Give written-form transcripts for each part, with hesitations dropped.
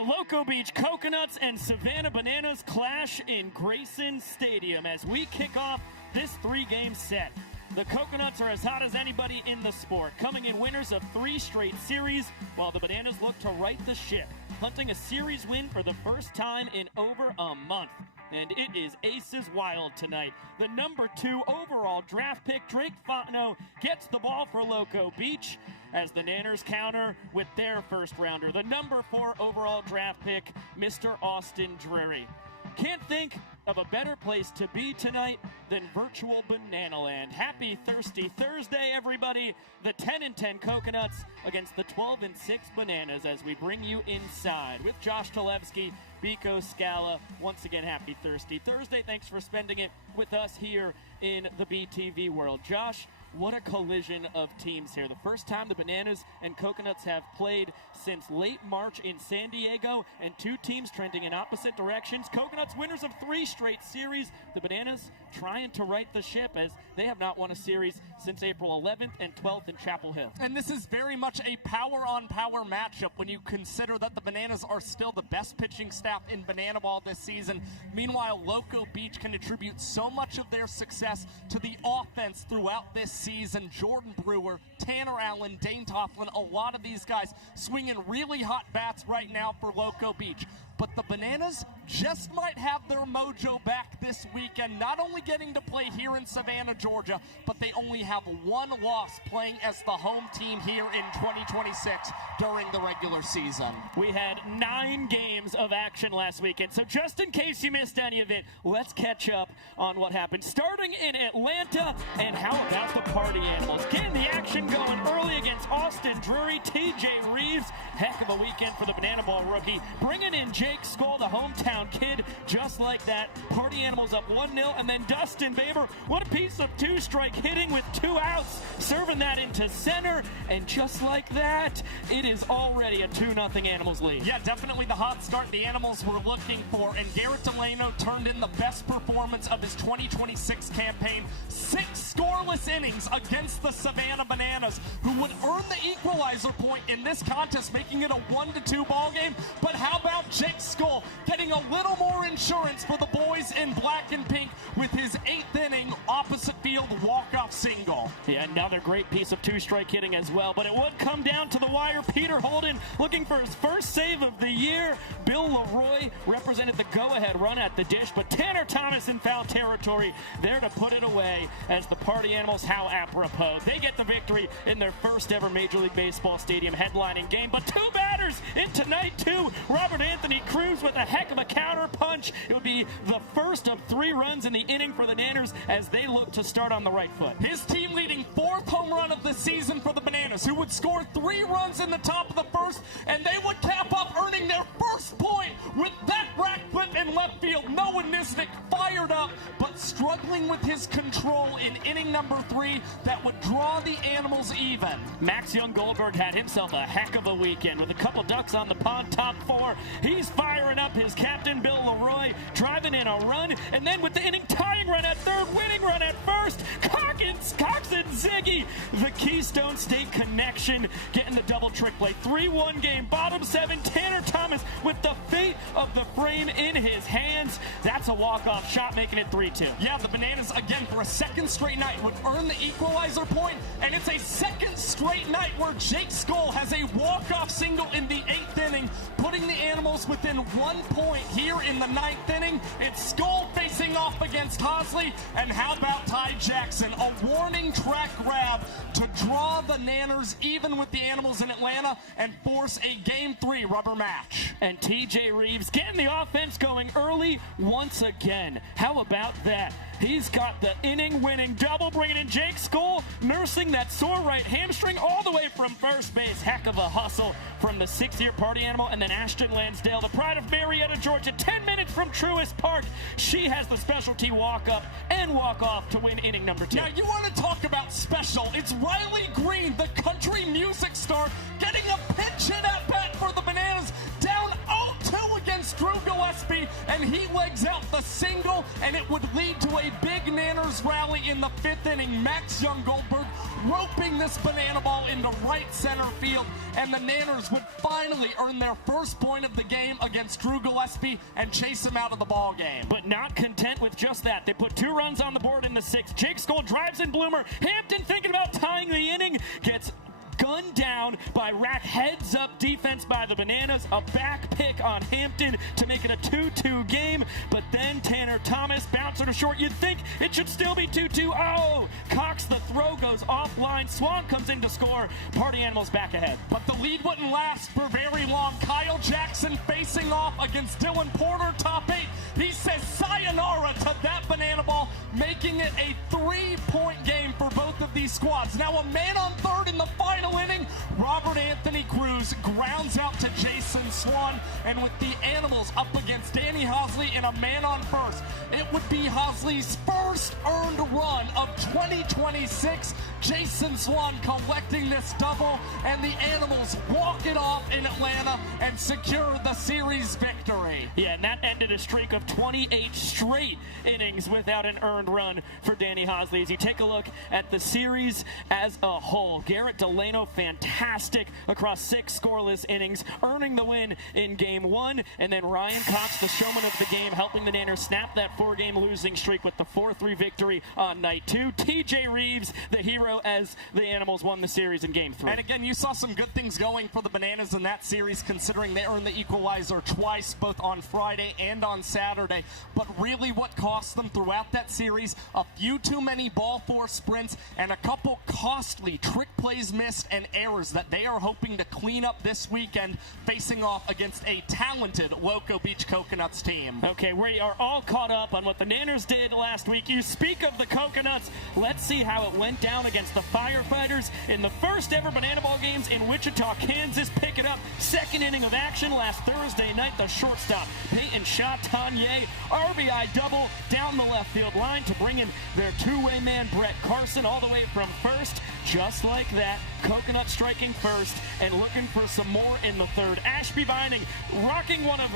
The Loco Beach Coconuts and Savannah Bananas clash in Grayson Stadium as we kick off this three-game set. The Coconuts are as hot as anybody in the sport, coming in winners of 3 straight series, while the Bananas look to right the ship, hunting a series win for the first time in over a month. And it is Aces Wild tonight. The number 2 overall draft pick, Drake Fontenot, gets the ball for Loco Beach as the Nanners counter with their first rounder, the number 4 overall draft pick, Mr. Austin Drury. Can't think of a better place to be tonight than virtual Banana Land. Happy Thirsty Thursday, everybody. The 10-10 Coconuts against the 12-6 Bananas as we bring you inside with Josh Talevsky, Biko Scala. Once again, happy Thirsty Thursday. Thanks for spending it with us here in the BTV world. Josh, what a collision of teams here. The first time the Bananas and Coconuts have played since late March in San Diego, and 2 teams trending in opposite directions. Coconuts winners of 3 straight series. The Bananas trying to right the ship as they have not won a series since April 11th and 12th in Chapel Hill. And this is very much a power-on-power matchup when you consider that the Bananas are still the best pitching staff in Banana Ball this season. Meanwhile, Loco Beach can attribute so much of their success to the offense throughout this season. Jordan Brewer, Tanner Allen, Dane Toughlin, a lot of these guys swinging really hot bats right now for Loco Beach. But the Bananas just might have their mojo back this weekend, not only getting to play here in Savannah, Georgia, but they only have 1 loss playing as the home team here in 2026 during the regular season. We had 9 games of action last weekend, so just in case you missed any of it, let's catch up on what happened. Starting in Atlanta, and how about the Party Animals? Getting the action going early against Austin Drury, TJ Reeves. Heck of a weekend for the Banana Ball rookie. Bringing in Jake Skoll, the hometown kid, just like that. Party Animals up 1-0, and then Dustin Baber, what a piece of 2-strike hitting with 2 outs, serving that into center, and just like that, it is already a 2-0 Animals lead. Yeah, definitely the hot start the Animals were looking for, and Garrett Delano turned in the best performance of his 2026 campaign. 6 scoreless innings against the Savannah Bananas, who would earn the equalizer point in this contest, making it a 1-2 ball game. But how about Jake Skoll getting a little more insurance for the boys in black and pink with his 8th inning opposite field walk-off single. Yeah, another great piece of 2-strike hitting as well, but it would come down to the wire. Peter Holden looking for his first save of the year. Bill Leroy represented the go-ahead run at the dish, but Tanner Thomas in foul territory there to put it away as the Party Animals, how apropos. They get the victory in their first ever Major League Baseball stadium headlining game, but 2 batters in tonight too. Robert Anthony Cruz with a heck of a counter punch. It would be the first of 3 runs in the inning for the Nanners as they look to start on the right foot. His team leading 4th home run of the season for the Bananas, who would score 3 runs in the top of the first, and they would cap up earning their first point with that rack flip in left field. Noah Nisnik fired up, but struggling with his control in inning number 3 that would draw the Animals even. Max Young-Goldberg had himself a heck of a weekend with a couple ducks on the pond, top 4. He's firing up his captain, Bill Leroy, driving in a run, and then with the inning tying run at third, winning run at first, Cox and Ziggy, the Keystone State connection, getting the double trick play. 3-1 game, bottom 7, Tanner Thomas with the fate of the frame in his hands. That's a walk-off shot, making it 3-2. Yeah, the Bananas, again, for a 2nd straight night, would earn the equalizer point, and it's a 2nd straight night where Jake Skoll has a walk-off single in the 8th inning, putting the Animals within 1 point here in the 9th inning. It's Skoll facing off against Hosley, and how about Ty Jackson? A warning track grab to draw the Nanners even with the Animals in Atlanta and force a Game 3 rubber match. And TJ Reeves getting the offense going early once again. How about that? He's got the inning-winning double, bringing in Jake Skoll, nursing that sore right hamstring all the way from first base. Heck of a hustle from the 6th-year Party Animal. And then Ashton Lansdale, the pride of Marietta, Georgia, 10 minutes from Truist Park. She has the specialty walk-up and walk-off to win inning number 2. Now, you want to talk about special. It's Riley Green, the country music star, getting a pinch hit at bat for the Bananas, down 0-2 against It's Drew Gillespie, and he legs out the single, and it would lead to a big Nanners rally in the 5th inning. Max Young-Goldberg roping this banana ball into right center field, and the Nanners would finally earn their first point of the game against Drew Gillespie and chase him out of the ball game. But not content with just that, they put 2 runs on the board in the 6th. Jake Skoll drives in Bloomer. Hampton thinking about tying the inning, gets gunned down by rack heads-up defense by the Bananas. A back pick on Hampton to make it a 2-2 game, but then Tanner Thomas bouncer to short. You'd think it should still be 2-2. Oh, Cox, the throw goes offline. Swan comes in to score. Party Animals back ahead. But the lead wouldn't last for very long. Kyle Jackson facing off against Dylan Porter, top 8. He says sayonara to that banana ball, making it a 3-point game for both of these squads. Now a man on third in the final inning, Robert Anthony Cruz grounds out to Jason Swan, and with the Animals up against Danny Hosley and a man on first, it would be Hosley's first earned run of 2026. Jason Swan collecting this double, and the Animals walk it off in Atlanta and secure the series victory. Yeah, and that ended a streak of 28 straight innings without an earned run for Danny Hosley. As you take a look at the series as a whole, Garrett Delano fantastic across 6 scoreless innings, earning the win in game 1, and then Ryan Cox, the showman of the game, helping the Nanners snap that 4-game losing streak with the 4-3 victory on night 2. TJ Reeves, the hero, as the Animals won the series in game 3. And again, you saw some good things going for the Bananas in that series, considering they earned the equalizer twice, both on Friday and on Saturday. But really what cost them throughout that series, a few too many ball 4 sprints and a couple costly trick plays missed and errors that they are hoping to clean up this weekend, facing off against a talented Loco Beach Coconuts team. Okay, we are all caught up on what the Nanners did last week. You speak of the Coconuts. Let's see how it went down against the Firefighters in the first ever Banana Ball games in Wichita, Kansas. Pick it up. 2nd inning of action last Thursday night. The shortstop, Peyton Chatanier, RBI double down the left field line to bring in their 2-way man, Brett Carson, all the way from first. Just like that, Coconut striking first and looking for some more in the 3rd. Ashby Vining rocking one of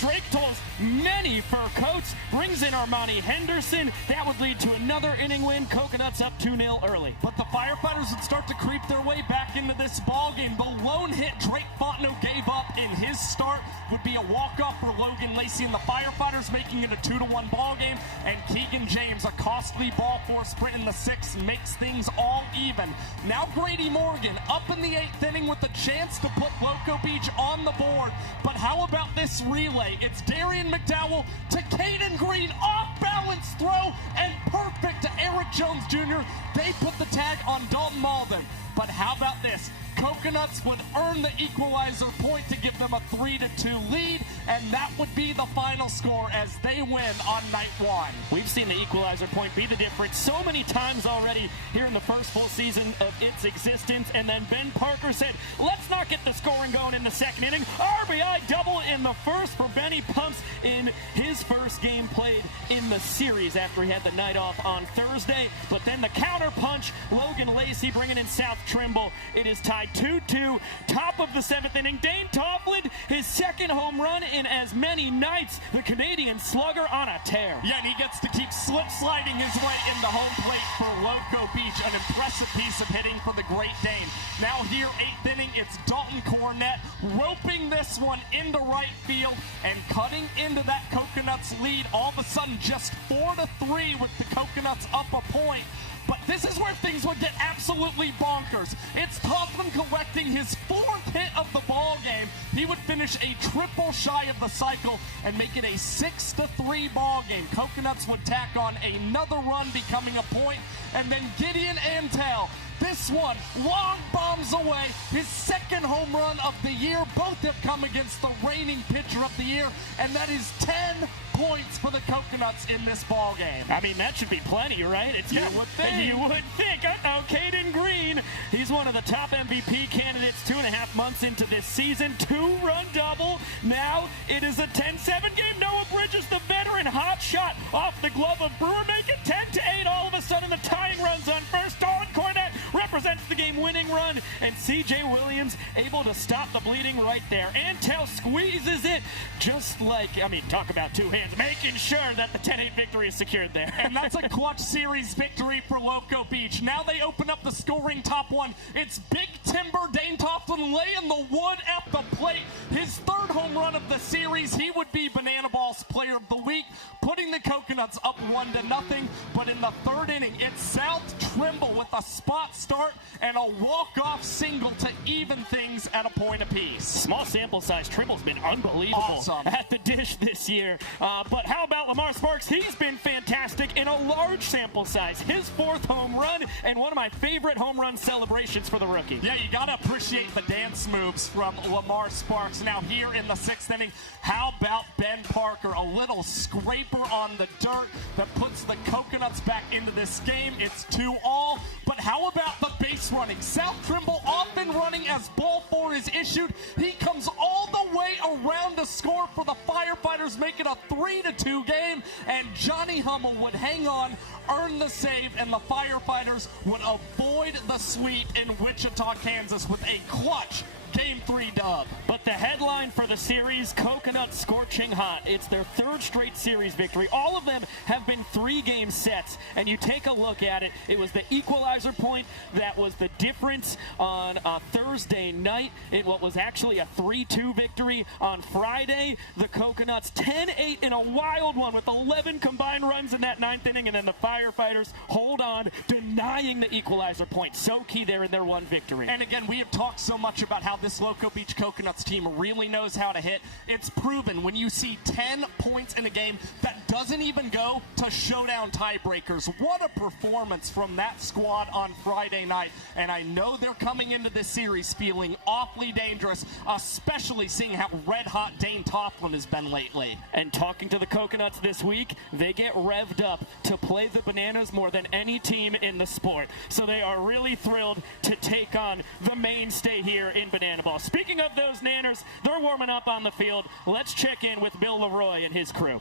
Drake Toll's many fur coats, brings in Armani Henderson. That would lead to another inning win. Coconuts up 2-0 early. But the Firefighters would start to creep their way back into this ballgame. The lone hit Drake Fontenot gave up in his start would be a walk-off for Logan Lacey, and the Firefighters making it a 2-1 ballgame. And Keegan James, a costly ball 4 sprint in the 6th, makes things all even. Now Grady Morgan up in the 8th inning with a chance to put Loco Beach on the board. But how about this relay? It's Darian McDowell to Caden Green, off-balance throw, and perfect to Eric Jones Jr. They put the tag on Dalton Malden. But how about this? Coconuts would earn the equalizer point to give them a 3-2 lead, and that would be the final score as they win on night 1. We've seen the equalizer point be the difference so many times already here in the first full season of its existence, and then Ben Parker said, let's not get the scoring going in the 2nd inning. RBI double in the 1st for Benny Pumps in his first game played in the series after he had the night off on Thursday. But then the counter punch, Logan Lacey bringing in South Trimble. It is tied 2-2, top of the 7th inning. Dane Tofflin, his 2nd home run in as many nights. The Canadian slugger on a tear. Yeah, and he gets to keep slip-sliding his way in the home plate for Loco Beach. An impressive piece of hitting for the Great Dane. Now here, 8th inning, it's Dalton Cornett roping this one into right field and cutting into that Coconuts lead. All of a sudden, just 4-3 with the Coconuts up a point. But this is where things would get absolutely bonkers. It's Tofflin collecting his 4th hit of the ball game. He would finish a triple shy of the cycle and make it a 6-3 ball game. Coconuts would tack on another run, becoming a point, and then Gideon Antel. This one, long bombs away, his 2nd home run of the year. Both have come against the reigning pitcher of the year, and that is 10 points for the Coconuts in this ball game. I mean, that should be plenty, right? You would think. You would think. Caden Green, he's one of the top MVP candidates 2.5 months into this season. 2-run double. Now it is a 10-7 game. Noah Bridges, the veteran, hot shot off the glove of Brewer, make it 10-8. All of a sudden, the tying runs on first. Dalton Cornett represents the game-winning run and C.J. Williams able to stop the bleeding right there. Antel squeezes it just like, talk about two hands, making sure that the 10-8 victory is secured there. And that's a clutch series victory for Loco Beach. Now they open up the scoring top one. It's Big Timber Dane Tofflin laying the wood at the plate. His third home run of the series. He would be Banana Ball's player of the week, putting the Coconuts up 1-0. But in the third inning, it's South Trimble with a spot start and a walk-off single to even things at a point apiece. Small sample size. Trimble's been unbelievable at the dish this year. But how about Lamar Sparks? He's been fantastic in a large sample size. His fourth home run and one of my favorite home run celebrations for the rookie. Yeah, you got to appreciate the dance moves from Lamar Sparks. Now here in the sixth inning, how about Ben Parker? A little scraper on the dirt that puts the Coconuts back into this game. It's 2-all. But how about the base running? South Trimble often running as ball 4 is issued. He comes all the way around to score for the Firefighters, make it a 3-2 game. And Johnny Hummel would hang on, earn the save, and the Firefighters would avoid the sweep in Wichita, Kansas with a clutch Game 3 dub. But the headline for the series, Coconuts scorching hot. It's their third straight series victory. All of them have been 3-game sets. And you take a look at it, it was the Equalizer Point that was the difference on Thursday night in what was actually a 3-2 victory on Friday. The Coconuts 10-8 in a wild one with 11 combined runs in that ninth inning. And then the Firefighters hold on, denying the Equalizer Point. So key there in their one victory. And again, we have talked so much about how this Loco Beach Coconuts team really knows how to hit. It's proven when you see 10 points in a game that doesn't even go to showdown tiebreakers. What a performance from that squad on Friday night. And I know they're coming into this series feeling awfully dangerous, especially seeing how red-hot Dane Tofflin has been lately. And talking to the Coconuts this week, they get revved up to play the Bananas more than any team in the sport. So they are really thrilled to take on the mainstay here in Banana Ball. Speaking of those Nanners, they're warming up on the field. Let's check in with Bill Leroy and his crew.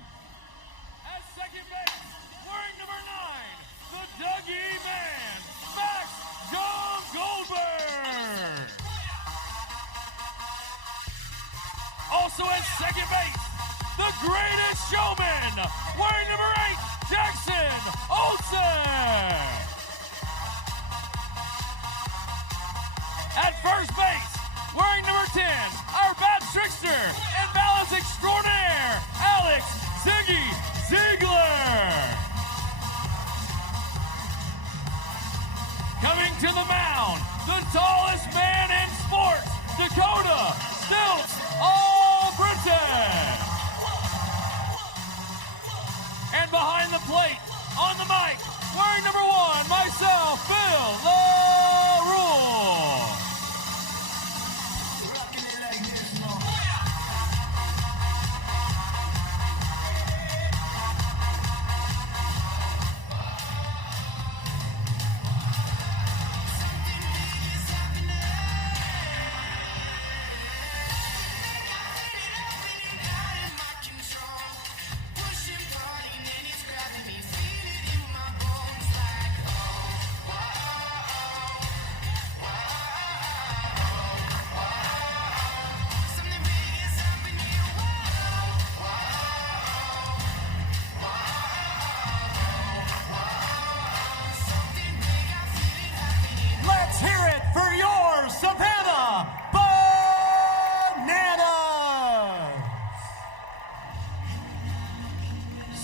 At second base, wearing number 9, the Dougie Man, Max John Goldberg. Also at second base, the greatest showman, wearing number 8, Jackson Olsen. At first base, wearing number 10, our bat trickster and balance extraordinaire, Alex Ziggy Ziegler. Coming to the mound, the tallest man in sports, Dakota Stilts All-Britain. And behind the plate, on the mic, wearing number 1, myself, Bill LaRue. Savannah Bananas!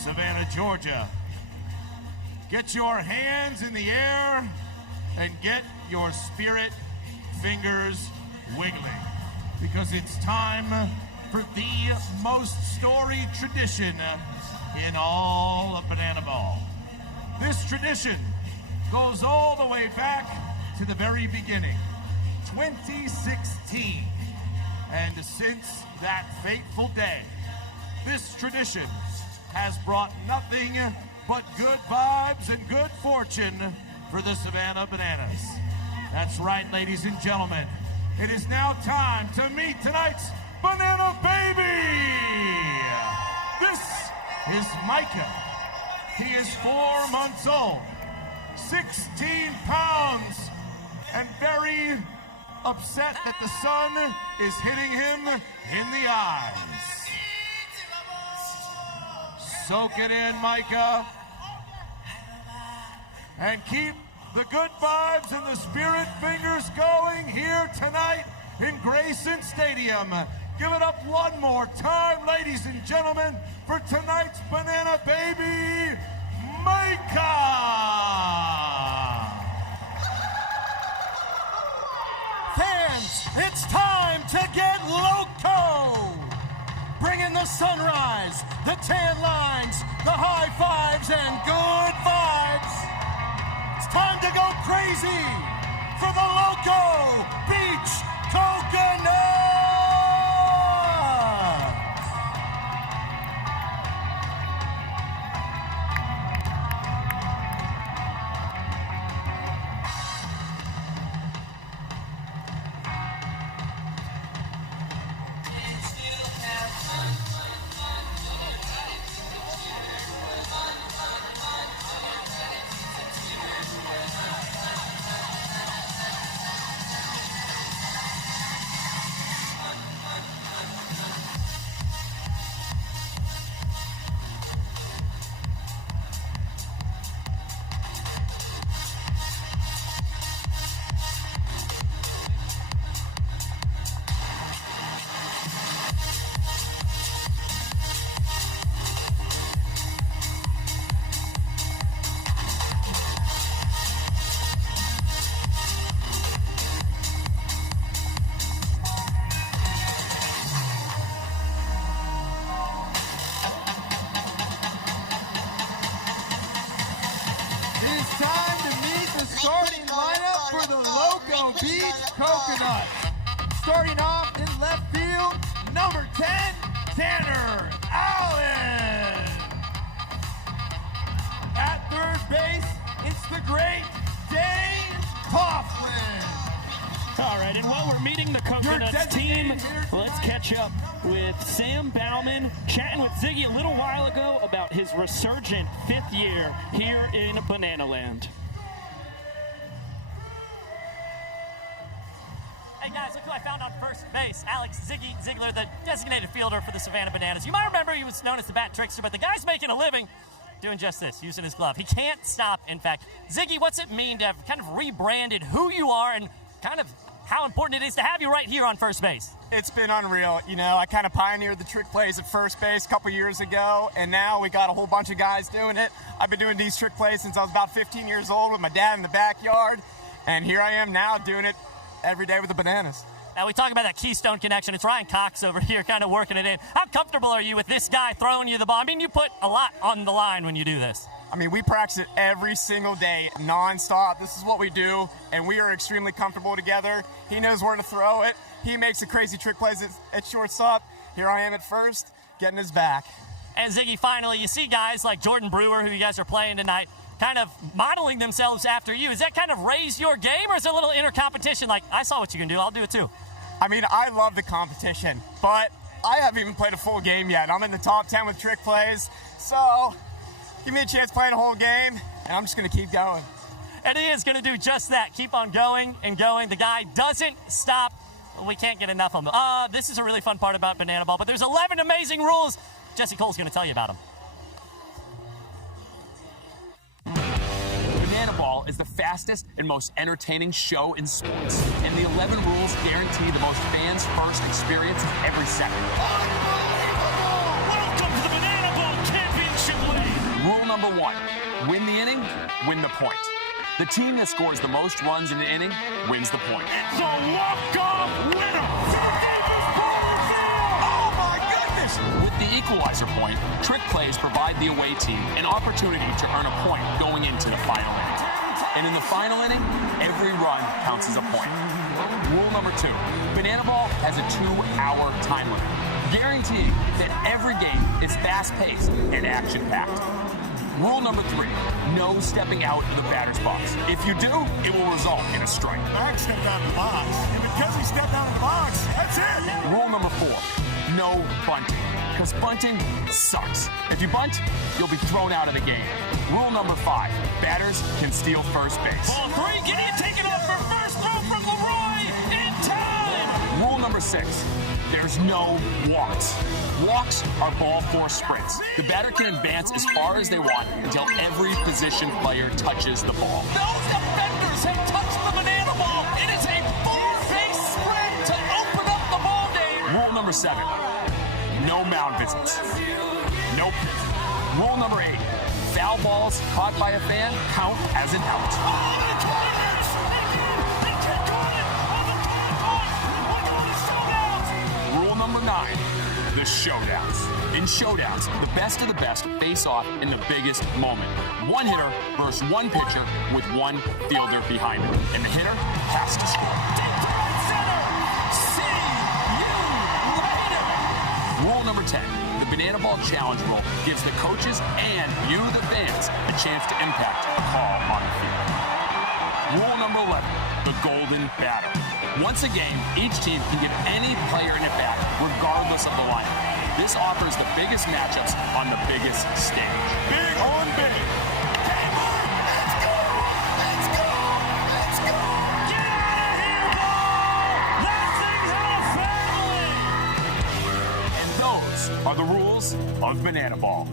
Savannah, Georgia. Get your hands in the air and get your spirit fingers wiggling, because it's time for the most storied tradition in all of Banana Ball. This tradition goes all the way back to the very beginning, 2016. And since that fateful day, this tradition has brought nothing but good vibes and good fortune for the Savannah Bananas. That's right, ladies and gentlemen. It is now time to meet tonight's Banana Baby. This is Micah. He is 4 months old, 16 pounds, and very upset that the sun is hitting him in the eyes. Soak it in, Micah. And keep the good vibes and the spirit fingers going here tonight in Grayson Stadium. Give it up one more time, ladies and gentlemen, for tonight's Banana Baby, Micah! Fans, it's time to get loco! Bring in the sunrise, the tan lines, the high fives, and good vibes. It's time to go crazy for the Loco Beach Coconut! Starting lineup for the Loco Beach Coconuts. Starting off in left field, number 10, Tanner Allen. At third base, it's the great Dane Coughlin. All right, and while we're meeting the Coconuts team, let's catch up with Sam Bauman, chatting with Ziggy a little while ago about his resurgent 5th year here in Banana Land. Hey guys, look who I found on first base. Alex Ziegler, the designated fielder for the Savannah Bananas. You might remember he was known as the Bat Trickster, but the guy's making a living doing just this, using his glove. He can't stop, in fact. Ziggy, what's it mean to have kind of rebranded who you are and kind of how important it is to have you right here on first base? It's been unreal. You know, I kind of pioneered the trick plays at first base a couple years ago, and now we got a whole bunch of guys doing it. I've been doing these trick plays since I was about 15 years old with my dad in the backyard, and here I am now doing it every day with the Bananas. Now, we talk about that Keystone connection. It's Ryan Cox over here kind of working it in. How comfortable are you with this guy throwing you the ball? I mean, you put a lot on the line when you do this. I mean, we practice it every single day, nonstop. This is what we do, and we are extremely comfortable together. He knows where to throw it. He makes the crazy trick plays at shortstop. Here I am at first, getting his back. And Ziggy, finally, you see guys like Jordan Brewer, who you guys are playing tonight, kind of modeling themselves after you. Does that kind of raise your game, or is there a little inner competition like, I saw what you can do, I'll do it too? I mean, I love the competition, but I haven't even played a full game yet. I'm in the top 10 with trick plays, so give me a chance playing a whole game, and I'm just going to keep going. And he is going to do just that, keep on going and going. The guy doesn't stop. We can't get enough of him. This is a really fun part about Banana Ball, but there's 11 amazing rules. Jesse Cole's going to tell you about them. Banana Ball is the fastest and most entertaining show in sports, and the 11 rules guarantee the most fans-first experience every second. Welcome to the Banana Ball Championship League. Rule number 1, win the inning, win the point. The team that scores the most runs in an inning wins the point. It's a walk-off winner. Oh my goodness! With the Equalizer Point, trick plays provide the away team an opportunity to earn a point going into the final inning. And in the final inning, every run counts as a point. Rule number 2, Banana Ball has a 2-hour time limit, guaranteeing that every game is fast-paced and action-packed. Rule number 3, no stepping out of the batter's box. If you do, it will result in a strike. Max stepped out of the box, and because he stepped out of the box, that's it. Rule number 4, no bunting, because bunting sucks. If you bunt, you'll be thrown out of the game. Rule number 5, batters can steal first base. Ball 3, Gideon taking off for first, throw from Leroy, in Rule number 6, there's no walks. Walks are ball force sprints. The batter can advance as far as they want until every position player touches the ball. Those defenders have touched the banana ball. It is a full base sprint to open up the ball game. Rule number 7, no mound visits. Nope. Rule number 8, foul balls caught by a fan count as an out. Rule number 9, the showdowns. In showdowns, the best of the best face off in the biggest moment. One hitter versus one pitcher with one fielder behind him. And the hitter has to score. Rule number 10, the banana ball challenge rule gives the coaches and you, the fans, a chance to impact a call on the field. Rule number 11, the golden batter. Once a game, each team can give any player an at-bat, regardless of the lineup. This offers the biggest matchups on the biggest stage. Big on big. Let's go! Let's go! Let's go! Get out of here, ball! That's And those are the rules of banana ball.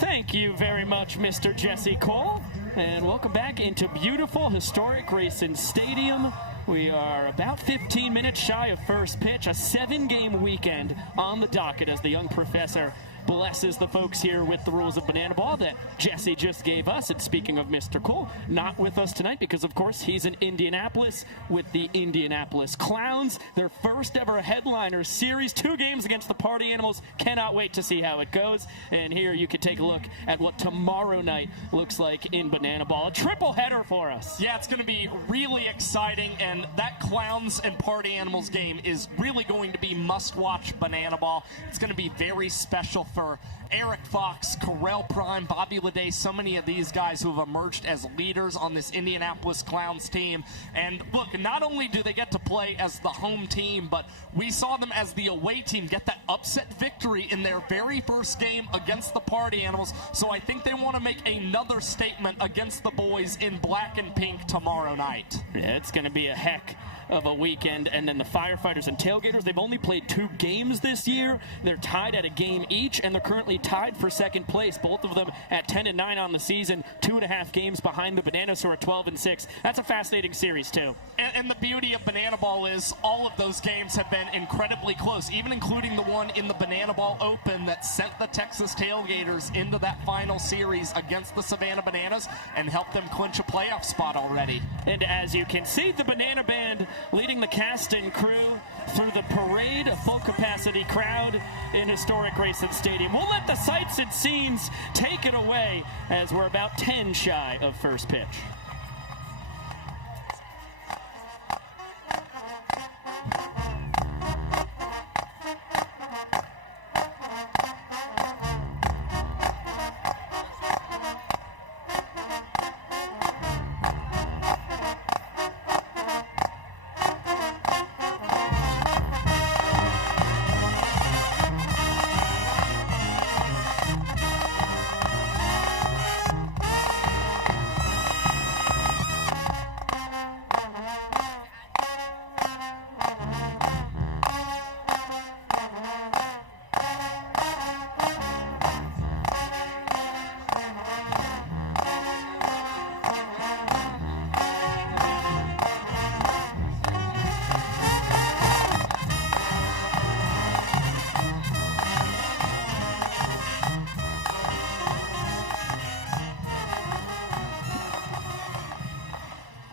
Thank you very much, Mr. Jesse Cole. And welcome back into beautiful, historic Grayson Stadium. We are about 15 minutes shy of first pitch, a 7-game weekend on the docket as the young professor blesses the folks here with the rules of banana ball that Jesse just gave us. And speaking of Mr. Cole, not with us tonight because, of course, he's in Indianapolis with the Indianapolis Clowns. Their first ever headliner series, 2 games against the Party Animals. Cannot wait to see how it goes. And here you can take a look at what tomorrow night looks like in banana ball. A triple header for us. Yeah, it's going to be really exciting, and that Clowns and Party Animals game is really going to be must-watch banana ball. It's going to be very special for Eric Fox, Correll Prime, Bobby Leday, so many of these guys who have emerged as leaders on this Indianapolis Clowns team. And look, not only do they get to play as the home team, but we saw them as the away team get that upset victory in their very first game against the Party Animals. So I think they want to make another statement against the boys in black and pink tomorrow night. Yeah, it's going to be a heck of a weekend. And then the Firefighters and Tailgaters, they've only played 2 games this year. They're tied at a game each, and they're currently tied for second place, both of them at 10-9 on the season, 2.5 games behind the Bananas, who are 12-6. That's a fascinating series too. And the beauty of banana ball is all of those games have been incredibly close, even including the one in the Banana Ball Open that sent the Texas Tailgaters into that final series against the Savannah Bananas and helped them clinch a playoff spot already. And as you can see, the Banana Band leading the cast and crew through the parade, a full-capacity crowd in historic Grayson Stadium. We'll let the sights and scenes take it away as we're about 10 shy of first pitch.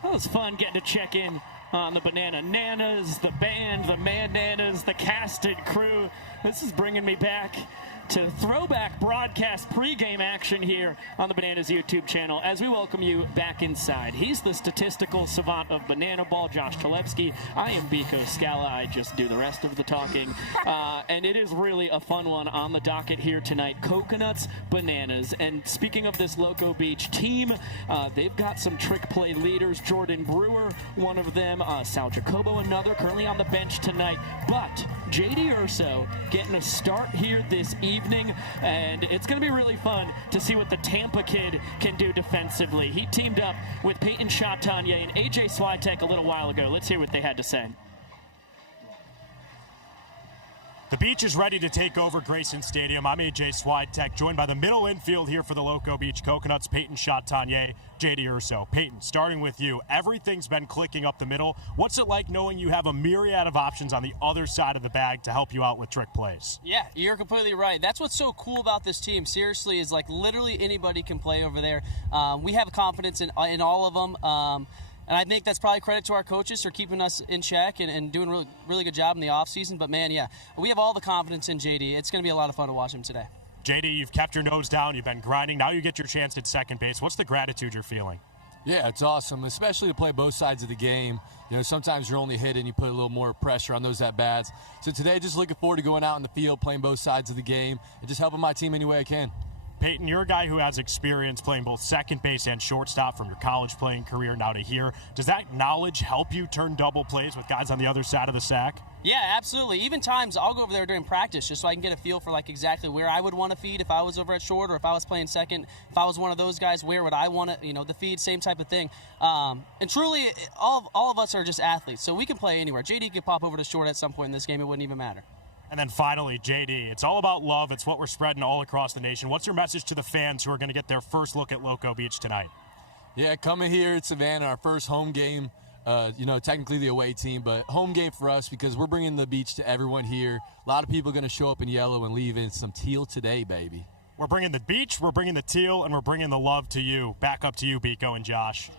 It was fun getting to check in on the Banana Nanas, the band, the Mad Nanas, the casted crew. This is bringing me back to throwback broadcast pregame action here on the Bananas YouTube channel as we welcome you back inside. He's the statistical savant of banana ball, Josh Talevsky. I am Biko Scala. I just do the rest of the talking. And it is really a fun one on the docket here tonight. Coconuts, bananas. And speaking of this Loco Beach team, they've got some trick play leaders. Jordan Brewer, one of them. Sal Jacobo, another, currently on the bench tonight. But J.D. Urso getting a start here this evening evening, and it's going to be really fun to see what the Tampa kid can do defensively. He teamed up with Peyton Chatagnier and A.J. Swiatek a little while ago. Let's hear what they had to say. The Beach is ready to take over Grayson Stadium. I'm A.J. Swiatek, joined by the middle infield here for the Loco Beach Coconuts, Peyton Chatagnier, J.D. Urso. Peyton, starting with you, everything's been clicking up the middle. What's it like knowing you have a myriad of options on the other side of the bag to help you out with trick plays? Yeah, you're completely right. That's what's so cool about this team, seriously, is like literally anybody can play over there. We have confidence in all of them. And I think that's probably credit to our coaches for keeping us in check and doing a really good job in the offseason. But, man, yeah, we have all the confidence in JD. It's going to be a lot of fun to watch him today. JD, you've kept your nose down. You've been grinding. Now you get your chance at second base. What's the gratitude you're feeling? Yeah, it's awesome, especially to play both sides of the game. You know, sometimes you're only hitting, you put a little more pressure on those at-bats. So today, just looking forward to going out in the field, playing both sides of the game, and just helping my team any way I can. Peyton, you're a guy who has experience playing both second base and shortstop from your college playing career now to here. Does that knowledge help you turn double plays with guys on the other side of the sack? Yeah, absolutely. Even times I'll go over there during practice just so I can get a feel for like exactly where I would want to feed if I was over at short, or if I was playing second, if I was one of those guys, where would I want to, the feed, same type of thing. And truly, all of us are just athletes, so we can play anywhere. JD could pop over to short at some point in this game. It wouldn't even matter. And then finally, JD, it's all about love. It's what we're spreading all across the nation. What's your message to the fans who are going to get their first look at Loco Beach tonight? Yeah, coming here at Savannah, our first home game, technically the away team, but home game for us because we're bringing the beach to everyone here. A lot of people are going to show up in yellow and leave in some teal today, baby. We're bringing the beach, we're bringing the teal, and we're bringing the love to you. Back up to you, Biko and Josh.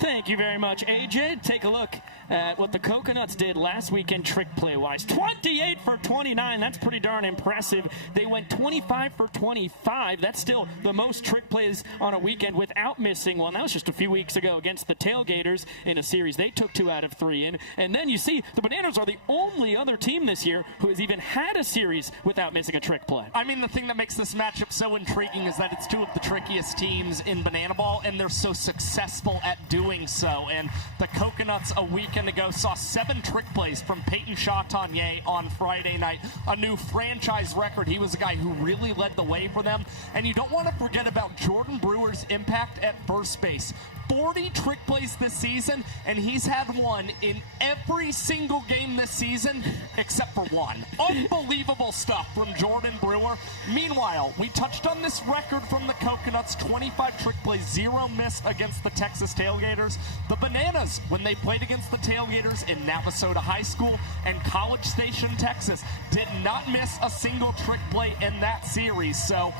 Thank you very much, AJ. Take a look at what the Coconuts did last weekend trick play-wise. 28 for 29. That's pretty darn impressive. They went 25 for 25. That's still the most trick plays on a weekend without missing one. That was just a few weeks ago against the Tailgaters in a series. They took 2 out of 3 in. And then you see the Bananas are the only other team this year who has even had a series without missing a trick play. I mean, the thing that makes this matchup so intriguing is that it's 2 of the trickiest teams in Banana Ball, and they're so successful at doing so. And the Coconuts a weekend ago saw 7 trick plays from Peyton Chatagnier on Friday night, a new franchise record. He was a guy who really led the way for them. And you don't want to forget about Jordan Brewer's impact at first base. 40 trick plays this season, and he's had one in every single game this season except for one. Unbelievable stuff from Jordan Brewer. Meanwhile, we touched on this record from the Coconuts, 25 trick plays, 0 missed against the Texas Tailgaters. The Bananas, when they played against the Tailgaters in Navasota High School and College Station, Texas, did not miss a single trick play in that series. So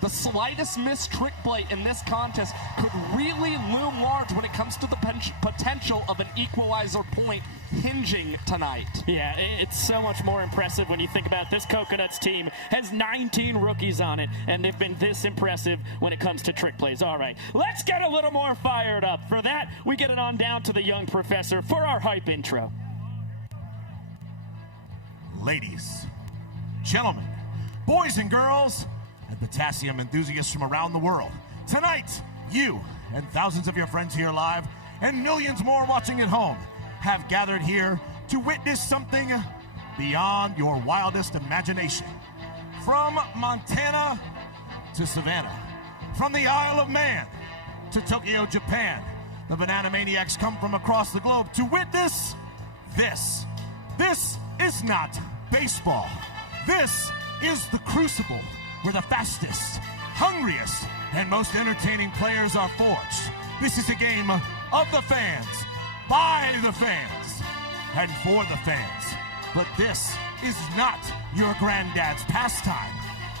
the slightest missed trick play in this contest could really loom large when it comes to the potential of an equalizer point hinging tonight. Yeah, it's so much more impressive when you think about this Coconuts team has 19 rookies on it, and they've been this impressive when it comes to trick plays. All right, let's get a little more fired up. For that, we get it on down to the young professor for our hype intro. Ladies, gentlemen, boys and girls, and potassium enthusiasts from around the world. Tonight, you and thousands of your friends here live and millions more watching at home have gathered here to witness something beyond your wildest imagination. From Montana to Savannah, from the Isle of Man to Tokyo, Japan, the Banana Maniacs come from across the globe to witness this. This is not baseball. This is the crucible where the fastest, hungriest, and most entertaining players are forged. This is a game of the fans, by the fans, and for the fans. But this is not your granddad's pastime.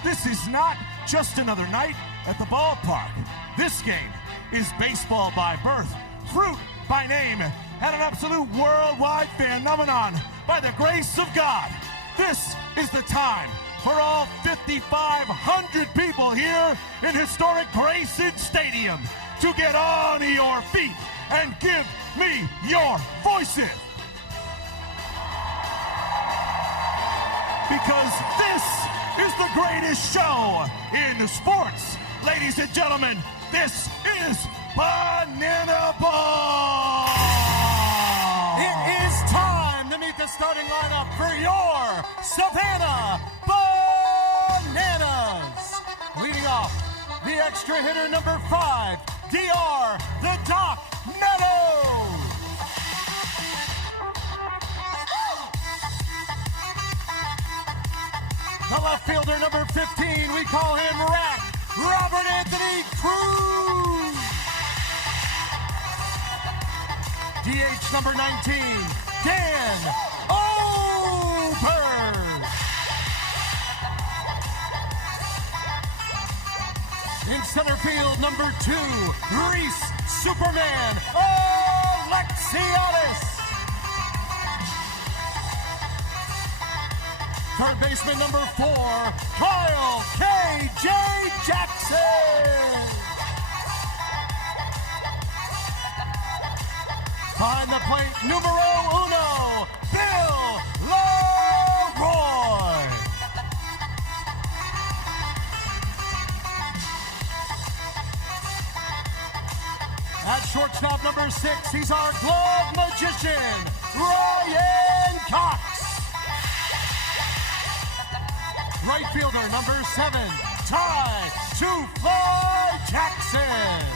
This is not just another night at the ballpark. This game is baseball by birth, fruit by name, and an absolute worldwide phenomenon by the grace of God. This is the time for all 5,500 people here in historic Grayson Stadium to get on your feet and give me your voices. Because this is the greatest show in sports. Ladies and gentlemen, this is Banana Ball! It is time to meet the starting lineup for your Savannah Bananas. Leading off, the extra hitter number 5, DR the Doc Meadows. The left fielder number 15, we call him Rat, Robert Anthony Cruz. DH number 19, Dan Oberg. In center field, number 2, Reese Superman Alexiadis. Third baseman, number 4, Kyle K.J. Jackson. Behind the plate, numero 1, Bill Leroy. At shortstop, number 6, he's our glove magician, Ryan Cox. Right fielder, number 7, Ty Two-Fly Jackson.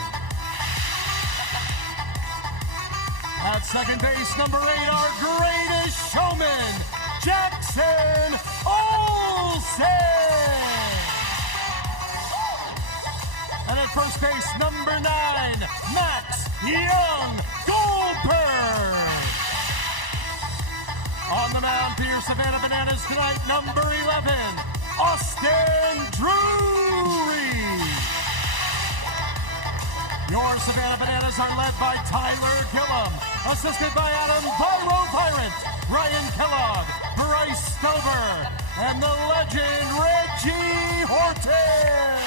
At second base, number 8, our greatest showman, Jackson Olsen. And at first base, number 9, Max Young Goldberg. On the mound for your Savannah Bananas tonight, number 11, Austin Drury. Your Savannah Bananas are led by Tyler Gillum, assisted by Adam Vyrant, Ryan Kellogg, Bryce Stover, and the legend Reggie Horton.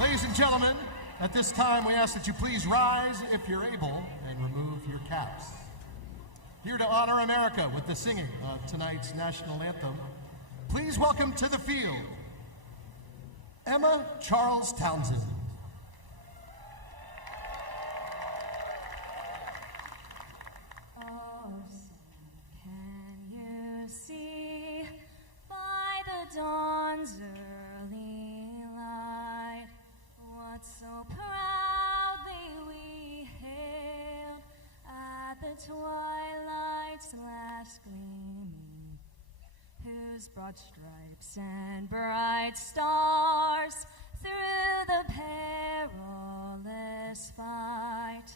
Ladies and gentlemen, at this time we ask that you please rise if you're able and remove your caps. Here to honor America with the singing of tonight's national anthem, please welcome to the field, Emma Charles Townsend. Oh, can you see by the dawn's early light what so proudly we hailed at the twilight's last gleaming, whose broad stripes and bright stars through the perilous fight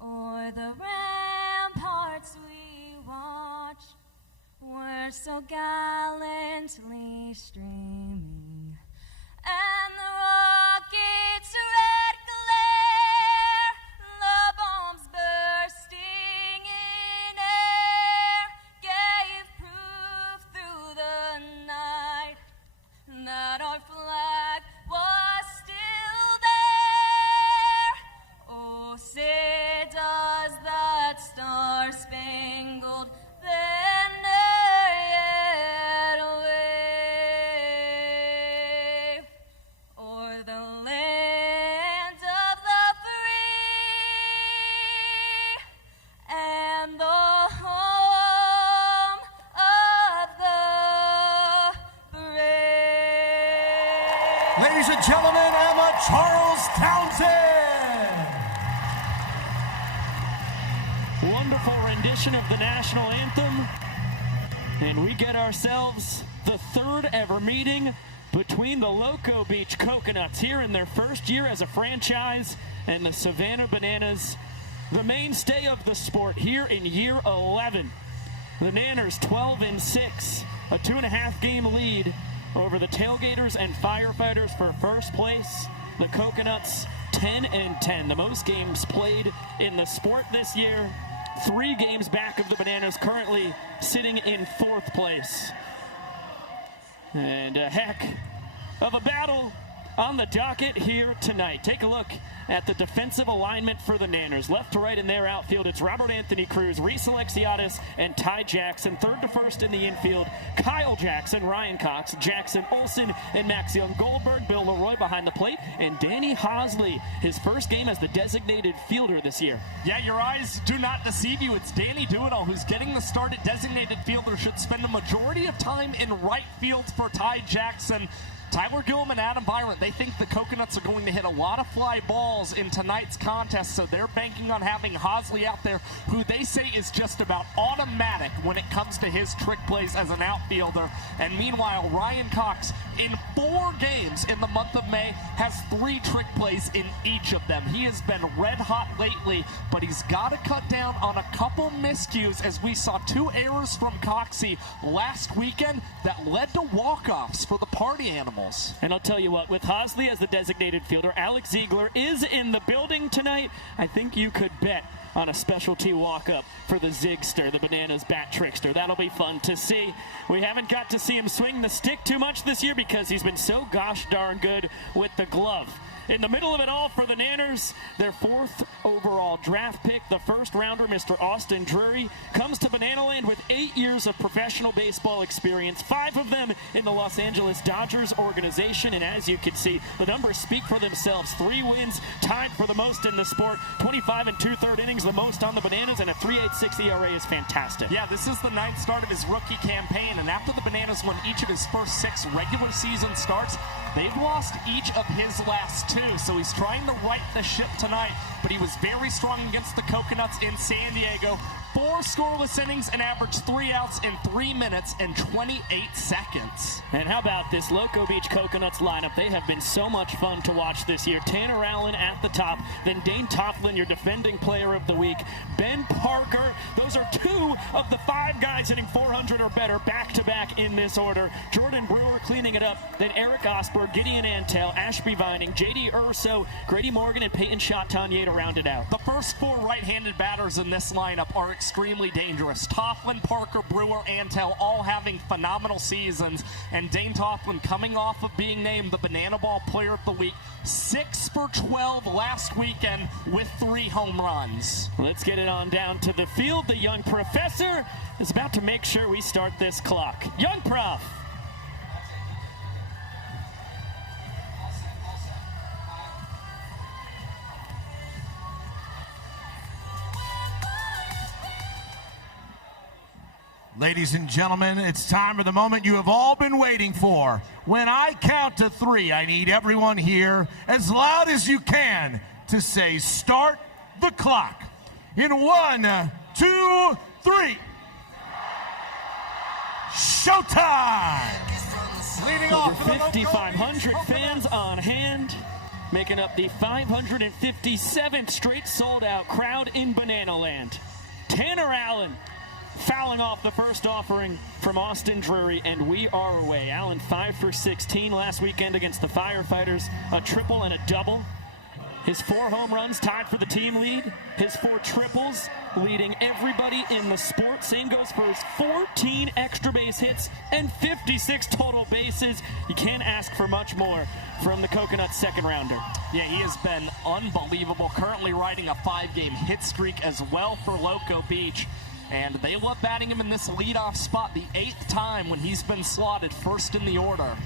o'er the ramparts we watched were so gallantly streaming, and the rocket's red glare, the bombs bursting in air, gave proof through the night that our flag was still there. Oh, say does that star-spangled banner yet wave o'er the land of the free and the home of the brave. Ladies and gentlemen, Emma Charles Townsend. Wonderful rendition of the national anthem. And we get ourselves the third ever meeting between the Loco Beach Coconuts here in their first year as a franchise and the Savannah Bananas, the mainstay of the sport here in year 11. The Nanners 12-6, a 2.5 game lead over the Tailgaters and Firefighters for first place. The Coconuts 10-10, the most games played in the sport this year. 3 games back of the Bananas, currently sitting in 4th place. And a heck of a battle on the docket here tonight. Take a look at the defensive alignment for the Nanners. Left to right in their outfield, it's Robert Anthony Cruz, Reese Alexiadis, and Ty Jackson. Third to first in the infield, Kyle Jackson, Ryan Cox, Jackson Olsen, and Max Young Goldberg. Bill Leroy behind the plate, and Danny Hosley, his first game as the designated fielder this year. Yeah, your eyes do not deceive you. It's Danny Doolittle who's getting the start at designated fielder. Should spend the majority of time in right field for Ty Jackson. Tyler Gillum and Adam Byron, they think the Coconuts are going to hit a lot of fly balls in tonight's contest, so they're banking on having Hosley out there, who they say is just about automatic when it comes to his trick plays as an outfielder. And meanwhile, Ryan Cox, in 4 games in the month of May, has 3 trick plays in each of them. He has been red hot lately, but he's got to cut down on a couple miscues, as we saw 2 errors from Coxie last weekend that led to walk-offs for the Party Animals. And I'll tell you what, with Hosley as the designated fielder, Alex Ziegler is in the building tonight. I think you could bet on a specialty walk-up for the Zigster, the Bananas bat trickster. That'll be fun to see. We haven't got to see him swing the stick too much this year because he's been so gosh darn good with the glove. In the middle of it all for the Nanners, their 4th overall draft pick, the first rounder, Mr. Austin Drury, comes to Bananaland with 8 years of professional baseball experience, 5 of them in the Los Angeles Dodgers organization. And as you can see, the numbers speak for themselves. 3 wins, tied for the most in the sport, 25 2/3 innings, the most on the Bananas, and a 3.86 ERA is fantastic. Yeah, this is the 9th start of his rookie campaign, and after the Bananas won each of his first 6 regular season starts, they've lost each of his last 2, so he's trying to right the ship tonight, but he was very strong against the Coconuts in San Diego. 4 scoreless innings and averaged 3 outs in 3 minutes and 28 seconds. And how about this Loco Beach Coconuts lineup? They have been so much fun to watch this year. Tanner Allen at the top, then Dane Toughlin, your defending player of the week. Ben Parker, those are 2 of the 5 guys hitting 400 or better back-to-back in this order. Jordan Brewer cleaning it up, then Eric Osberg, Gideon Antel, Ashby Vining, J.D. Urso, Grady Morgan, and Peyton Chatanier to round it out. The first 4 right-handed batters in this lineup are extremely dangerous. Toughlin, Parker, Brewer, Antel all having phenomenal seasons, and Dane Toughlin coming off of being named the Banana Ball Player of the Week, 6 for 12 last weekend with 3 home runs. Let's get it on down to the field. The young professor is about to make sure we start this clock. Young Prof. Ladies and gentlemen, it's time for the moment you have all been waiting for. When I count to 3, I need everyone here, as loud as you can, to say, "Start the clock." In 1, 2, 3. Showtime! Leading off Over 5,500 fans on hand, making up the 557th straight sold-out crowd in Bananaland. Tanner Allen fouling off the first offering from Austin Drury, and we are away. Allen 5 for 16 last weekend against the Firefighters, a triple and a double. His 4 home runs tied for the team lead. His 4 triples leading everybody in the sport. Same goes for his 14 extra base hits and 56 total bases. You can't ask for much more from the Coconuts second rounder. Yeah, he has been unbelievable. Currently riding a 5-game hit streak as well for Loco Beach. And they love batting him in this leadoff spot, the 8th time when he's been slotted first in the order.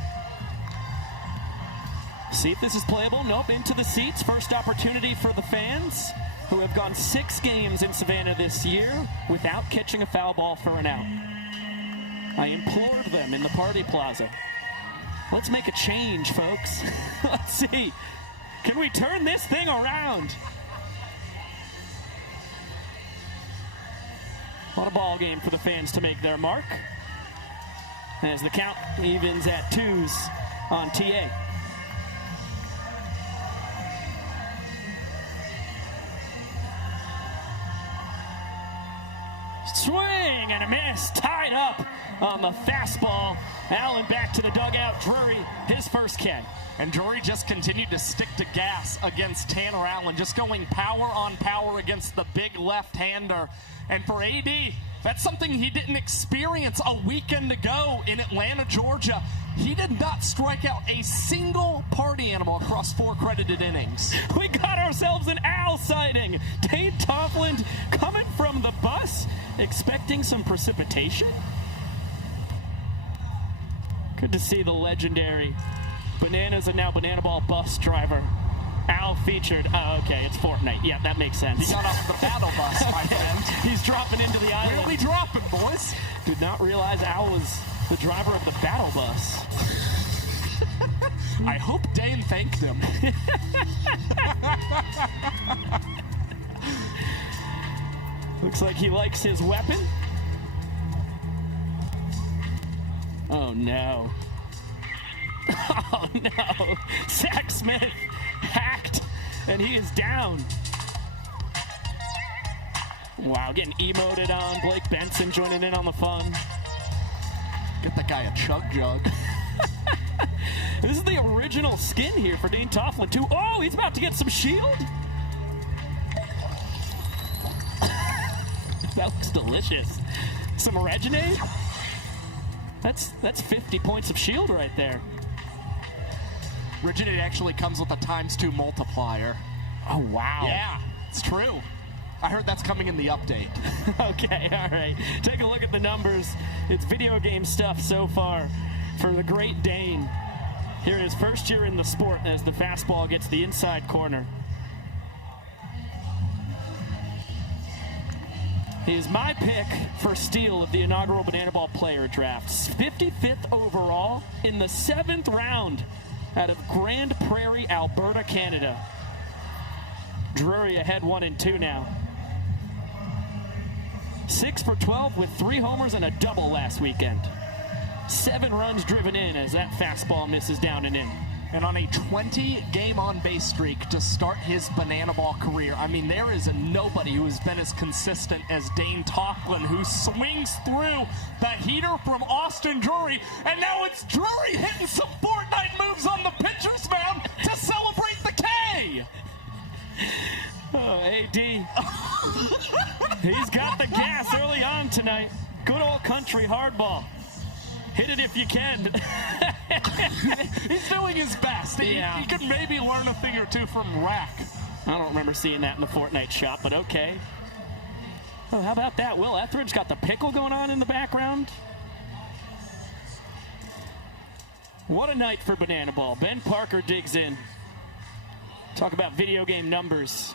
See if this is playable. Nope, into the seats. First opportunity for the fans, who have gone 6 games in Savannah this year without catching a foul ball for an out. I implored them in the party plaza. Let's make a change, folks. Let's see. Can we turn this thing around? What a ball game for the fans to make their mark, as the count evens at 2s on TA. Swing and a miss, tied up on the fastball. Allen back to the dugout. Drury, his first K. And Drury just continued to stick to gas against Tanner Allen, just going power on power against the big left-hander. And for AD, That's something he didn't experience a weekend ago in Atlanta, Georgia. He did not strike out a single party animal across 4 credited innings. We got ourselves an owl sighting. Dane Toffland coming from the bus, expecting some precipitation. Good to see the legendary Bananas and now Banana Ball bus driver. Owl featured. Oh, okay, it's Fortnite. Yeah, that makes sense. He got off the battle bus, my friend. He's dropping into the island. Really dropping, boys. Did not realize Owl was the driver of the battle bus. I hope Dane thanked him. Looks like he likes his weapon. Oh, no. Oh, no. Zach Smith hacked, and he is down. Wow, getting emoted on. Blake Benson joining in on the fun. Get that guy a chug jug. This is the original skin here for Dane Toffland, too. Oh, he's about to get some shield. That looks delicious. Some Reginade. That's 50 points of shield right there. Reginade actually comes with a ×2 multiplier. Oh, wow. Yeah, it's true. I heard that's coming in the update. Okay, all right. Take a look at the numbers. It's video game stuff so far for the great Dane. Here in his first year in the sport as the fastball gets the inside corner. He is my pick for steal of the inaugural Banana Ball player drafts. 55th overall in the 7th round out of Grand Prairie, Alberta, Canada. Drury ahead 1-2 now. 6 for 12 with 3 homers and a double last weekend. 7 runs driven in as that fastball misses down and in. And on a 20-game on-base streak to start his Banana Ball career. I mean, there is nobody who has been as consistent as Dane Toffland, who swings through the heater from Austin Drury. And now it's Drury hitting some Fortnite moves on the pitcher's mound to celebrate the K. Oh, AD. He's got the gas early on tonight. Good old country hardball. Hit it if you can. He's doing his best. Yeah. He could maybe learn a thing or two from Rack. I don't remember seeing that in the Fortnite shop, but okay. Oh, how about that? Will Etheridge got the pickle going on in the background. What a night for Banana Ball. Ben Parker digs in. Talk about video game numbers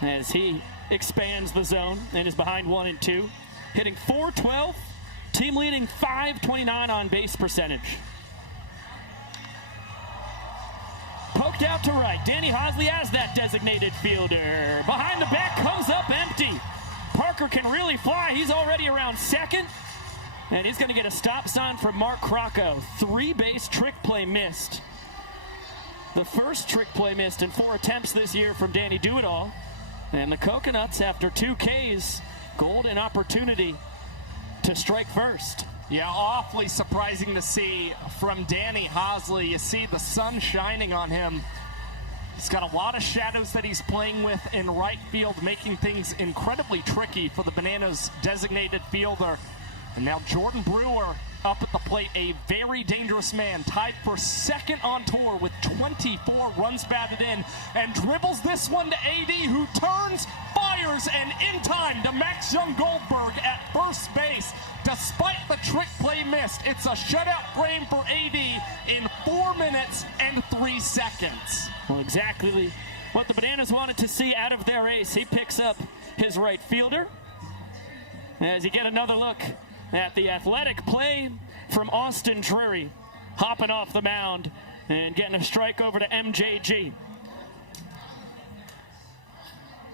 as he expands the zone and is behind 1-2. Hitting .412. Team leading .529 on base percentage. Poked out to right. Danny Hosley as that designated fielder. Behind the back comes up empty. Parker can really fly. He's already around second. And he's going to get a stop sign from Mark Crocco. 3-base trick play missed. The first trick play missed in 4 attempts this year from Danny Do-It-All. And the Coconuts, after 2 Ks, golden opportunity to strike first. Yeah, awfully surprising to see from Danny Hosley. You see the sun shining on him. He's got a lot of shadows that he's playing with in right field, making things incredibly tricky for the Bananas designated fielder. And now Jordan Brewer up at the plate, a very dangerous man, tied for second on tour with 24 runs batted in, and dribbles this one to AD, who turns, fires, and in time to Max Young Goldberg at first base. Despite the trick play missed, it's a shutout frame for AD in 4 minutes and 3 seconds. Well, exactly what the Bananas wanted to see out of their ace. He picks up his right fielder as you get another look at the athletic play from Austin Drury, hopping off the mound and getting a strike over to MJG.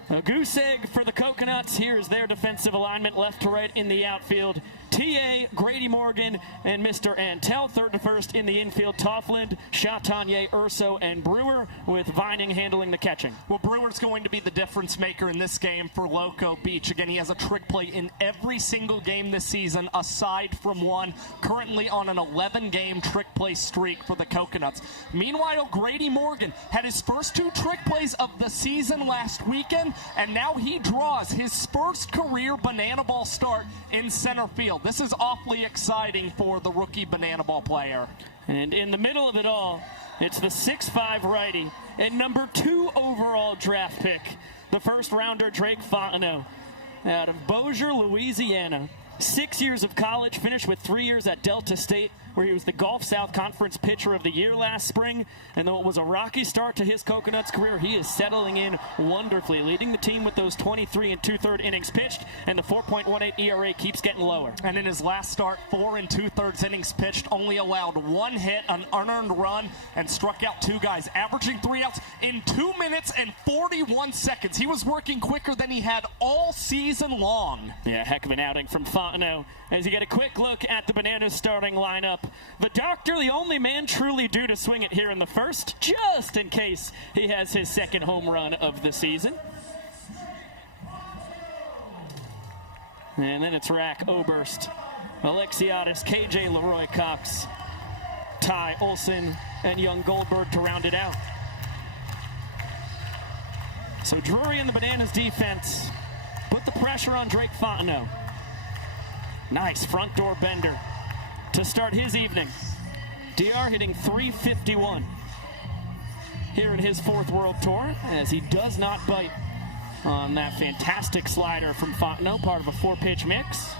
A goose egg for the Coconuts. Here's their defensive alignment, left to right in the outfield. TA, Grady Morgan, and Mr. Antel. Third to first in the infield, Toffland, Chatanier, Urso, and Brewer, with Vining handling the catching. Well, Brewer's going to be the difference maker in this game for Loco Beach. Again, he has a trick play in every single game this season, aside from one. Currently on an 11-game trick play streak for the Coconuts. Meanwhile, Grady Morgan had his first 2 trick plays of the season last weekend, and now he draws his first career banana ball start in center field. This is awfully exciting for the rookie banana ball player. And in the middle of it all, it's the 6'5" righty and number 2 overall draft pick, the first rounder Drake Fontenot, out of Bossier, Louisiana. 6 years of college, finished with 3 years at Delta State, where he was the Gulf South Conference Pitcher of the Year last spring. And though it was a rocky start to his Coconuts career, he is settling in wonderfully, leading the team with those 23 2/3 innings pitched, and the 4.18 ERA keeps getting lower. And in his last start, 4 2/3 innings pitched, only allowed 1 hit, an unearned run, and struck out 2 guys, averaging 3 outs in 2 minutes and 41 seconds. He was working quicker than he had all season long. Yeah, heck of an outing from Fontenot. As you get a quick look at the Bananas starting lineup, the doctor, the only man truly due to swing it here in the first, just in case he has his second home run of the season. And then it's Rack, Oberst, Alexiadis, KJ Leroy Cox, Ty Olson, and young Goldberg to round it out. So Drury and the Bananas defense put the pressure on Drake Fontenot. Nice front door bender to start his evening. DR hitting .351 here in his 4th World Tour, as he does not bite on that fantastic slider from Fontenot, part of a 4-pitch mix.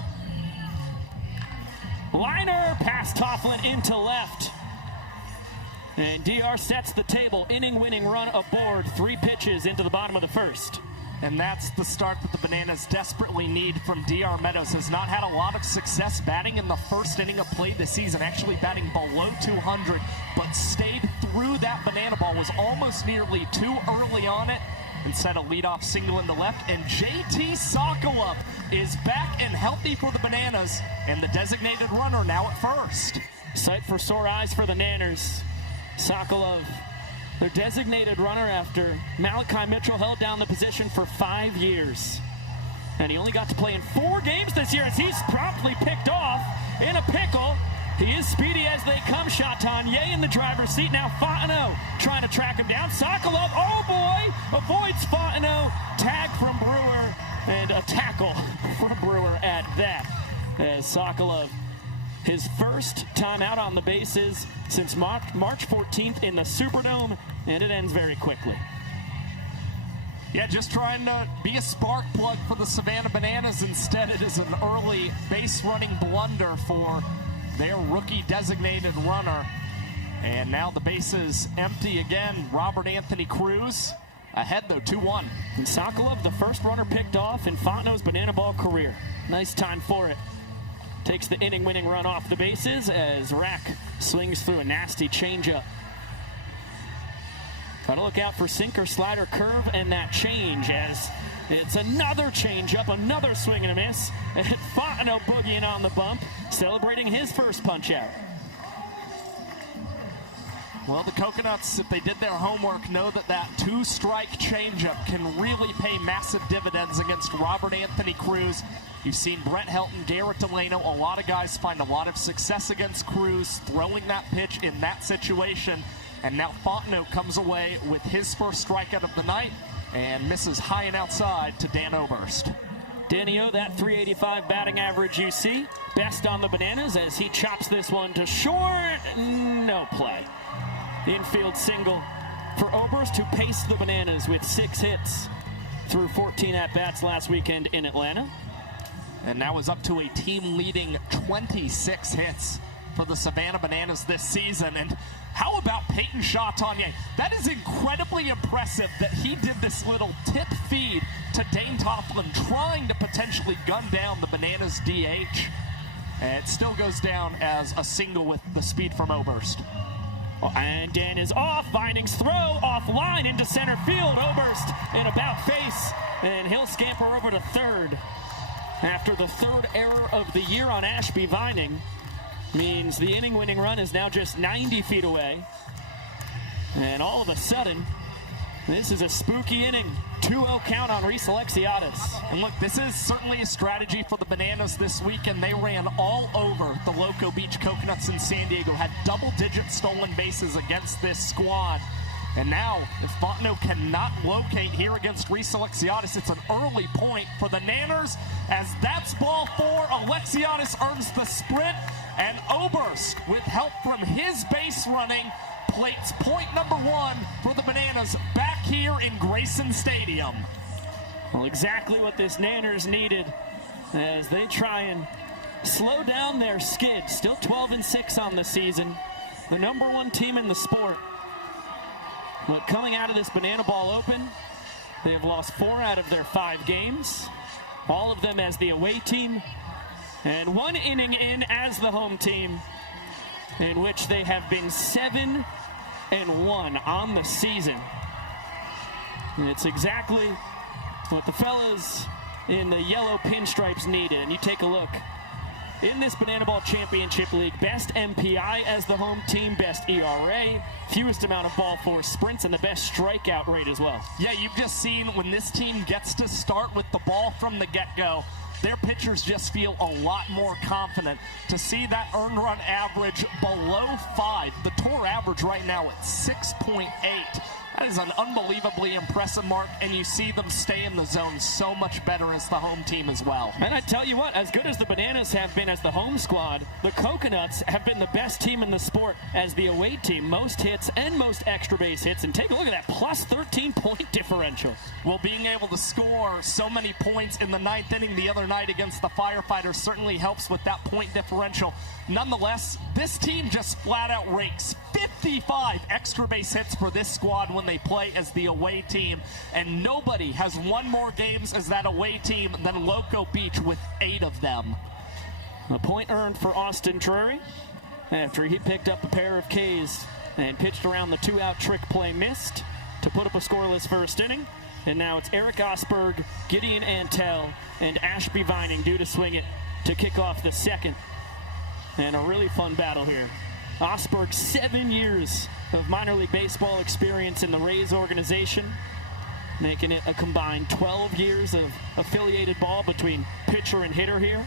Liner past Tofflin into left. And DR sets the table. Inning-winning run aboard. 3 pitches into the bottom of the first. And that's the start that the Bananas desperately need from DR Meadows. Has not had a lot of success batting in the first inning of play this season, actually batting below 200, but stayed through that banana ball, was almost nearly too early on it, and set a leadoff single in the left. And JT Sokolov is back and healthy for the Bananas, and the designated runner now at first. Sight for sore eyes for the Nanners. Sokolov, their designated runner after Malachi Mitchell held down the position for 5 years. And he only got to play in 4 games this year, as he's promptly picked off in a pickle. He is speedy as they come. Chatanier in the driver's seat. Now Fontenot trying to track him down. Sokolov, oh boy, avoids Fontenot. Tag from Brewer, and a tackle from Brewer at that. As Sokolov, his first time out on the bases since March 14th in the Superdome, and it ends very quickly. Yeah, just trying to be a spark plug for the Savannah Bananas. Instead, it is an early base-running blunder for their rookie designated runner. And now the bases empty again. Robert Anthony Cruz ahead, though, 2-1. And Sokolov, the first runner picked off in Fontenot's banana ball career. Nice time for it. Takes the inning-winning run off the bases as Rack swings through a nasty changeup. Gotta look out for sinker, slider, curve, and that change, as it's another changeup, another swing and a miss. And Fontenot boogieing on the bump, celebrating his first punch-out. Well, the Coconuts, if they did their homework, know that that 2-strike changeup can really pay massive dividends against Robert Anthony Cruz. You've seen Brett Helton, Garrett Delano, a lot of guys find a lot of success against Cruz throwing that pitch in that situation. And now Fontenot comes away with his first strikeout of the night and misses high and outside to Dan Oberst. Danny O, that .385 batting average you see, best on the Bananas as he chops this one to short. No play. Infield single for Oberst, who paced the Bananas with 6 hits through 14 at-bats last weekend in Atlanta. And now is up to a team-leading 26 hits for the Savannah Bananas this season. And how about Peyton Chatanier? That is incredibly impressive that he did this little tip feed to Dane Tofflin, trying to potentially gun down the Bananas DH. And it still goes down as a single with the speed from Oberst. And Dan is off. Vining's throw offline into center field. Oberst in about face, and he'll scamper over to third. after the third error of the year on Ashby Vining, means the inning-winning run is now just 90 feet away. And all of a sudden, this is a spooky inning. 2-0 count on Reese Alexiadis. And look, this is certainly a strategy for the Bananas this weekend. They ran all over the Loco Beach Coconuts in San Diego, had double-digit stolen bases against this squad. And now, if Fontenot cannot locate here against Reese Alexiadis, it's an early point for the Nanners, as that's ball 4. Alexiadis earns the sprint, and Oberst, with help from his base running, plates point number 1 for the Bananas back here in Grayson Stadium. Well, exactly what this Nanners needed as they try and slow down their skid. Still 12-6 on the season. The number 1 team in the sport. But coming out of this Banana Ball Open, they have lost 4 out of their 5 games. All of them as the away team. And 1 inning in as the home team, in which they have been 7-1 on the season. And it's exactly what the fellas in the yellow pinstripes needed. And you take a look. In this Banana Ball Championship League, best MPI as the home team, best ERA, fewest amount of ball force sprints, and the best strikeout rate as well. Yeah, you've just seen when this team gets to start with the ball from the get-go, their pitchers just feel a lot more confident. To see that earned run average below 5, the tour average right now at 6.8. That is an unbelievably impressive mark, and you see them stay in the zone so much better as the home team as well. And I tell you what, as good as the Bananas have been as the home squad, the Coconuts have been the best team in the sport as the away team. Most hits and most extra base hits, and take a look at that plus 13-point differential. Well, being able to score so many points in the 9th inning the other night against the Firefighters certainly helps with that point differential. Nonetheless, this team just flat out rakes 55 extra base hits for this squad when they play as the away team, and nobody has won more games as that away team than Loco Beach with 8 of them. A point earned for Austin Drury after he picked up a pair of Ks and pitched around the 2-out trick play missed to put up a scoreless first inning. And now it's Eric Osberg, Gideon Antel, and Ashby Vining due to swing it to kick off the second. And a really fun battle here. Osberg, 7 years of minor league baseball experience in the Rays organization, making it a combined 12 years of affiliated ball between pitcher and hitter here.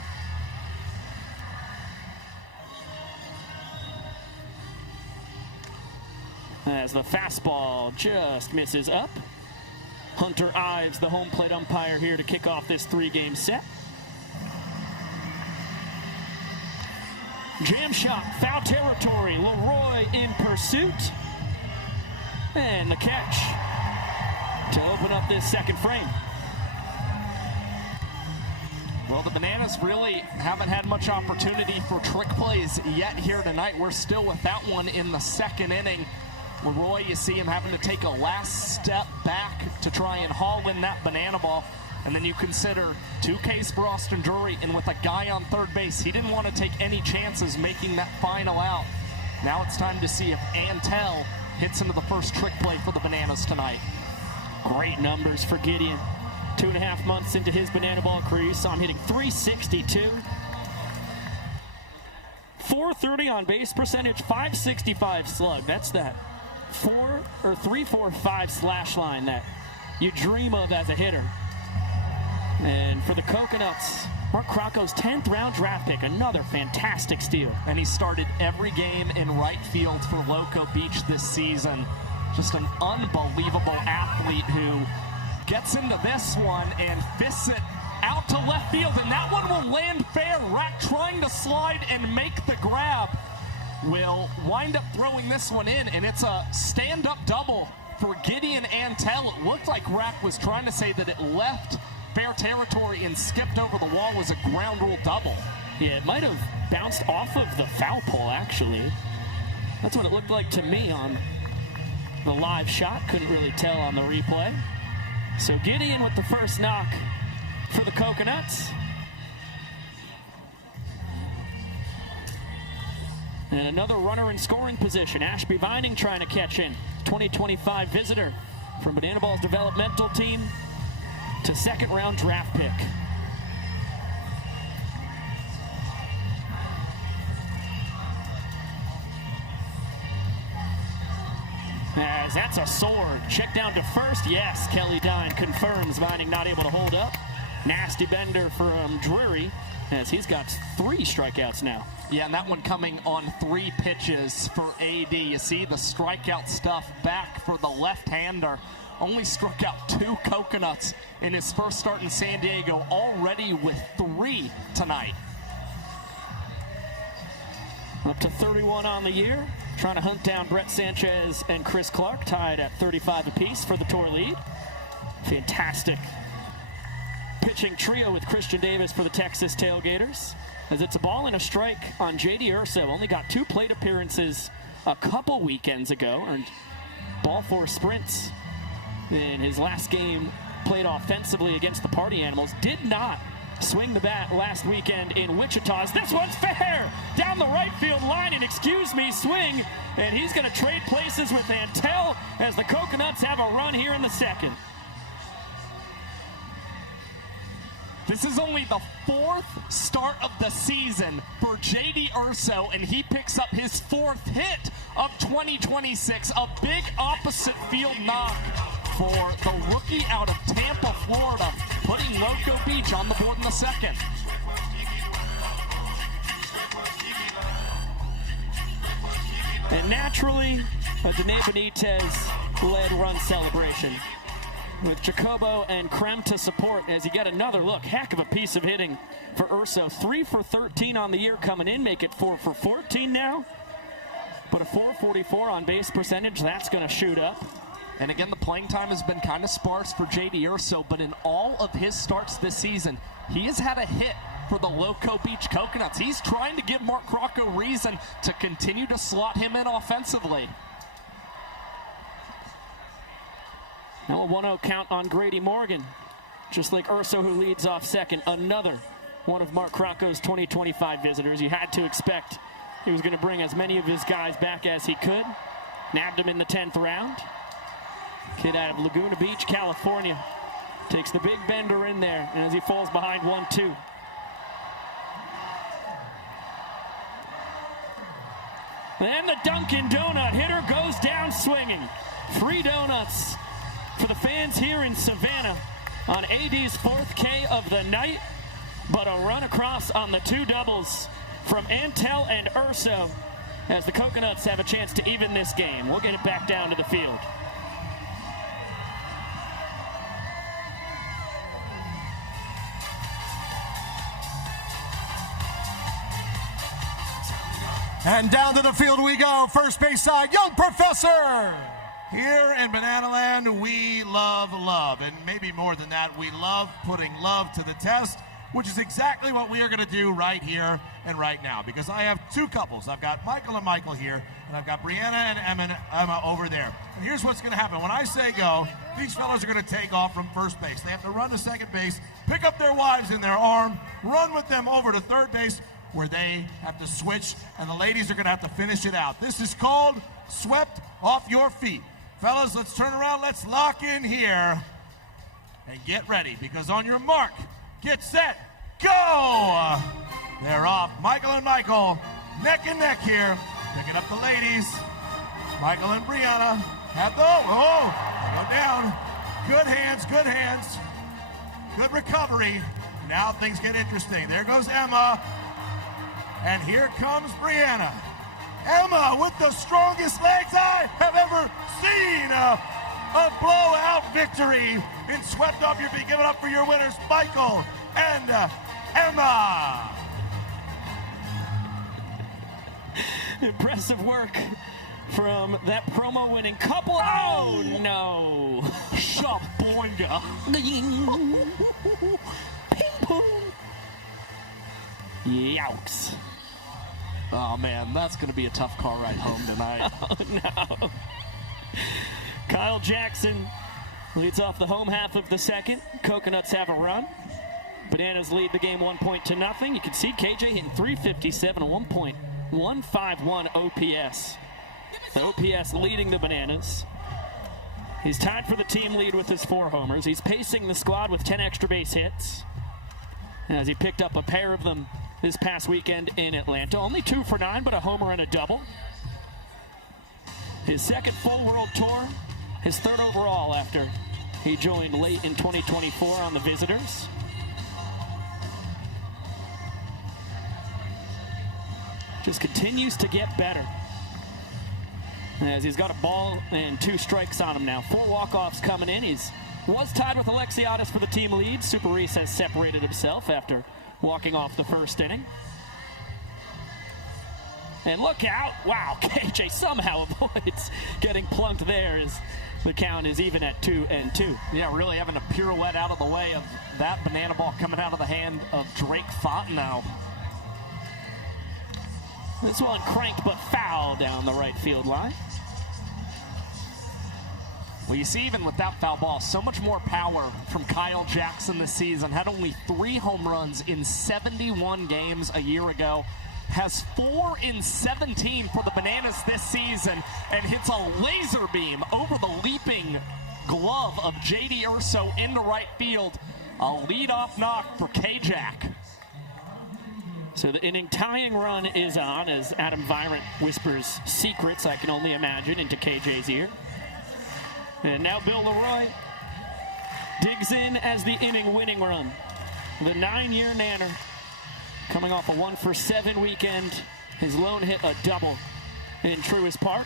As the fastball just misses up. Hunter Ives, the home plate umpire, here to kick off this 3-game set. Jam shot, foul territory, Leroy in pursuit. And the catch to open up this second frame. Well, the Bananas really haven't had much opportunity for trick plays yet here tonight. We're still without one in the second inning. Leroy, you see him having to take a last step back to try and haul in that banana ball. And then you consider 2 Ks for Austin Drury, and with a guy on third base, he didn't want to take any chances making that final out. Now it's time to see if Antel hits into the first trick play for the Bananas tonight. Great numbers for Gideon. 2.5 months into his banana ball career, you saw him hitting .362. .430 on base percentage, .565 slug. That's that 3-4-5 slash line that you dream of as a hitter. And for the Coconuts, Mark Crocco's 10th round draft pick, another fantastic steal. And he started every game in right field for Loco Beach this season. Just an unbelievable athlete who gets into this one and fists it out to left field, and that one will land fair. Rack trying to slide and make the grab will wind up throwing this one in, and it's a stand-up double for Gideon Antel. It looked like Rack was trying to say that it left fair territory and skipped over the wall was a ground rule double. Yeah, it might have bounced off of the foul pole, actually. That's what it looked like to me on the live shot. Couldn't really tell on the replay. So Gideon with the first knock for the Coconuts. And another runner in scoring position. Ashby Vining trying to catch in. 2025 visitor from Banana Ball's developmental team to second round draft pick. As that's a sword. Check down to first. Yes, Kelly Dine confirms Vining not able to hold up. Nasty bender from Drury, as he's got 3 strikeouts now. Yeah, and that one coming on 3 pitches for AD. You see the strikeout stuff back for the left-hander. Only struck out 2 coconuts in his first start in San Diego, already with 3 tonight. Up to 31 on the year. Trying to hunt down Brett Sanchez and Chris Clark, tied at 35 apiece for the tour lead. Fantastic pitching trio with Christian Davis for the Texas Tailgaters. As it's a ball and a strike on J.D. Urso. Only got 2 plate appearances a couple weekends ago. Earned ball 4 sprints in his last game played offensively against the Party Animals. Did not swing the bat last weekend in Wichita. This one's fair! Down the right field line, and excuse me, swing. And he's going to trade places with Antel as the Coconuts have a run here in the second. This is only the 4th start of the season for J.D. Urso, and he picks up his 4th hit of 2026. A big opposite field knock for the rookie out of Tampa, Florida, putting Loco Beach on the board in the second. And naturally, a Dene Benitez-led run celebration, with Jacobo and Krem to support as you get another look. Heck of a piece of hitting for Urso. 3 for 13 on the year coming in, make it 4 for 14 now. But a 444 on base percentage, that's going to shoot up. And again, the playing time has been kind of sparse for J.D. Urso, but in all of his starts this season, he has had a hit for the Loco Beach Coconuts. He's trying to give Mark Crocco reason to continue to slot him in offensively. Now a 1-0 count on Grady Morgan. Just like Urso, who leads off second. Another one of Mark Crocco's 2025 visitors. You had to expect he was going to bring as many of his guys back as he could. Nabbed him in the 10th round. Kid out of Laguna Beach, California. Takes the big bender in there, and as he falls behind 1-2. And the Dunkin' Donut hitter goes down swinging. 3 donuts for the fans here in Savannah on AD's 4th K of the night, but a run across on the 2 doubles from Antel and Urso as the Coconuts have a chance to even this game. We'll get it back down to the field. And down to the field we go. First base side, Young Professor. Here in Banana Land, we love love. And maybe more than that, we love putting love to the test, which is exactly what we are going to do right here and right now. Because I have 2 couples. I've got Michael and Michael here, and I've got Brianna and Emma over there. And here's what's going to happen. When I say go, these fellas are going to take off from first base. They have to run to second base, pick up their wives in their arm, run with them over to third base, where they have to switch, and the ladies are going to have to finish it out. This is called swept off your feet. Fellas, let's turn around. Let's lock in here and get ready, because on your mark, get set, go! They're off. Michael and Michael, neck and neck here, picking up the ladies. Michael and Brianna have the, they go down. Good hands, good hands. Good recovery. Now things get interesting. There goes Emma. And here comes Brianna. Emma with the strongest legs I have ever seen. A blowout victory in swept off your feet. Give it up for your winners, Michael and Emma. Impressive work from that promo-winning couple. Oh, no. Shaboinga. Ping-pong. Yowks. Oh, man, that's going to be a tough car ride home tonight. Oh, no. Kyle Jackson leads off the home half of the second. Coconuts have a run. Bananas lead the game 1-0. You can see KJ hitting .357, a 1.151 OPS. The OPS leading the Bananas. He's tied for the team lead with his 4 homers. He's pacing the squad with 10 extra base hits, as he picked up a pair of them this past weekend in Atlanta. Only 2 for 9, but a homer and a double. His second full World Tour, his third overall after he joined late in 2024 on the Visitors. Just continues to get better, as he's got a ball and 2 strikes on him now. 4 walk-offs coming in. He's was tied with Alexiadis for the team lead. Super Reese has separated himself after walking off the first inning. And look out. Wow, KJ somehow avoids getting plunked there as the count is even at 2-2. Yeah, really having a pirouette out of the way of that banana ball coming out of the hand of Drake Fontenot. This one cranked but foul down the right field line. Well, you see, even with that foul ball, so much more power from Kyle Jackson this season. Had only 3 home runs in 71 games a year ago. Has 4 in 17 for the Bananas this season, and hits a laser beam over the leaping glove of J.D. Urso into right field. A leadoff knock for K-Jack. So the inning tying run is on as Adam Virant whispers secrets, I can only imagine, into KJ's ear. And now Bill Leroy digs in as the inning winning run. The 9-year Nanner coming off a 1-for-7 weekend. His lone hit a double in Truist Park.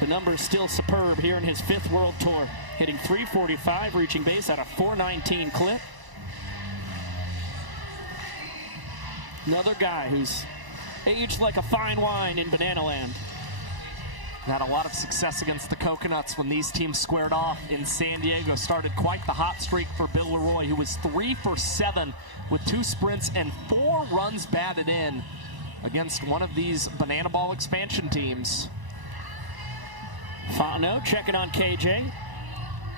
The numbers still superb here in his 5th World Tour. Hitting .345, reaching base at a .419 clip. Another guy who's aged like a fine wine in Banana Land. Had a lot of success against the Coconuts when these teams squared off in San Diego. Started quite the hot streak for Bill Leroy, who was 3 for 7 with 2 sprints and 4 runs batted in against one of these Banana Ball expansion teams. Fontenot checking on KJ.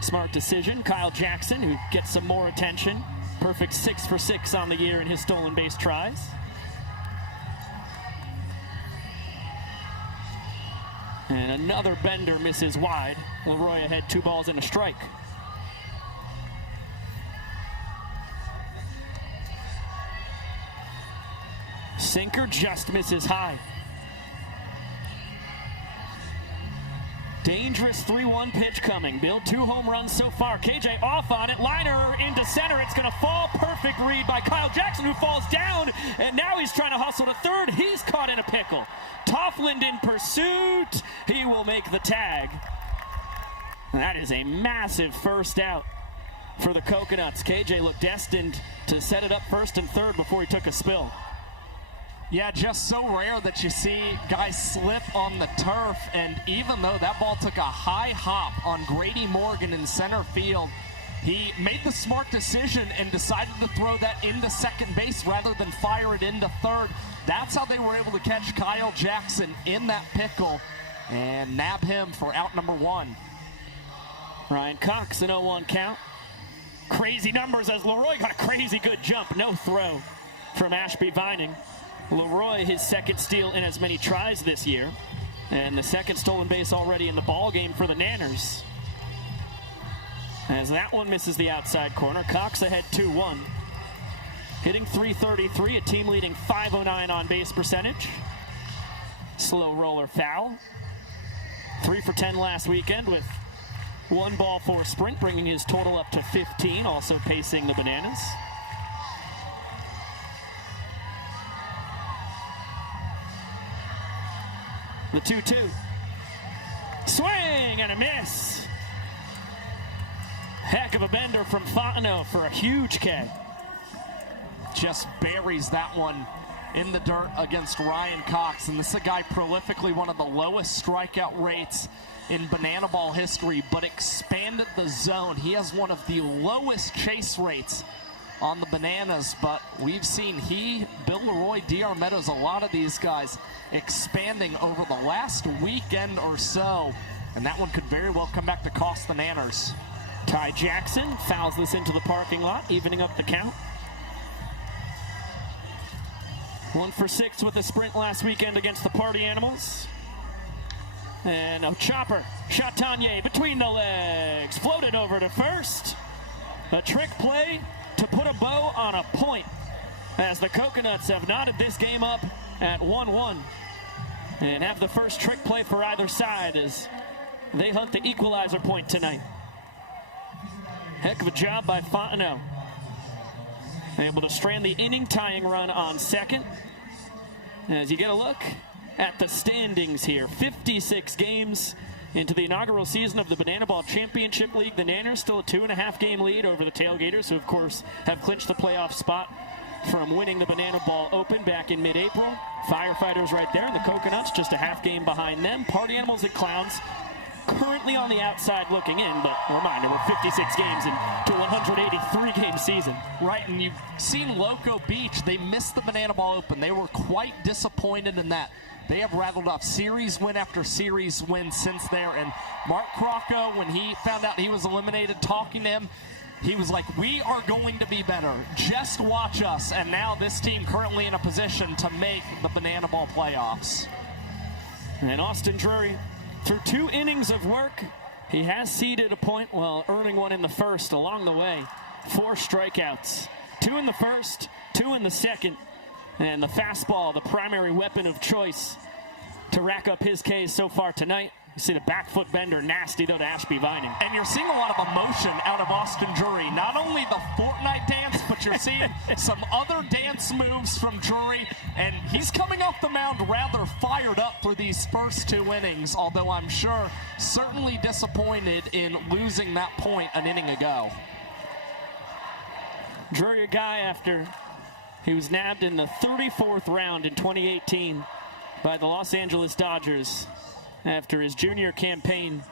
Smart decision. Kyle Jackson, who gets some more attention. Perfect 6 for 6 on the year in his stolen base tries. And another bender misses wide. Leroy ahead 2 balls and a strike. Sinker just misses high. Dangerous 3-1 pitch coming. Bill, 2 home runs so far. KJ off on it. Liner into center. It's going to fall. Perfect read by Kyle Jackson, who falls down. And now he's trying to hustle to third. He's caught in a pickle. Toffland in pursuit. He will make the tag. That is a massive first out for the Coconuts. KJ looked destined to set it up first and third before he took a spill. Yeah, just so rare that you see guys slip on the turf, and even though that ball took a high hop on Grady Morgan in center field, he made the smart decision and decided to throw that into second base rather than fire it into third. That's how they were able to catch Kyle Jackson in that pickle and nab him for out number 1. Ryan Cox, an 0-1 count. Crazy numbers as Leroy got a crazy good jump. No throw from Ashby Vining. Leroy, his second steal in as many tries this year, and the second stolen base already in the ball game for the Nanners. As that one misses the outside corner, Cox ahead 2-1. Hitting .333, a team leading .509 on base percentage. Slow roller foul. 3 for 10 last weekend with 1 ball, 4 sprint, bringing his total up to 15, also pacing the Bananas. The 2-2. Swing and a miss. Heck of a bender from Fontenot for a huge K. Just buries that one in the dirt against Ryan Cox. And this is a guy prolifically one of the lowest strikeout rates in Banana Ball history, but expanded the zone. He has one of the lowest chase rates on the Bananas, but we've seen Bill Leroy, DR Meadows, a lot of these guys expanding over the last weekend or so, and that one could very well come back to cost the Nanners. Ty Jackson fouls this into the parking lot, evening up the count. 1 for 6 with a sprint last weekend against the Party Animals. And a chopper, Chatagnier between the legs, floated over to first. A trick play to put a bow on a point, as the Coconuts have knotted this game up at 1-1. And have the first trick play for either side as they hunt the equalizer point tonight. Heck of a job by Fontenot. Able to strand the inning tying run on second. As you get a look at the standings here, 56 games into the inaugural season of the Banana Ball Championship League. The Nanners still a 2.5-game lead over the Tailgaters, who of course have clinched the playoff spot from winning the Banana Ball Open back in mid-April. Firefighters right there, and the Coconuts just a half game behind them. Party Animals and Clowns currently on the outside looking in, but reminder, we're 56 games into a 183-game season. Right, and you've seen Loco Beach. They missed the Banana Ball Open. They were quite disappointed in that. They have rattled off series win after series win since there, and Mark Crocco, when he found out he was eliminated, talking to him, he was like, we are going to be better. Just watch us. And now this team currently in a position to make the Banana Ball playoffs. And Austin Drury, through 2 innings of work, he has ceded a point while earning one in the first along the way. 4 strikeouts. 2 in the first, 2 in the second. And the fastball, the primary weapon of choice to rack up his Ks so far tonight. You see the back foot bender, nasty though to Ashby Vining. And you're seeing a lot of emotion out of Austin Drury. Not only the Fortnite dance, but you're seeing some other dance moves from Drury. And he's coming off the mound rather fired up for these first 2 innings, although I'm sure certainly disappointed in losing that point an inning ago. Drury, a guy after he was nabbed in the 34th round in 2018 by the Los Angeles Dodgers after his junior campaign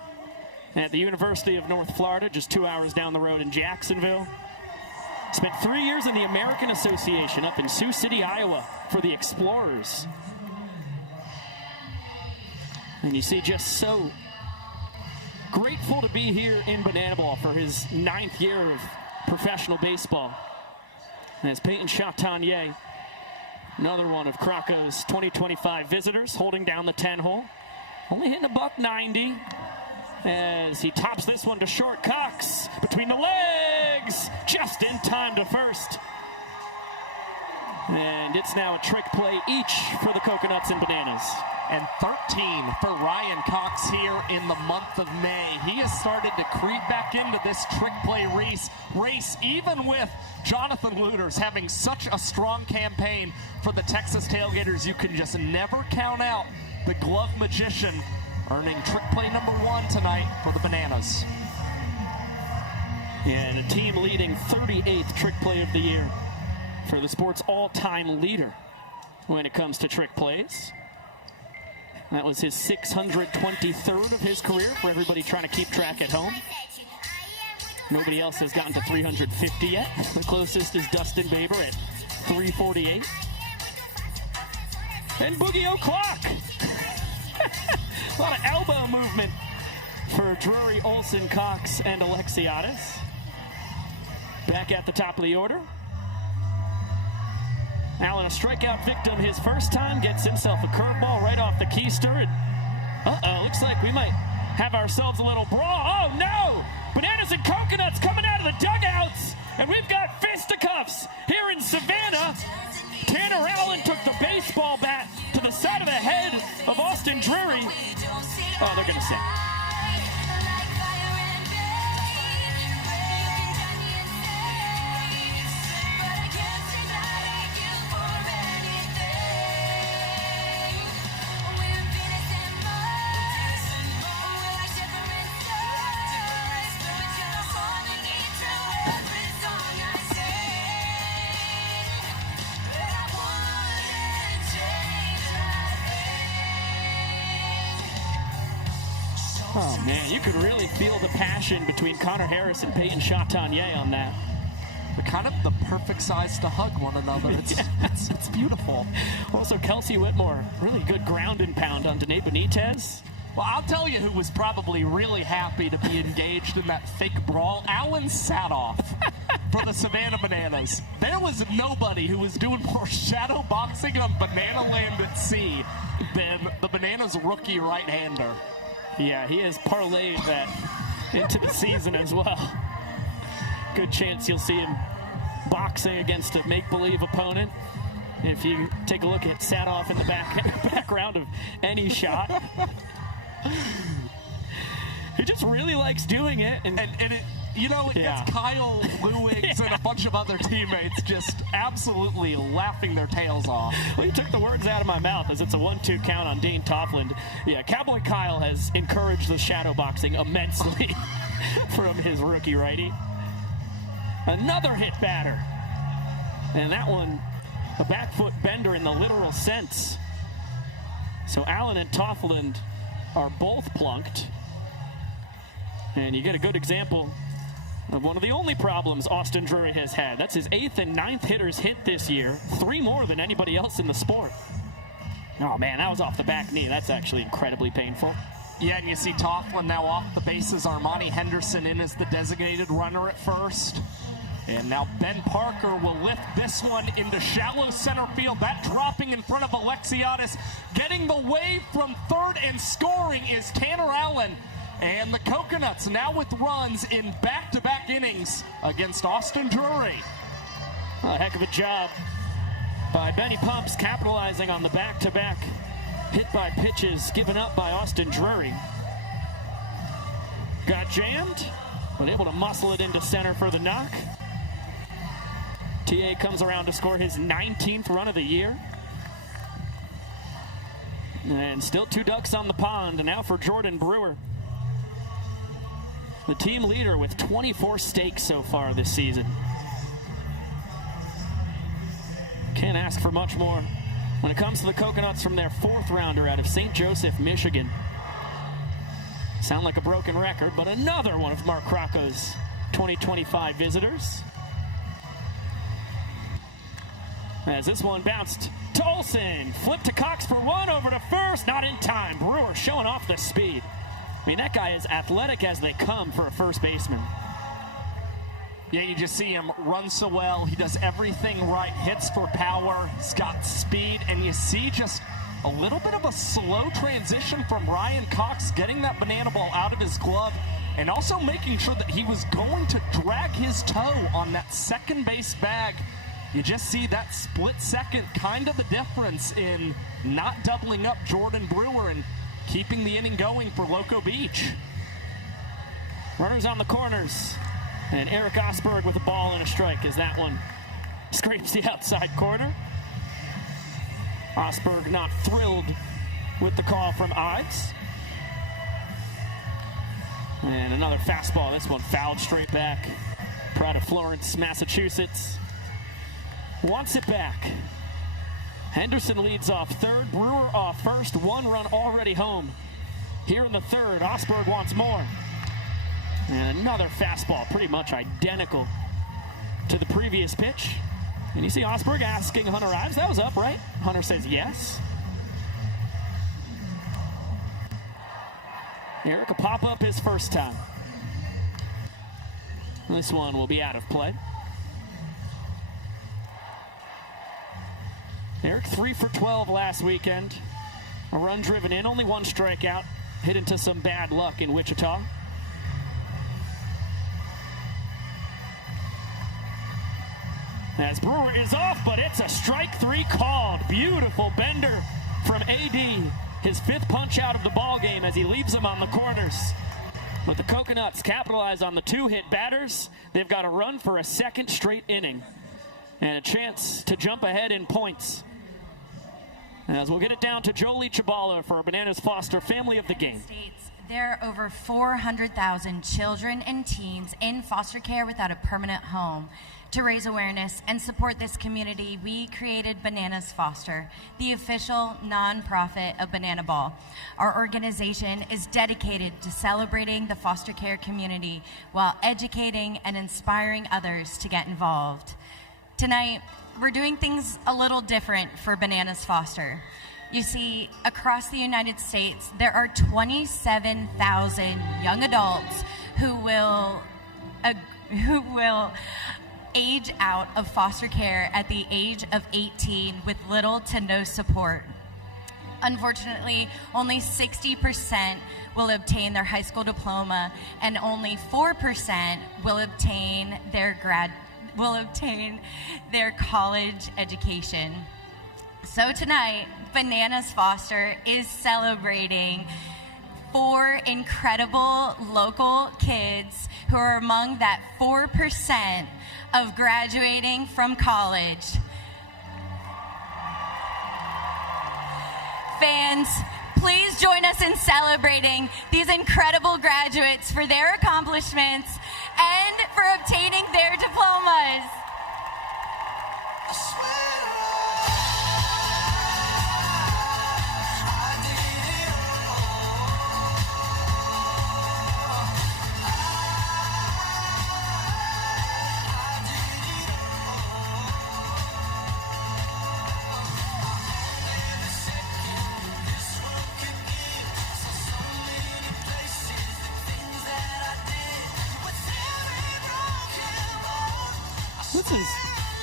at the University of North Florida, just 2 hours down the road in Jacksonville. Spent 3 years in the American Association up in Sioux City, Iowa for the Explorers. And you see just so grateful to be here in Banana Ball for his 9th year of professional baseball. As Peyton Chatagnier, another one of Crocco's 2025 visitors, holding down the 10-hole. Only hitting a $190 as he tops this one to short. Cox between the legs, just in time to first. And it's now a trick play each for the Coconuts and Bananas. And 13 for Ryan Cox here in the month of May. He has started to creep back into this trick play race, even with Jonathan Luters having such a strong campaign for the Texas Tailgaters. You can just never count out the glove magician earning trick play number 1 tonight for the Bananas. And a team leading 38th trick play of the year for the sport's all-time leader when it comes to trick plays. That was his 623rd of his career for everybody trying to keep track at home. Nobody else has gotten to 350 yet. The closest is Dustin Baber at 348. And Boogie O'Clock. A lot of elbow movement for Drury, Olsen, Cox, and Alexiadis. Back at the top of the order. Allen, a strikeout victim his first time, gets himself a curveball right off the keister. And looks like we might have ourselves a little brawl. Oh no! Bananas and Coconuts coming out of the dugouts, and we've got fisticuffs here in Savannah. Tanner Allen took the baseball bat to the side of the head of Austin Drury. Oh, they're gonna sing. Oh, man, you could really feel the passion between Connor Harris and Peyton Chatagnier on that. They're kind of the perfect size to hug one another. It's beautiful. Also, Kelsey Whitmore, really good ground and pound on Danae Benitez. Well, I'll tell you who was probably really happy to be engaged in that fake brawl. Alan Sadoff for the Savannah Bananas. There was nobody who was doing more shadow boxing on Banana Land at Sea than the Bananas rookie right-hander. Yeah, he has parlayed that into the season as well. Good chance you'll see him boxing against a make-believe opponent If you take a look at Sadoff in the background of any shot, he just really likes doing it. And it, you know, it gets Kyle Lewis and a bunch of other teammates just absolutely laughing their tails off. Well, he took the words out of my mouth as it's a 1-2 count on Dean Toffland. Yeah, Cowboy Kyle has encouraged the shadow boxing immensely from his rookie righty. Another hit batter. And that one, a back foot bender in the literal sense. So Allen and Toffland are both plunked. And you get a good example of one of the only problems Austin Drury has had. That's his 8th and 9th hitters hit this year, 3 more than anybody else in the sport. Oh man, that was off the back knee. That's actually incredibly painful. Yeah, and you see Toffland now off the bases. Armani Henderson in as the designated runner at first. And now Ben Parker will lift this one into shallow center field. That dropping in front of Alexiadis. Getting the wave from third and scoring is Tanner Allen. And the Coconuts now with runs in back-to-back innings against Austin Drury. A heck of a job by Benny Pumps, capitalizing on the back-to-back hit by pitches given up by Austin Drury. Got jammed, but able to muscle it into center for the knock. TA comes around to score his 19th run of the year. And still 2 ducks on the pond. And now for Jordan Brewer, the team leader with 24 stakes so far this season. Can't ask for much more when it comes to the Coconuts from their 4th rounder out of St. Joseph, Michigan. Sound like a broken record, but another one of Mark Crocco's 2025 visitors. As this one bounced to Olsen, flipped to Cox for 1, over to first, not in time. Brewer showing off the speed. I mean, that guy is athletic as they come for a first baseman. Yeah, you just see him run so well. He does everything right, hits for power. He's got speed, and you see just a little bit of a slow transition from Ryan Cox, getting that banana ball out of his glove, and also making sure that he was going to drag his toe on that second base bag. You just see that split second, kind of the difference in not doubling up Jordan Brewer and keeping the inning going for Loco Beach. Runners on the corners, and Eric Osberg with a ball and a strike as that one scrapes the outside corner. Osberg not thrilled with the call from Ives. And another fastball, this one fouled straight back. Proud of Florence, Massachusetts. Wants it back. Henderson leads off third, Brewer off first, 1 run already home. Here in the third, Osberg wants more. And another fastball, pretty much identical to the previous pitch. And you see Osberg asking Hunter Ives, that was up, right? Hunter says yes. Eric will pop up his first time. This one will be out of play. Eric 3 for 12 last weekend. A run driven in, only 1 strikeout. Hit into some bad luck in Wichita. As Brewer is off, but it's a strike 3 called. Beautiful bender from AD. His 5th punch out of the ball game as he leaves them on the corners. But the Coconuts capitalize on the 2 hit batters. They've got a run for a 2nd straight inning and a chance to jump ahead in points. As we'll get it down to Jolie Chabala for Bananas Foster Family of the Game. There are over 400,000 children and teens in foster care without a permanent home. To raise awareness and support this community, we created Bananas Foster, the official nonprofit of Banana Ball. Our organization is dedicated to celebrating the foster care community while educating and inspiring others to get involved. Tonight, we're doing things a little different for Bananas Foster. You see, across the United States, there are 27,000 young adults who will age out of foster care at the age of 18 with little to no support. Unfortunately, only 60% will obtain their high school diploma, and only 4% will obtain their college education. So tonight, Bananas Foster is celebrating 4 incredible local kids who are among that 4% of graduating from college. Fans, please join us in celebrating these incredible graduates for their accomplishments and for obtaining their diplomas.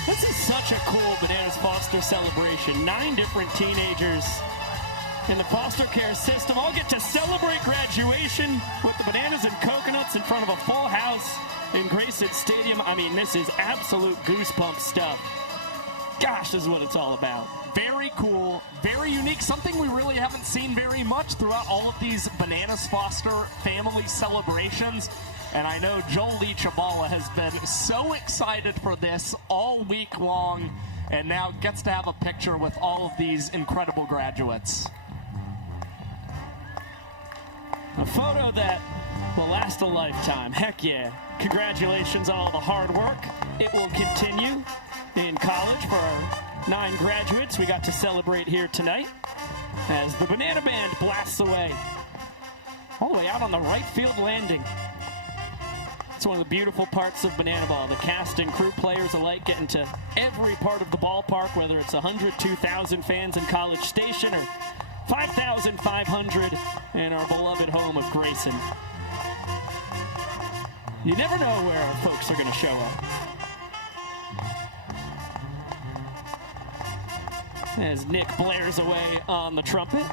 This is such a cool Bananas Foster celebration. 9 different teenagers in the foster care system all get to celebrate graduation with the Bananas and Coconuts in front of a full house in Grayson Stadium. I mean, this is absolute goosebump stuff. Gosh, this is what it's all about. Very cool, very unique, something we really haven't seen very much throughout all of these Bananas Foster family celebrations. And I know Joel Lee Chavala has been so excited for this all week long, and now gets to have a picture with all of these incredible graduates. A photo that will last a lifetime. Heck yeah. Congratulations on all the hard work. It will continue in college for our 9 graduates we got to celebrate here tonight as the Banana Band blasts away all the way out on the right field landing. It's one of the beautiful parts of Banana Ball. The cast and crew players alike getting to every part of the ballpark, whether it's 102,000 fans in College Station or 5,500 in our beloved home of Grayson. You never know where our folks are going to show up. As Nick blares away on the trumpet.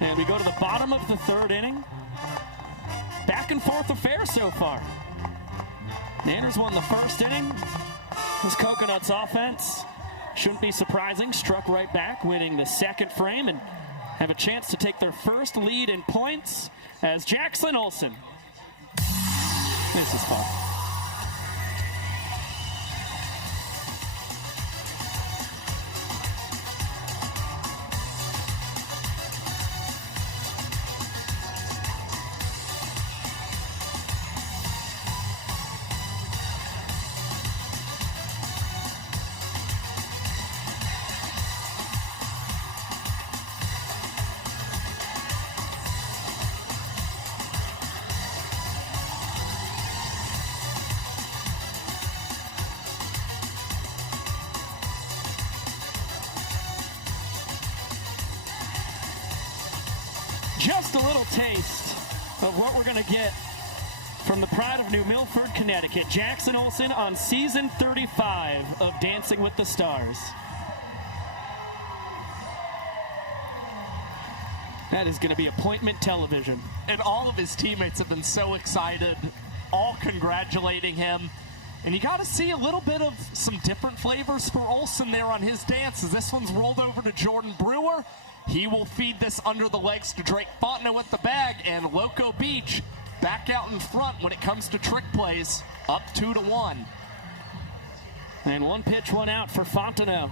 And we go to the bottom of the 3rd inning. Back and forth affair so far. Nanners won the 1st inning. This Coconuts offense, shouldn't be surprising, struck right back, winning the 2nd frame and have a chance to take their first lead in points as Jackson Olsen. This is fun. Just a little taste of what we're going to get from the pride of New Milford, Connecticut. Jackson Olsen on season 35 of Dancing with the Stars. That is going to be appointment television. And all of his teammates have been so excited, all congratulating him. And you got to see a little bit of some different flavors for Olsen there on his dances. This one's rolled over to Jordan Brewer. He will feed this under the legs to Drake Fontenot with the bag, and Loco Beach back out in front when it comes to trick plays, up 2-1. And 1 pitch, 1 out for Fontenot.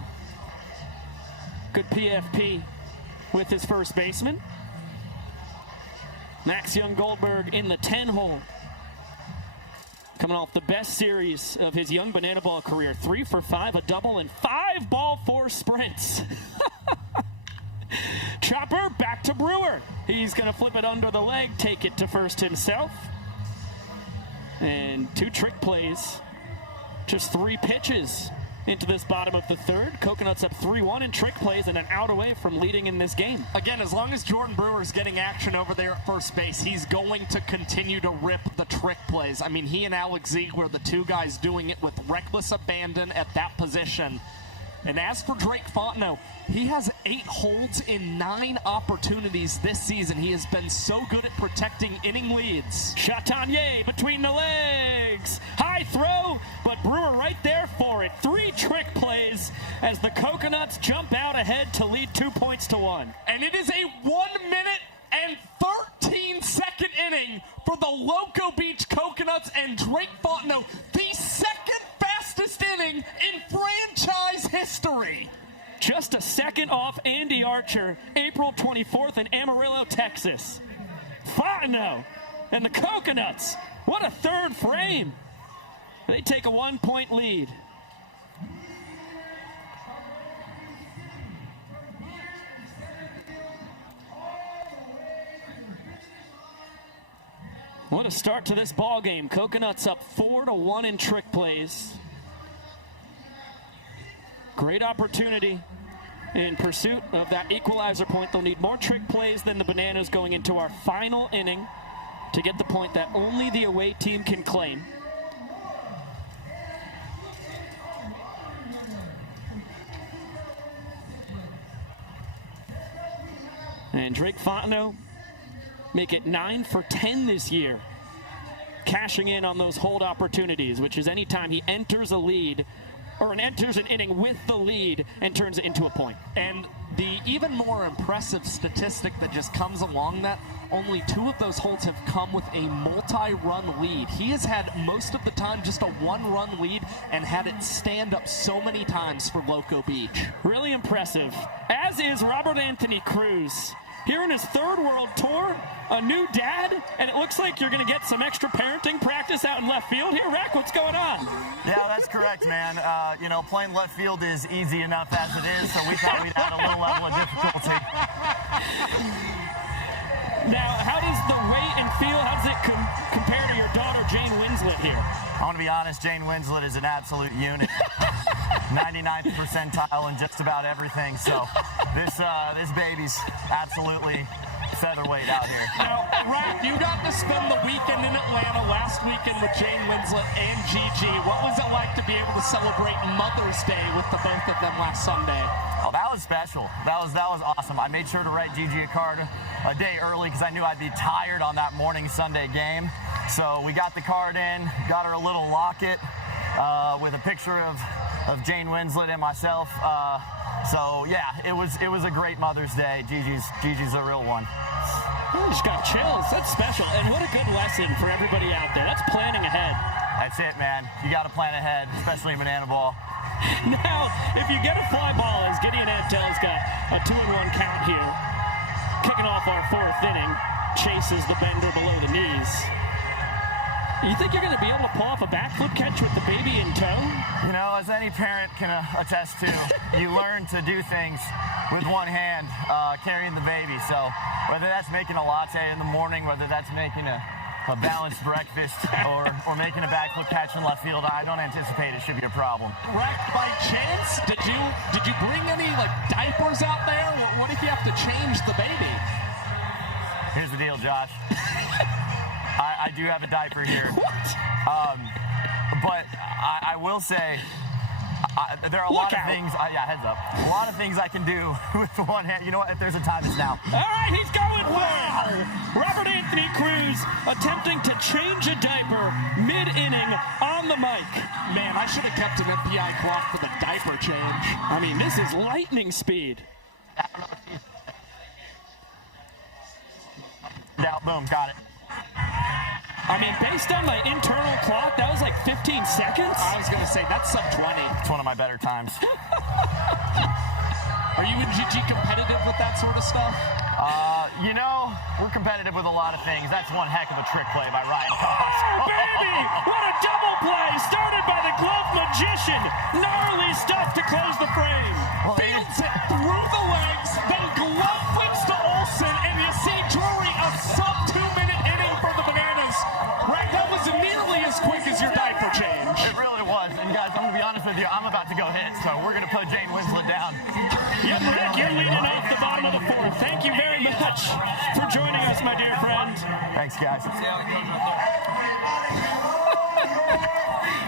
Good PFP with his first baseman. Max Young Goldberg in the 10-hole. Coming off the best series of his young Banana Ball career. 3 for 5, a double, and 5 ball 4 sprints. Chopper back to Brewer. He's going to flip it under the leg, take it to first himself. And 2 trick plays. Just 3 pitches into this bottom of the 3rd. Coconuts up 3-1 in trick plays and an out away from leading in this game. Again, as long as Jordan Brewer's getting action over there at first base, he's going to continue to rip the trick plays. I mean, he and Alex Ziegler, the 2 guys doing it with reckless abandon at that position. And as for Drake Fontenot, he has 8 holds in 9 opportunities this season. He has been so good at protecting inning leads. Chatagnier between the legs. High throw, but Brewer right there for it. 3 trick plays as the Coconuts jump out ahead to lead 2-1. And it is a 1-minute and 13-second inning for the Loco Beach Coconuts and Drake Fontenot, the second fastest inning in franchise history. Just a second off Andy Archer, April 24th in Amarillo, Texas. Fontenot and the Coconuts, what a third frame. They take a 1-point lead. What a start to this ball game. Coconuts up 4-1 in trick plays. Great opportunity in pursuit of that equalizer point. They'll need more trick plays than the Bananas going into our final inning to get the point that only the away team can claim. And Drake Fontenot make it 9 for 10 this year, cashing in on those hold opportunities, which is anytime he enters a lead or enters an inning with the lead and turns it into a point. And the even more impressive statistic that just comes along that, only 2 of those holds have come with a multi-run lead. He has had most of the time just a 1-run lead and had it stand up so many times for Loco Beach. Really impressive, as is Robert Anthony Cruz. Here in his 3rd world tour, a new dad, and it looks like you're going to get some extra parenting practice out in left field. Here, Rack, what's going on? Yeah, that's correct, man. Playing left field is easy enough as it is, so we thought we'd add a little level of difficulty. Now, how does the weight and feel, how does it compare to your daughter, Jane Winslet, here? I want to be honest, Jane Winslet is an absolute unit. 99th percentile in just about everything, so this baby's absolutely featherweight out here. Now, Rack, you got to spend the weekend in Atlanta last weekend with Jane Winslet and Gigi. What was it like to be able to celebrate Mother's Day with the both of them last Sunday? Oh, that was special. That was awesome. I made sure to write Gigi a card a day early because I knew I'd be tired on that morning Sunday game. So we got the card in, got her a little locket with a picture of Jane Winslet and myself. So yeah, it was a great Mother's Day. Gigi's a real one. Oh, just got chills. That's special. And what a good lesson for everybody out there. That's planning ahead. That's it, man. You got to plan ahead, especially in banana ball. Now, if you get a fly ball, as Gideon Antel's got a 2-1 count here, kicking off our 4th inning, chases the bender below the knees. You think you're going to be able to pull off a backflip catch with the baby in tow? You know, as any parent can attest to, you learn to do things with one hand carrying the baby. So whether that's making a latte in the morning, whether that's making a balanced breakfast or making a backflip catch in left field, I don't anticipate it should be a problem. Rack, by chance, did you bring any diapers out there? What if you have to change the baby? Here's the deal, Josh. I do have a diaper here. But I will say, there are a lot of things. Heads up. A lot of things I can do with one hand. You know what? If there's a time, it's now. All right, he's going. Wow! Robert Anthony Cruz attempting to change a diaper mid-inning on the mic. Man, I should have kept an MPI clock for the diaper change. I mean, this is lightning speed. Yeah, boom, got it. I mean, based on my internal clock, that was like 15 seconds. I was going to say, that's sub 20. It's one of my better times. Are you and Gigi competitive with that sort of stuff? We're competitive with a lot of things. That's one heck of a trick play by Ryan Cox. Oh, baby! What a double play! Started by the glove magician. Gnarly stuff to close the frame. Fields it through the legs, then glove flips to Olsen, and you see Drury a sub 2-minute inning for the Bananas. Right, that was nearly as quick as your diaper change. It really was. And guys, I'm going to be honest with you, I'm about to go hit, so we're going to put Jane Winslet down. Yep, Rick, you're leading off the bottom of the fourth. Thank you very much for joining us, my dear friend. Thanks, guys.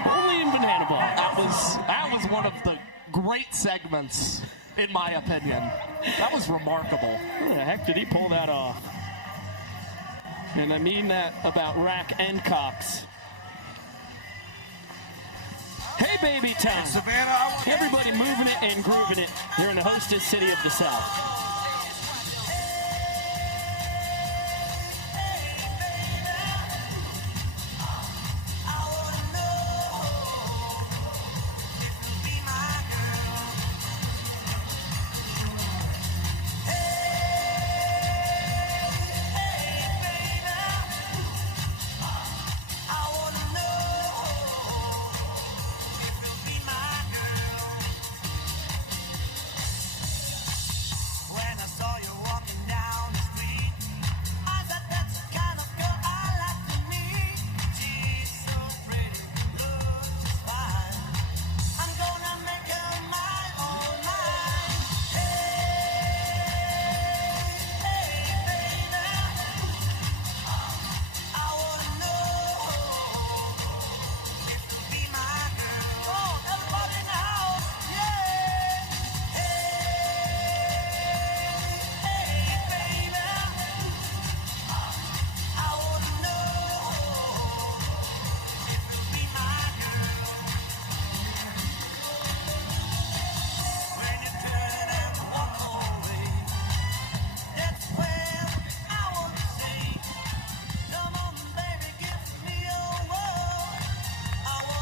Only in banana ball. That was one of the great segments, in my opinion. That was remarkable. How the heck did he pull that off? And I mean that about Rack and Cox. Hey, baby time. Savannah, Everybody moving it and grooving it here in the hostess city of the South.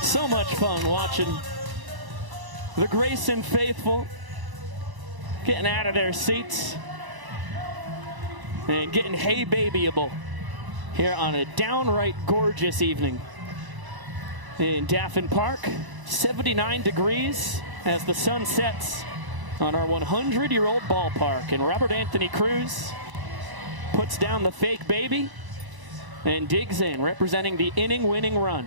So much fun watching the Grayson faithful getting out of their seats and getting hey babyable here on a downright gorgeous evening in Daffin Park. 79 degrees as the sun sets on our 100-year-old ballpark, and Robert Anthony Cruz puts down the fake baby and digs in, representing the inning-winning run.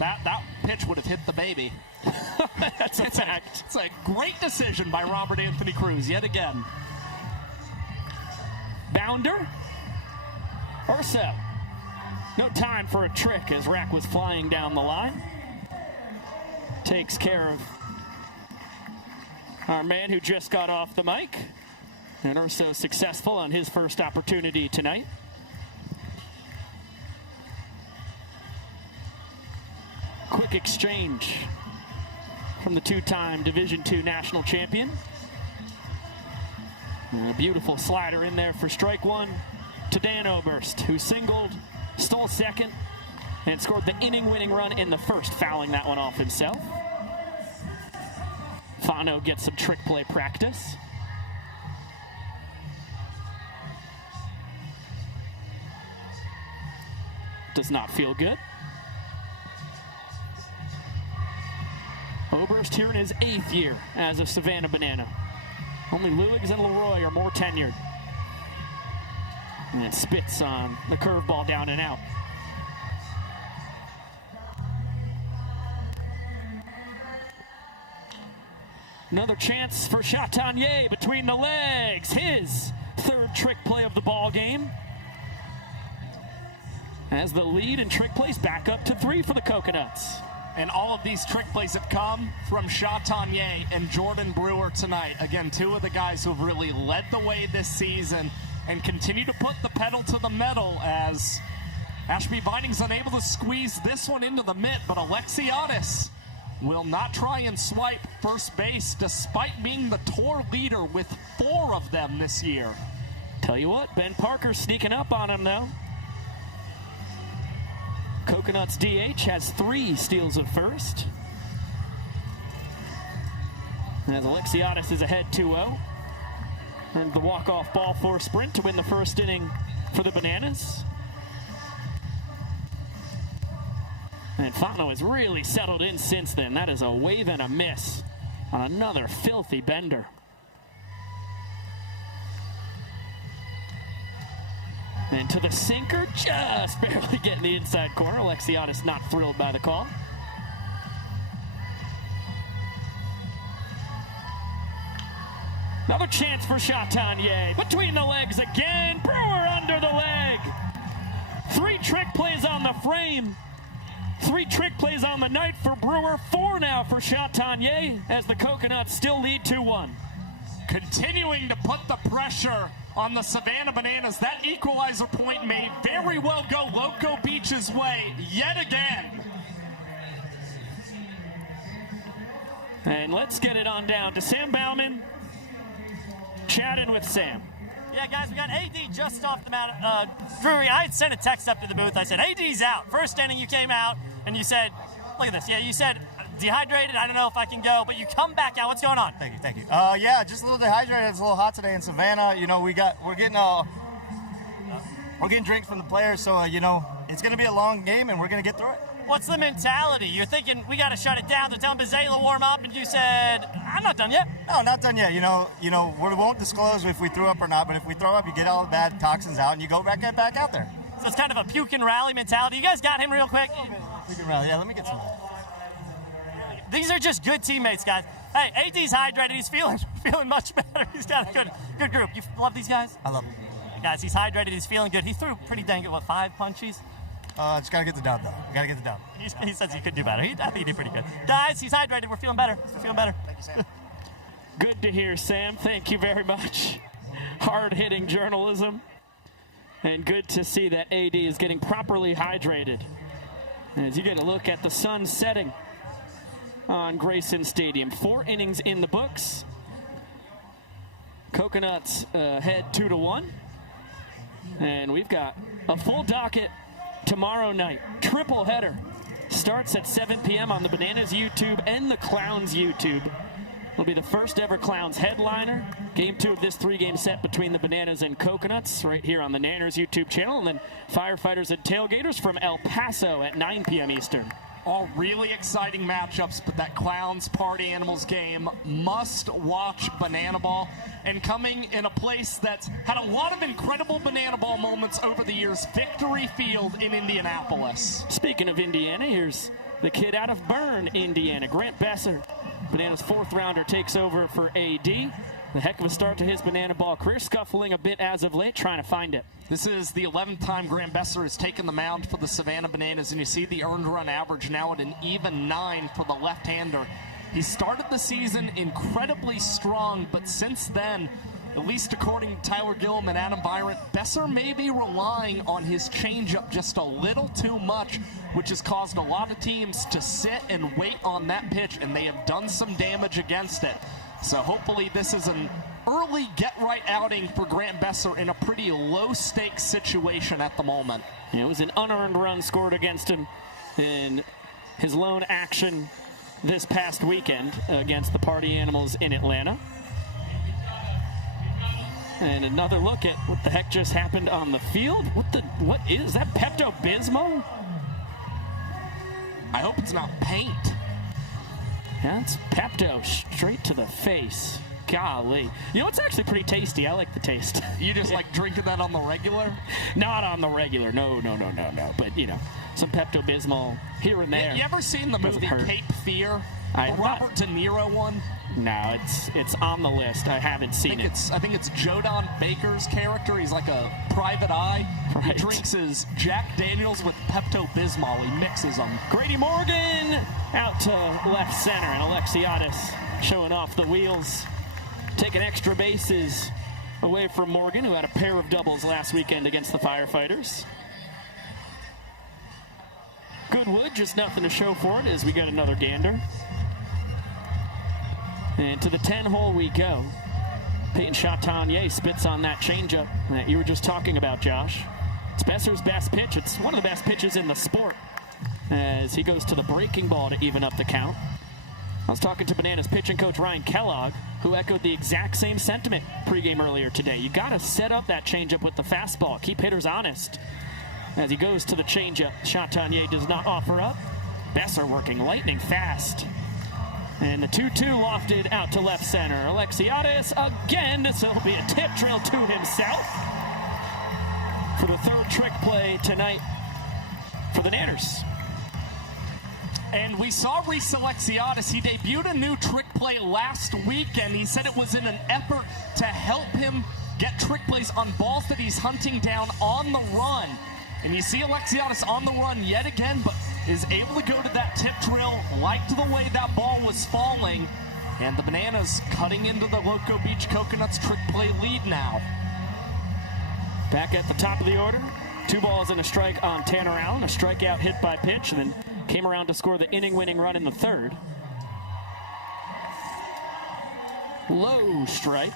That pitch would have hit the baby. That's a fact. It's a great decision by Robert Anthony Cruz yet again. Bounder. Urso. No time for a trick as Rack was flying down the line. Takes care of our man who just got off the mic. And Urso successful on his first opportunity tonight. Quick exchange from the two-time Division II national champion. And a beautiful slider in there for strike one to Dan Oberst, who singled, stole second, and scored the inning-winning run in the first, fouling that one off himself. Fano gets some trick play practice. Does not feel good. Oberst here in his 8th year as a Savannah Banana. Only Lewis and Leroy are more tenured. And spits on the curveball down and out. Another chance for Chatanier between the legs. His third trick play of the ball game. As the lead in trick plays back up to 3 for the Coconuts. And all of these trick plays have come from Chatanier and Jordan Brewer tonight. Again, two of the guys who've really led the way this season and continue to put the pedal to the metal as Ashby Bunting's unable to squeeze this one into the mitt, but Alexiadis will not try and swipe first base despite being the tour leader with 4 of them this year. Tell you what, Ben Parker sneaking up on him though. Coconuts DH has 3 steals of first. As Alexiadis is ahead 2-0. And the walk-off ball for sprint to win the first inning for the Bananas. And Fano has really settled in since then. That is a wave and a miss on another filthy bender. And to the sinker, just barely getting the inside corner. Alexiadis not thrilled by the call. Another chance for Chatanier. Between the legs again. Brewer under the leg. 3 trick plays on the frame. 3 trick plays on the night for Brewer, 4 now for Chatagnier as the Coconuts still lead 2-1. Continuing to put the pressure on the Savannah Bananas. That equalizer point may very well go Loco Beach's way yet again. And let's get it on down to Sam Bauman, chatting with Sam. Yeah, guys, we got AD just off the mound. Drury, I had sent a text up to the booth. I said, AD's out. First inning, you came out, and you said, look at this. Yeah, you said, dehydrated, I don't know if I can go, but you come back out. What's going on? Thank you. Yeah, just a little dehydrated. It's a little hot today in Savannah. You know, we're getting drinks from the players, so it's going to be a long game, and we're going to get through it. What's the mentality? You're thinking we got to shut it down. They're telling Bazela warm up, and you said, I'm not done yet. No, not done yet. We won't disclose if we threw up or not, but if we throw up, you get all the bad toxins out, and you go back out there. So it's kind of a puke and rally mentality. You guys got him real quick? Puke and rally. Yeah, let me get some. These are just good teammates, guys. Hey, AD's hydrated. He's feeling much better. He's got a good group. You love these guys? I love them. Guys, he's hydrated. He's feeling good. He threw pretty dang good, 5 punchies? Just got to get the dub, though. Got to get the dub. He says he could do better. I think he did pretty good. Guys, he's hydrated. We're feeling better. Thank you, Sam. Good to hear, Sam. Thank you very much. Hard-hitting journalism. And good to see that AD is getting properly hydrated. As you get a look at the sun setting on Grayson Stadium. 4 innings in the books. Coconuts head 2-1. And we've got a full docket tomorrow night. Triple header. Starts at 7 p.m. on the Bananas YouTube and the Clowns YouTube. It'll be the first ever Clowns headliner. Game 2 of this 3-game set between the Bananas and Coconuts right here on the Nanners YouTube channel. And then Firefighters and Tailgaters from El Paso at 9 p.m. Eastern. All really exciting matchups, but that Clowns Party Animals game must-watch Banana Ball. And coming in a place that's had a lot of incredible Banana Ball moments over the years, Victory Field in Indianapolis. Speaking of Indiana, here's the kid out of Bern, Indiana, Grant Besser. Bananas 4th rounder takes over for AD. A heck of a start to his Banana Ball career, scuffling a bit as of late, trying to find it. This is the 11th time Graham Besser has taken the mound for the Savannah Bananas, and you see the earned run average now at an even 9 for the left-hander. He started the season incredibly strong, but since then, at least according to Tyler Gillum and Adam Byron, Besser may be relying on his changeup just a little too much, which has caused a lot of teams to sit and wait on that pitch, and they have done some damage against it. So hopefully this is an early get-right outing for Grant Besser in a pretty low-stakes situation at the moment. It was an unearned run scored against him in his lone action this past weekend against the Party Animals in Atlanta. And another look at what the heck just happened on the field. What is that, Pepto-Bismol? I hope it's not paint. Yeah, it's Pepto straight to the face. Golly. You know, it's actually pretty tasty. I like the taste. You just like drinking that on the regular? Not on the regular. No. But, some Pepto-Bismol here and there. You ever seen the movie Cape Fear? The Robert De Niro one? No, it's on the list. I haven't seen it. I think it's Jodan Baker's character. He's like a private eye. Right. He drinks his Jack Daniels with Pepto-Bismol. He mixes them. Grady Morgan out to left center, and Alexiadis showing off the wheels. Taking extra bases away from Morgan, who had a pair of doubles last weekend against the Firefighters. Goodwood, just nothing to show for it as we got another gander. And to the 10-hole we go. Peyton Chatagnier spits on that changeup that you were just talking about, Josh. It's Besser's best pitch. It's one of the best pitches in the sport as he goes to the breaking ball to even up the count. I was talking to Bananas pitching coach Ryan Kellogg, who echoed the exact same sentiment pregame earlier today. You got to set up that changeup with the fastball. Keep hitters honest. As he goes to the changeup, Chatagnier does not offer up. Besser working lightning fast. And the 2-2 lofted out to left center. Alexiadis again. This will be a tip drill to himself for the 3rd trick play tonight for the Nanners. And we saw Reese Alexiadis. He debuted a new trick play last weekend. He said it was in an effort to help him get trick plays on balls that he's hunting down on the run. And you see Alexiadis on the run yet again, but is able to go to that tip drill, liked the way that ball was falling, and the Bananas cutting into the Loco Beach Coconuts trick play lead now. Back at the top of the order, 2 balls and a strike on Tanner Allen, a strikeout hit by pitch, and then came around to score the inning-winning run in the third. Low strike.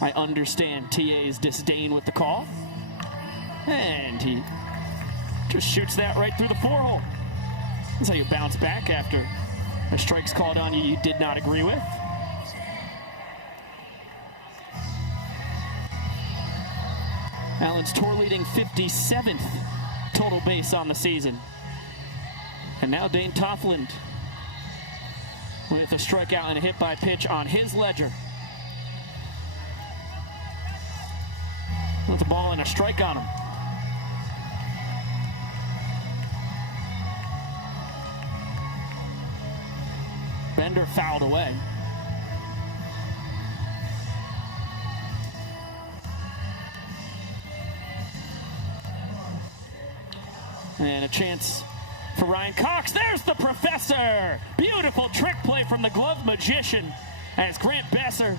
I understand TA's disdain with the call. And he just shoots that right through the 4-hole. That's how you bounce back after a strike's called on you did not agree with. Allen's tour-leading 57th total base on the season. And now Dane Toffland with a strikeout and a hit by pitch on his ledger. With the ball and a strike on him. Bender fouled away. And a chance for Ryan Cox. There's the Professor! Beautiful trick play from the glove magician as Grant Besser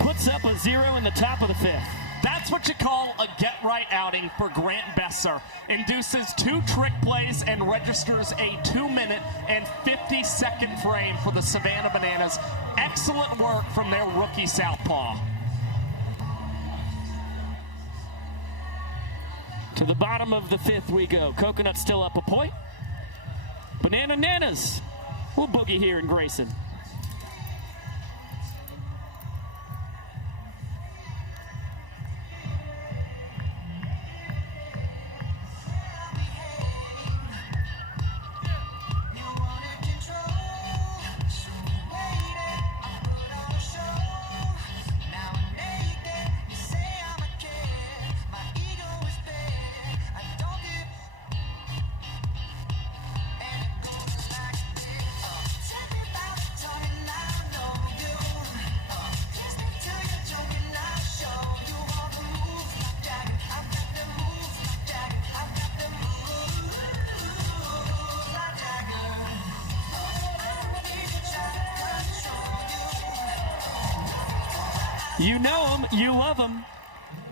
puts up a 0 in the top of the 5th. That's what you call a get-right outing for Grant Besser. Induces 2 trick plays and registers a 2-minute and 50-second frame for the Savannah Bananas. Excellent work from their rookie southpaw. To the bottom of the 5th we go. Coconuts still up a point. Banana Nanas will boogie here in Grayson. You know them, you love them.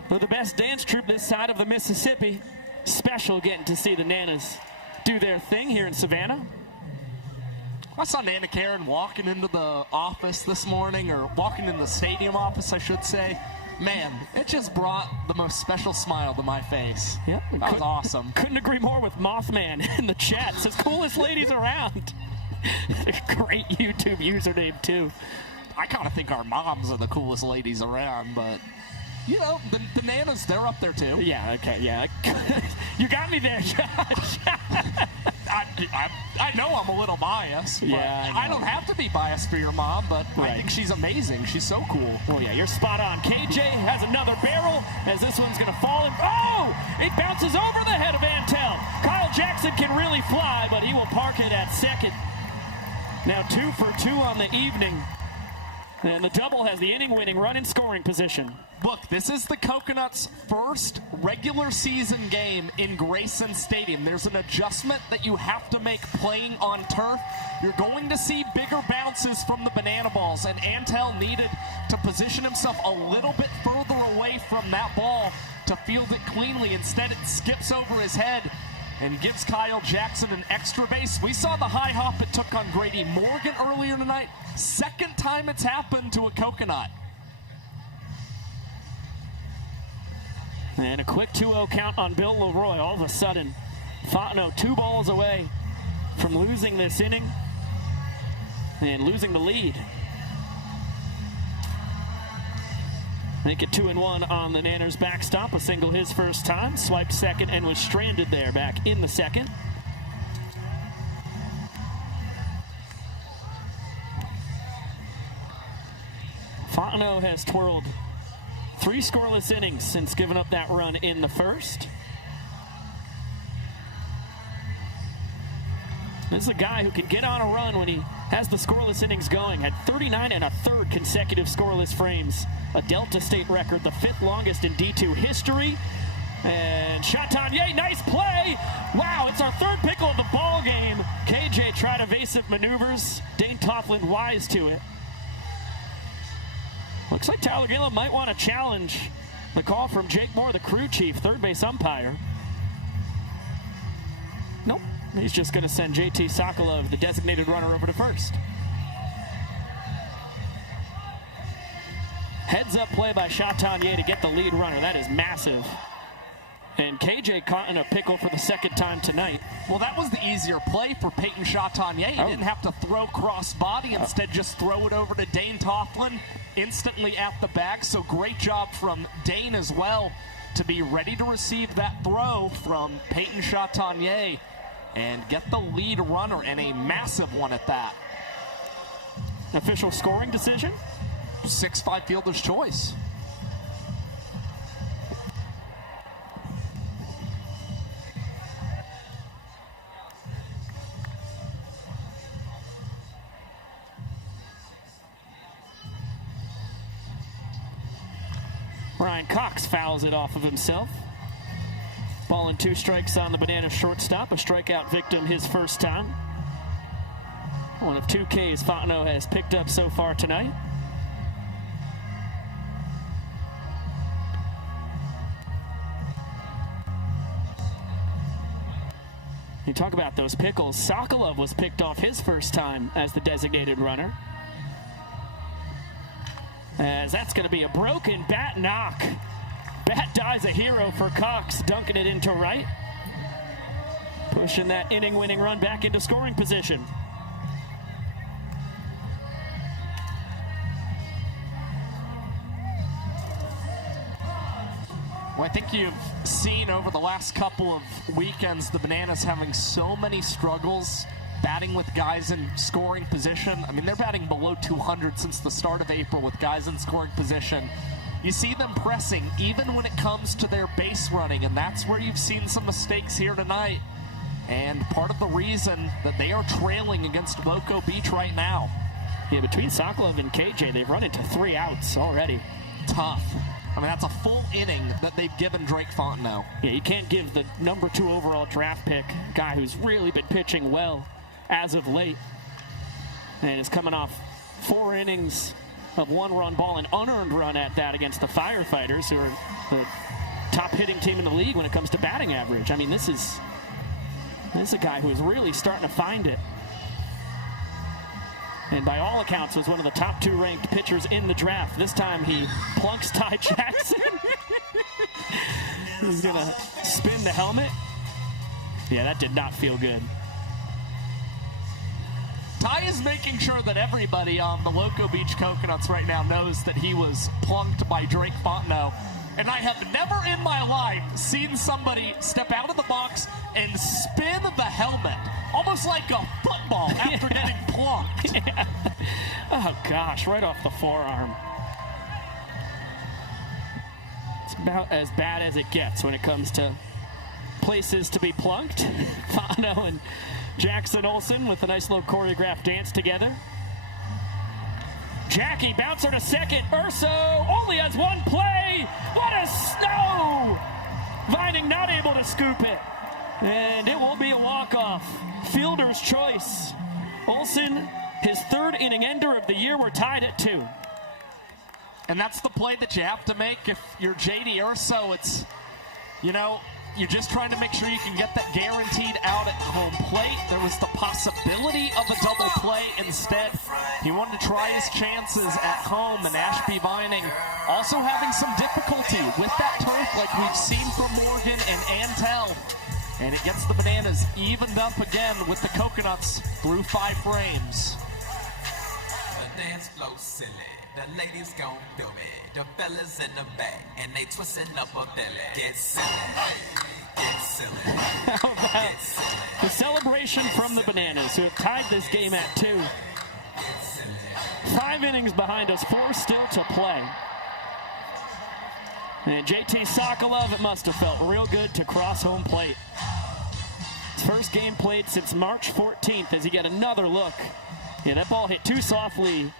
They're the best dance troupe this side of the Mississippi. Special getting to see the Nanas do their thing here in Savannah. I saw Nana Karen walking into the office this morning, or walking in the stadium office, I should say. Man, it just brought the most special smile to my face. Yep, that was awesome. Couldn't agree more with Mothman in the chat. Says coolest ladies around. Great YouTube username too. I kind of think our moms are the coolest ladies around, but, you know, the Nanas, they're up there too. Yeah, okay, yeah. You got me there, Josh. I know I'm a little biased. But yeah, I don't have to be biased for your mom, but right. I think she's amazing. She's so cool. Well, yeah, you're spot on. KJ has another barrel as this one's going to fall in. Oh! It bounces over the head of Antel. Kyle Jackson can really fly, but he will park it at second. Now 2 for 2 on the evening. And the double has the inning-winning run in scoring position. Look, this is the Coconuts' first regular season game in Grayson Stadium. There's an adjustment that you have to make playing on turf. You're going to see bigger bounces from the banana balls, and Antel needed to position himself a little bit further away from that ball to field it cleanly. Instead, it skips over his head and gives Kyle Jackson an extra base. We saw the high hop it took on Grady Morgan earlier tonight. Second time it's happened to a Coconut. And a quick 2-0 count on Bill Leroy. All of a sudden, Fontenot 2 balls away from losing this inning and losing the lead. Make it 2-1 on the Nanners backstop. A single his first time. Swiped second and was stranded there back in the second. Fontenot has twirled 3 scoreless innings since giving up that run in the first. This is a guy who can get on a run when he has the scoreless innings going. Had 39 1/3 consecutive scoreless frames. A Delta State record, the 5th longest in D2 history. And Chatanier, nice play. Wow, it's our third pickle of the ball game. KJ tried evasive maneuvers. Dane Toughlin wise to it. Looks like Tyler Galen might want to challenge the call from Jake Moore, the crew chief, third base umpire. Nope, he's just going to send JT Sokolov, the designated runner, over to first. Heads up play by Chatanier to get the lead runner. That is massive. And KJ caught in a pickle for the second time tonight. Well, that was the easier play for Peyton Chatanier. He didn't have to throw cross body, instead just throw it over to Dane Toughlin instantly at the bag. So great job from Dane as well to be ready to receive that throw from Peyton Chatanier and get the lead runner, and a massive one at that. Official scoring decision? 6-5 fielder's choice. Ryan Cox fouls it off of himself. Ball and 2 strikes on the Banana shortstop. A strikeout victim his first time. One of 2 Ks Fontenot has picked up so far tonight. You talk about those pickles. Sokolov was picked off his first time as the designated runner. As that's going to be a broken bat knock. Bat dies a hero for Cox, dunking it into right. Pushing that inning-winning run back into scoring position. Well, I think you've seen over the last couple of weekends the Bananas having so many struggles batting with guys in scoring position. I mean, they're batting below 200 since the start of April with guys in scoring position. You see them pressing even when it comes to their base running, and that's where you've seen some mistakes here tonight. And part of the reason that they are trailing against Loco Beach right now. Yeah, between Sokolov and KJ, they've run into 3 outs already. Tough. I mean, that's a full inning that they've given Drake Fontenot. Yeah, you can't give the number 2 overall draft pick, guy who's really been pitching well as of late, and is coming off 4 innings of 1-run ball, an unearned run at that against the Firefighters, who are the top hitting team in the league when it comes to batting average. I mean, this is a guy who is really starting to find it, and by all accounts was one of the top 2 ranked pitchers in the draft. This time he plunks Ty Jackson. He's gonna spin the helmet. Yeah, that did not feel good. Ty is making sure that everybody on the Loco Beach Coconuts right now knows that he was plunked by Drake Fontenot. And I have never in my life seen somebody step out of the box and spin the helmet, almost like a football after getting plunked. Yeah. Oh gosh, right off the forearm. It's about as bad as it gets when it comes to places to be plunked. Fontenot and Jackson Olsen with a nice little choreographed dance together. Jackie bouncer to second. Urso only has 1 play. What a snow! Vining not able to scoop it. And it will be a walk-off. Fielder's choice. Olsen, his 3rd inning ender of the year. We're tied at 2. And that's the play that you have to make if you're JD Urso. It's, you know, you're just trying to make sure you can get that guaranteed out at home plate. There was the possibility of a double play. Instead, he wanted to try his chances at home, and Ashby Vining also having some difficulty with that turf like we've seen from Morgan and Antel. And it gets the Bananas evened up again with the Coconuts through 5 frames. The dance flow silly. The ladies gon' feel me. The fellas in the back, and they twisting up a belly. Get silly. Get silly. How about the celebration from the Bananas, who have tied this game at 2. 5 innings behind us, 4 still to play. And JT Sokolov, it must have felt real good to cross home plate. His first game played since March 14th as he got another look. Yeah, that ball hit too softly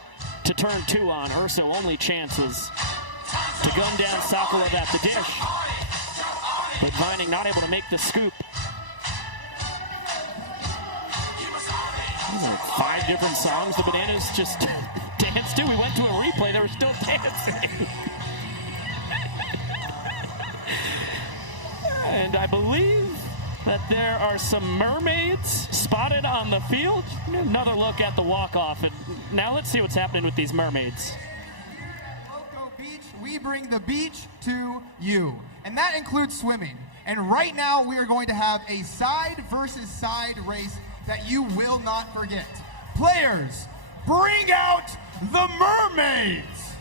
to turn 2 on. Urso only chance was to gun down Sokolov at the dish. But Vining not able to make the scoop. 5 different songs the Bananas just danced to. We went to a replay, they were still dancing. And I believe that there are some mermaids spotted on the field. Another look at the walk-off. And now let's see what's happening with these mermaids. Loco Beach, we bring the beach to you. And that includes swimming. And right now we are going to have a side versus side race that you will not forget. Players, bring out the mermaids!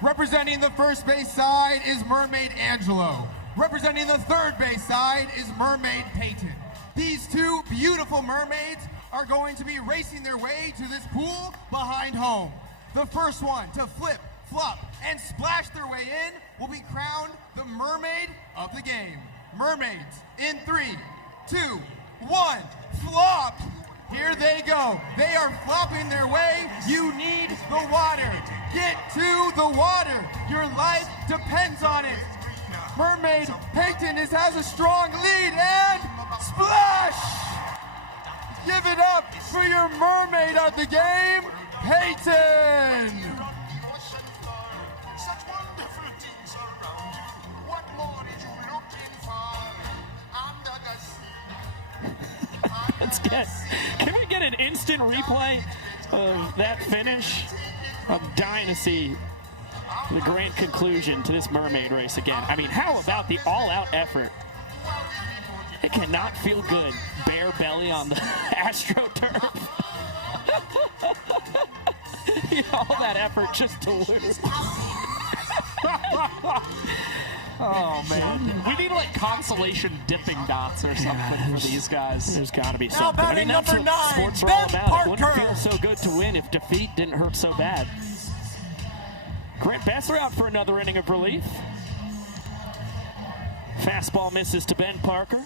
Representing the first base side is Mermaid Angelo. Representing the third base side is Mermaid Peyton. These two beautiful mermaids are going to be racing their way to this pool behind home. The first one to flip, flop, and splash their way in will be crowned the mermaid of the game. Mermaids in 3, 2, 1, flop! Here they go. They are flopping their way. You need the water. Get to the water. Your life depends on it. Mermaid Peyton has a strong lead and splash! Give it up for your mermaid of the game, Peyton! Can we get an instant replay of that finish? I'm dying to see the grand conclusion to this mermaid race again. I mean, how about the all-out effort? It cannot feel good. Bare belly on the AstroTurf. All that effort just to lose. Oh, man. We need, like, consolation dipping dots or something for these guys. There's got to be something. I mean, that's what sports are all about. It wouldn't feel so good to win if defeat didn't hurt so bad. Grant Besser out for another inning of relief. Fastball misses to Ben Parker.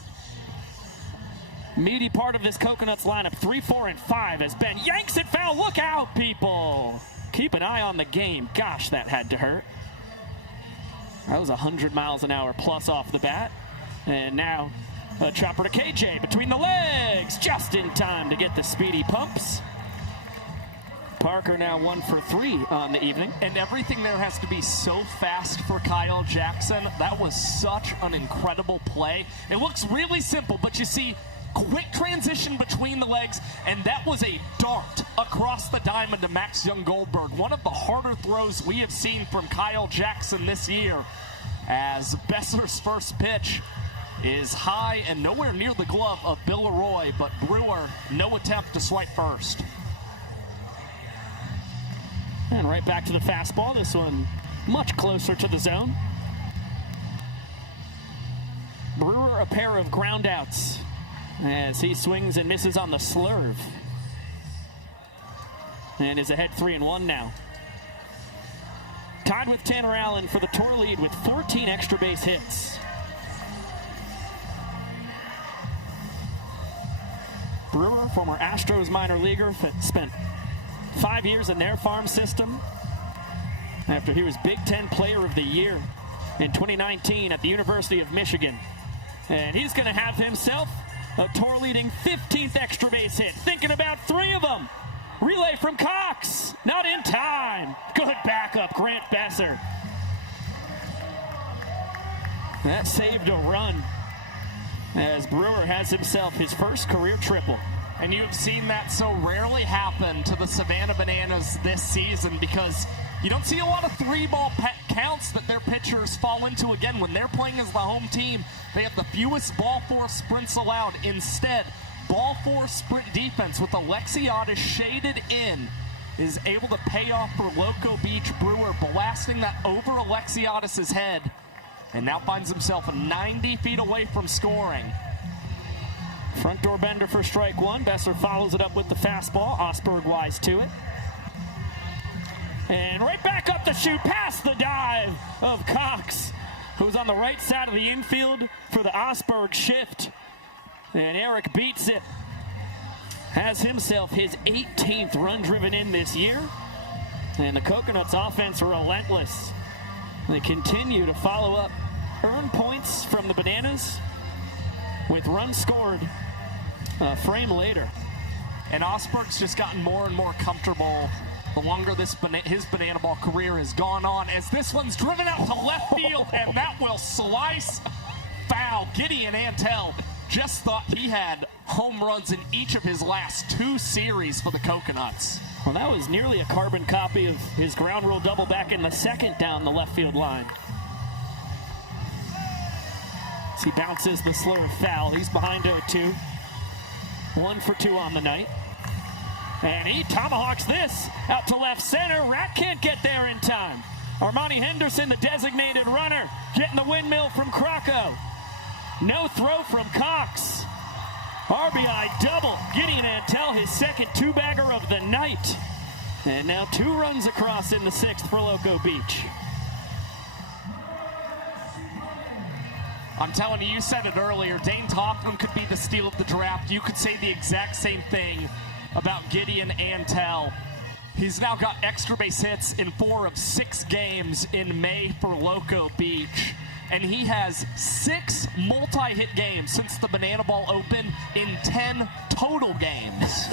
Meaty part of this Coconuts lineup, 3, 4, and 5 as Ben yanks it foul. Look out, people. Keep an eye on the game. Gosh, that had to hurt. That was 100 miles an hour plus off the bat. And now a chopper to KJ between the legs. Just in time to get the speedy pumps. Parker now 1 for 3 on the evening. And everything there has to be so fast for Kyle Jackson. That was such an incredible play. It looks really simple, but you see quick transition between the legs, and that was a dart across the diamond to Max Young-Goldberg. One of the harder throws we have seen from Kyle Jackson this year, as Besser's first pitch is high and nowhere near the glove of Bill Leroy, but Brewer, no attempt to swipe first. And right back to the fastball, this one much closer to the zone. Brewer a pair of ground outs as he swings and misses on the slurve. And is ahead 3-1 now. Tied with Tanner Allen for the tour lead with 14 extra base hits. Brewer, former Astros minor leaguer, spent 5 years in their farm system after he was Big Ten Player of the Year in 2019 at the University of Michigan. And he's going to have himself a tour-leading 15th extra base hit. Thinking about 3 of them. Relay from Cox. Not in time. Good backup, Grant Besser. That saved a run as Brewer has himself his first career triple. And you've seen that so rarely happen to the Savannah Bananas this season because you don't see a lot of 3-ball counts that their pitchers fall into. Again, when they're playing as the home team, they have the fewest ball 4 sprints allowed. Instead, ball 4 sprint defense with Alexiadis shaded in is able to pay off for Loco Beach. Brewer blasting that over Alexiadis' head and now finds himself 90 feet away from scoring. Front door bender for strike 1. Besser follows it up with the fastball. Osberg wise to it. And right back up the chute, past the dive of Cox, who's on the right side of the infield for the Osberg shift. And Eric beats it. Has himself his 18th run driven in this year. And the Coconuts offense are relentless. They continue to follow up earn points from the Bananas with runs scored a frame later. And Osberg's just gotten more and more comfortable the longer his banana ball career has gone on, as this one's driven out to left field, and that will slice foul. Gideon Antell just thought he had home runs in each of his last 2 series for the Coconuts. Well, that was nearly a carbon copy of his ground rule double back in the second down the left field line. As he bounces the slur foul, he's behind 0-2. 1 for 2 on the night. And he tomahawks this out to left center. Rat can't get there in time. Armani Henderson, the designated runner, getting the windmill from Crocco. No throw from Cox. RBI double. Gideon Antell, his second 2-bagger of the night. And now 2 runs across in the 6th for Loco Beach. I'm telling you, you said it earlier, Dane Topham could be the steal of the draft. You could say the exact same thing about Gideon Antell. He's now got extra base hits in 4 of 6 games in May for Loco Beach. And he has 6 multi-hit games since the Banana Ball opened in 10 total games.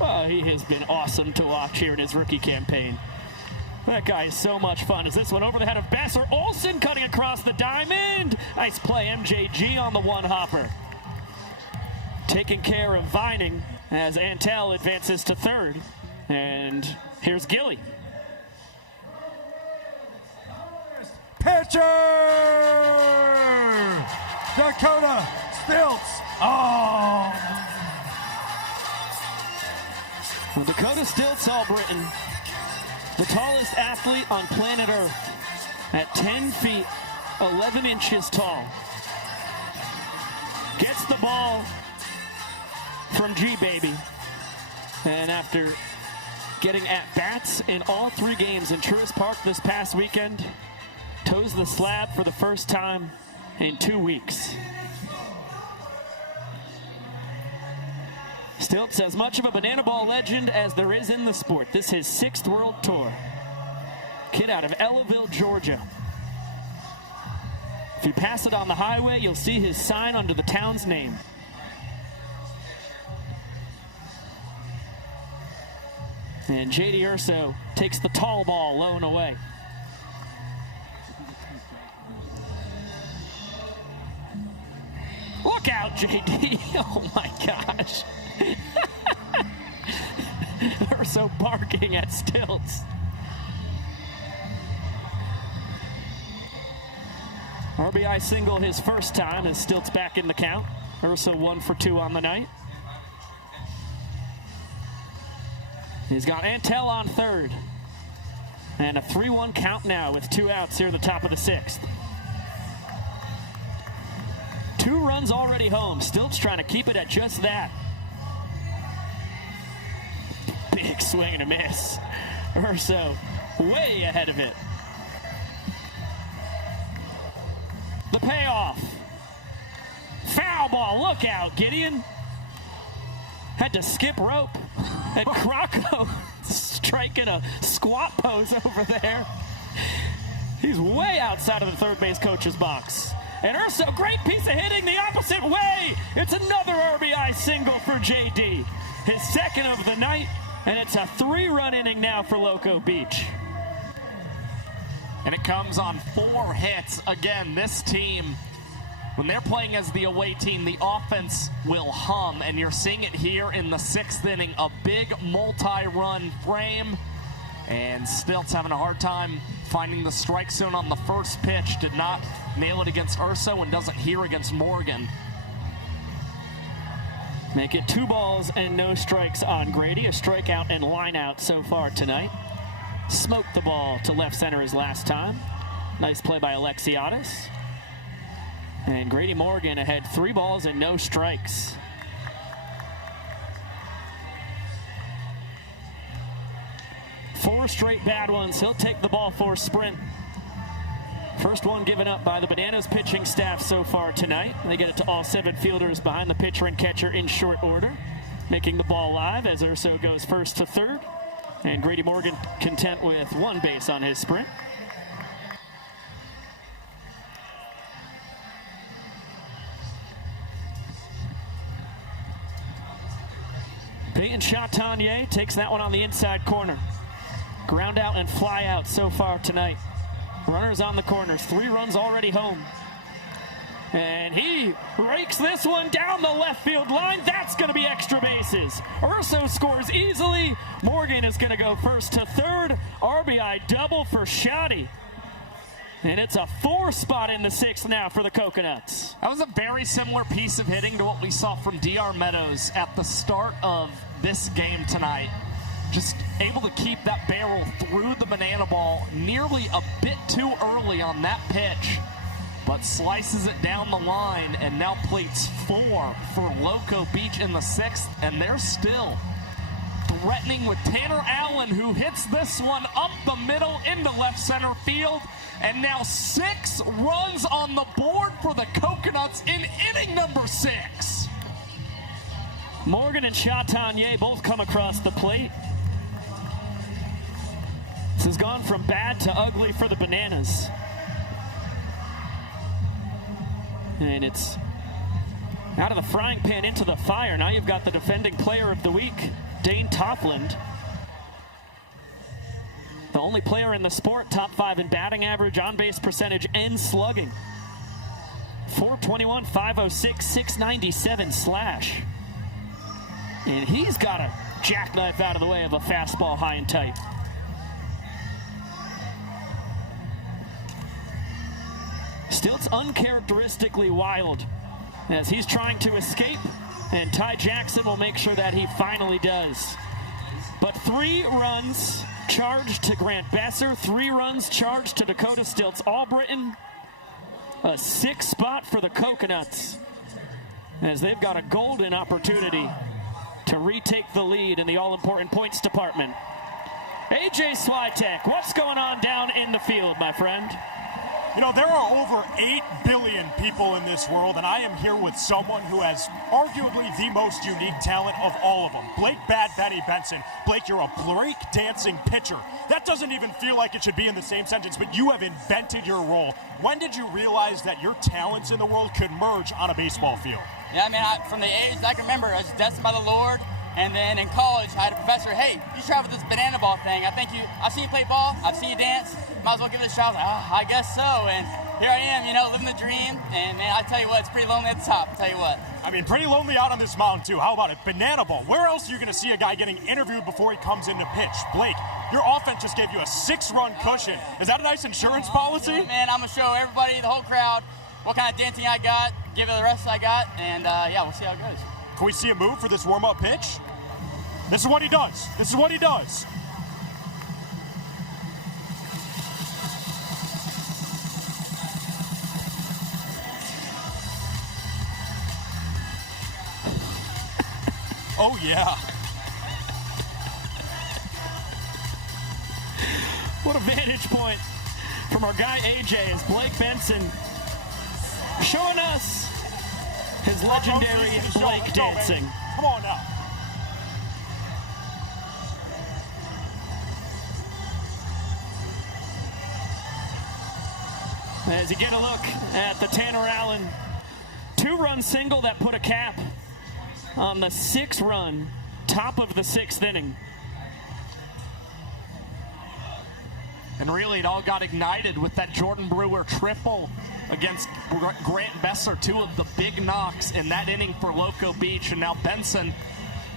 Well, he has been awesome to watch here in his rookie campaign. That guy is so much fun. As this one over the head of Besser. Olsen cutting across the diamond. Nice play, MJG on the one-hopper. Taking care of Vining as Antell advances to third. And here's Gilly. Pitcher! Dakota Stilts. Oh! Well, Dakota Stilts, All-Britain, the tallest athlete on planet Earth, at 10 feet, 11 inches tall. Gets the ball from G-Baby. And after getting at-bats in all 3 games in Truist Park this past weekend, toes the slab for the first time in 2 weeks. Stilts as much of a banana ball legend as there is in the sport. This is his 6th World Tour. Kid out of Ellaville, Georgia. If you pass it on the highway, you'll see his sign under the town's name. And J.D. Urso takes the tall ball low and away. Look out, J.D. Oh, my gosh. Urso barking at Stilts. RBI single his first time as Stilts back in the count. Urso 1 for 2 on the night. He's got Antell on third. And a 3-1 count now with 2 outs here at the top of the 6th. 2 runs already home. Stilts trying to keep it at just that. Big swing and a miss. Urso way ahead of it. The payoff. Foul ball. Look out, Gideon. Had to skip rope. And Crocco striking a squat pose over there. He's way outside of the third base coach's box. And Urso, great piece of hitting the opposite way. It's another RBI single for JD. His 2nd of the night, and it's a 3-run inning now for Loco Beach. And it comes on 4 hits. Again, this team, when they're playing as the away team, the offense will hum, and you're seeing it here in the 6th inning. A big multi-run frame, and Stilts having a hard time finding the strike zone on the first pitch. Did not nail it against Urso and doesn't here against Morgan. Make it 2 balls and no strikes on Grady. A strikeout and line out so far tonight. Smoked the ball to left center his last time. Nice play by Alexiadis. And Grady Morgan ahead 3 balls and no strikes. Four straight bad ones. He'll take the ball for a sprint. First one given up by the Bananas pitching staff so far tonight. They get it to all 7 fielders behind the pitcher and catcher in short order. Making the ball live as Urso goes first to third. And Grady Morgan content with 1 base on his sprint. Peyton Chatagnier takes that one on the inside corner. Ground out and fly out so far tonight. Runners on the corners. 3 runs already home. And he rakes this one down the left field line. That's going to be extra bases. Urso scores easily. Morgan is going to go first to third. RBI double for Shotty. And it's a 4 spot in the 6th now for the Coconuts. That was a very similar piece of hitting to what we saw from DR Meadows at the start of this game tonight. Just able to keep that barrel through the banana ball nearly a bit too early on that pitch, but slices it down the line and now plates 4 for Loco Beach in the 6th, and they're still threatening with Tanner Allen, who hits this one up the middle into left center field, and now 6 runs on the board for the Coconuts in inning number 6. Morgan and Chatagnier both come across the plate. This has gone from bad to ugly for the Bananas. And it's out of the frying pan into the fire. Now you've got the defending player of the week, Dane Topland. The only player in the sport, top 5 in batting average, on-base percentage, and slugging. .421, .506, .697 slash. And he's got a jackknife out of the way of a fastball high and tight. Still, it's uncharacteristically wild as he's trying to escape, and Ty Jackson will make sure that he finally does. But 3 runs charged to Grant Besser, 3 runs charged to Dakota Stilts Albritton. A 6 spot for the Coconuts as they've got a golden opportunity to retake the lead in the all-important points department. AJ Switek, what's going on down in the field, my friend? You know, there are over 8 billion people in this world, and I am here with someone who has arguably the most unique talent of all of them. Blake Bad Benny Benson. Blake, you're a break-dancing pitcher. That doesn't even feel like it should be in the same sentence, but you have invented your role. When did you realize that your talents in the world could merge on a baseball field? Yeah, I mean, from the age I can remember, I was destined by the Lord. And then in college, I had a professor, hey, you try with this banana ball thing. I've seen you play ball, I've seen you dance, might as well give it a shot. I was like, oh, I guess so. And here I am, you know, living the dream. And man, I tell you what, it's pretty lonely at the top, I tell you what. I mean, pretty lonely out on this mountain too. How about it? Banana ball. Where else are you going to see a guy getting interviewed before he comes in to pitch? Blake, your offense just gave you a 6-run cushion. Is that a nice insurance policy? Man, I'm going to show everybody, the whole crowd, what kind of dancing I got, give it the rest I got, and yeah, we'll see how it goes. Can we see a move for this warm-up pitch? This is what he does. This is what he does. Oh, yeah. What a vantage point from our guy AJ as Blake Benson showing us his legendary Blake dancing. Come on now. As you get a look at the Tanner Allen 2-run single that put a cap on the 6-run top of the 6th inning. And really, it all got ignited with that Jordan Brewer triple against Grant Besser, 2 of the big knocks in that inning for Loco Beach. And now Benson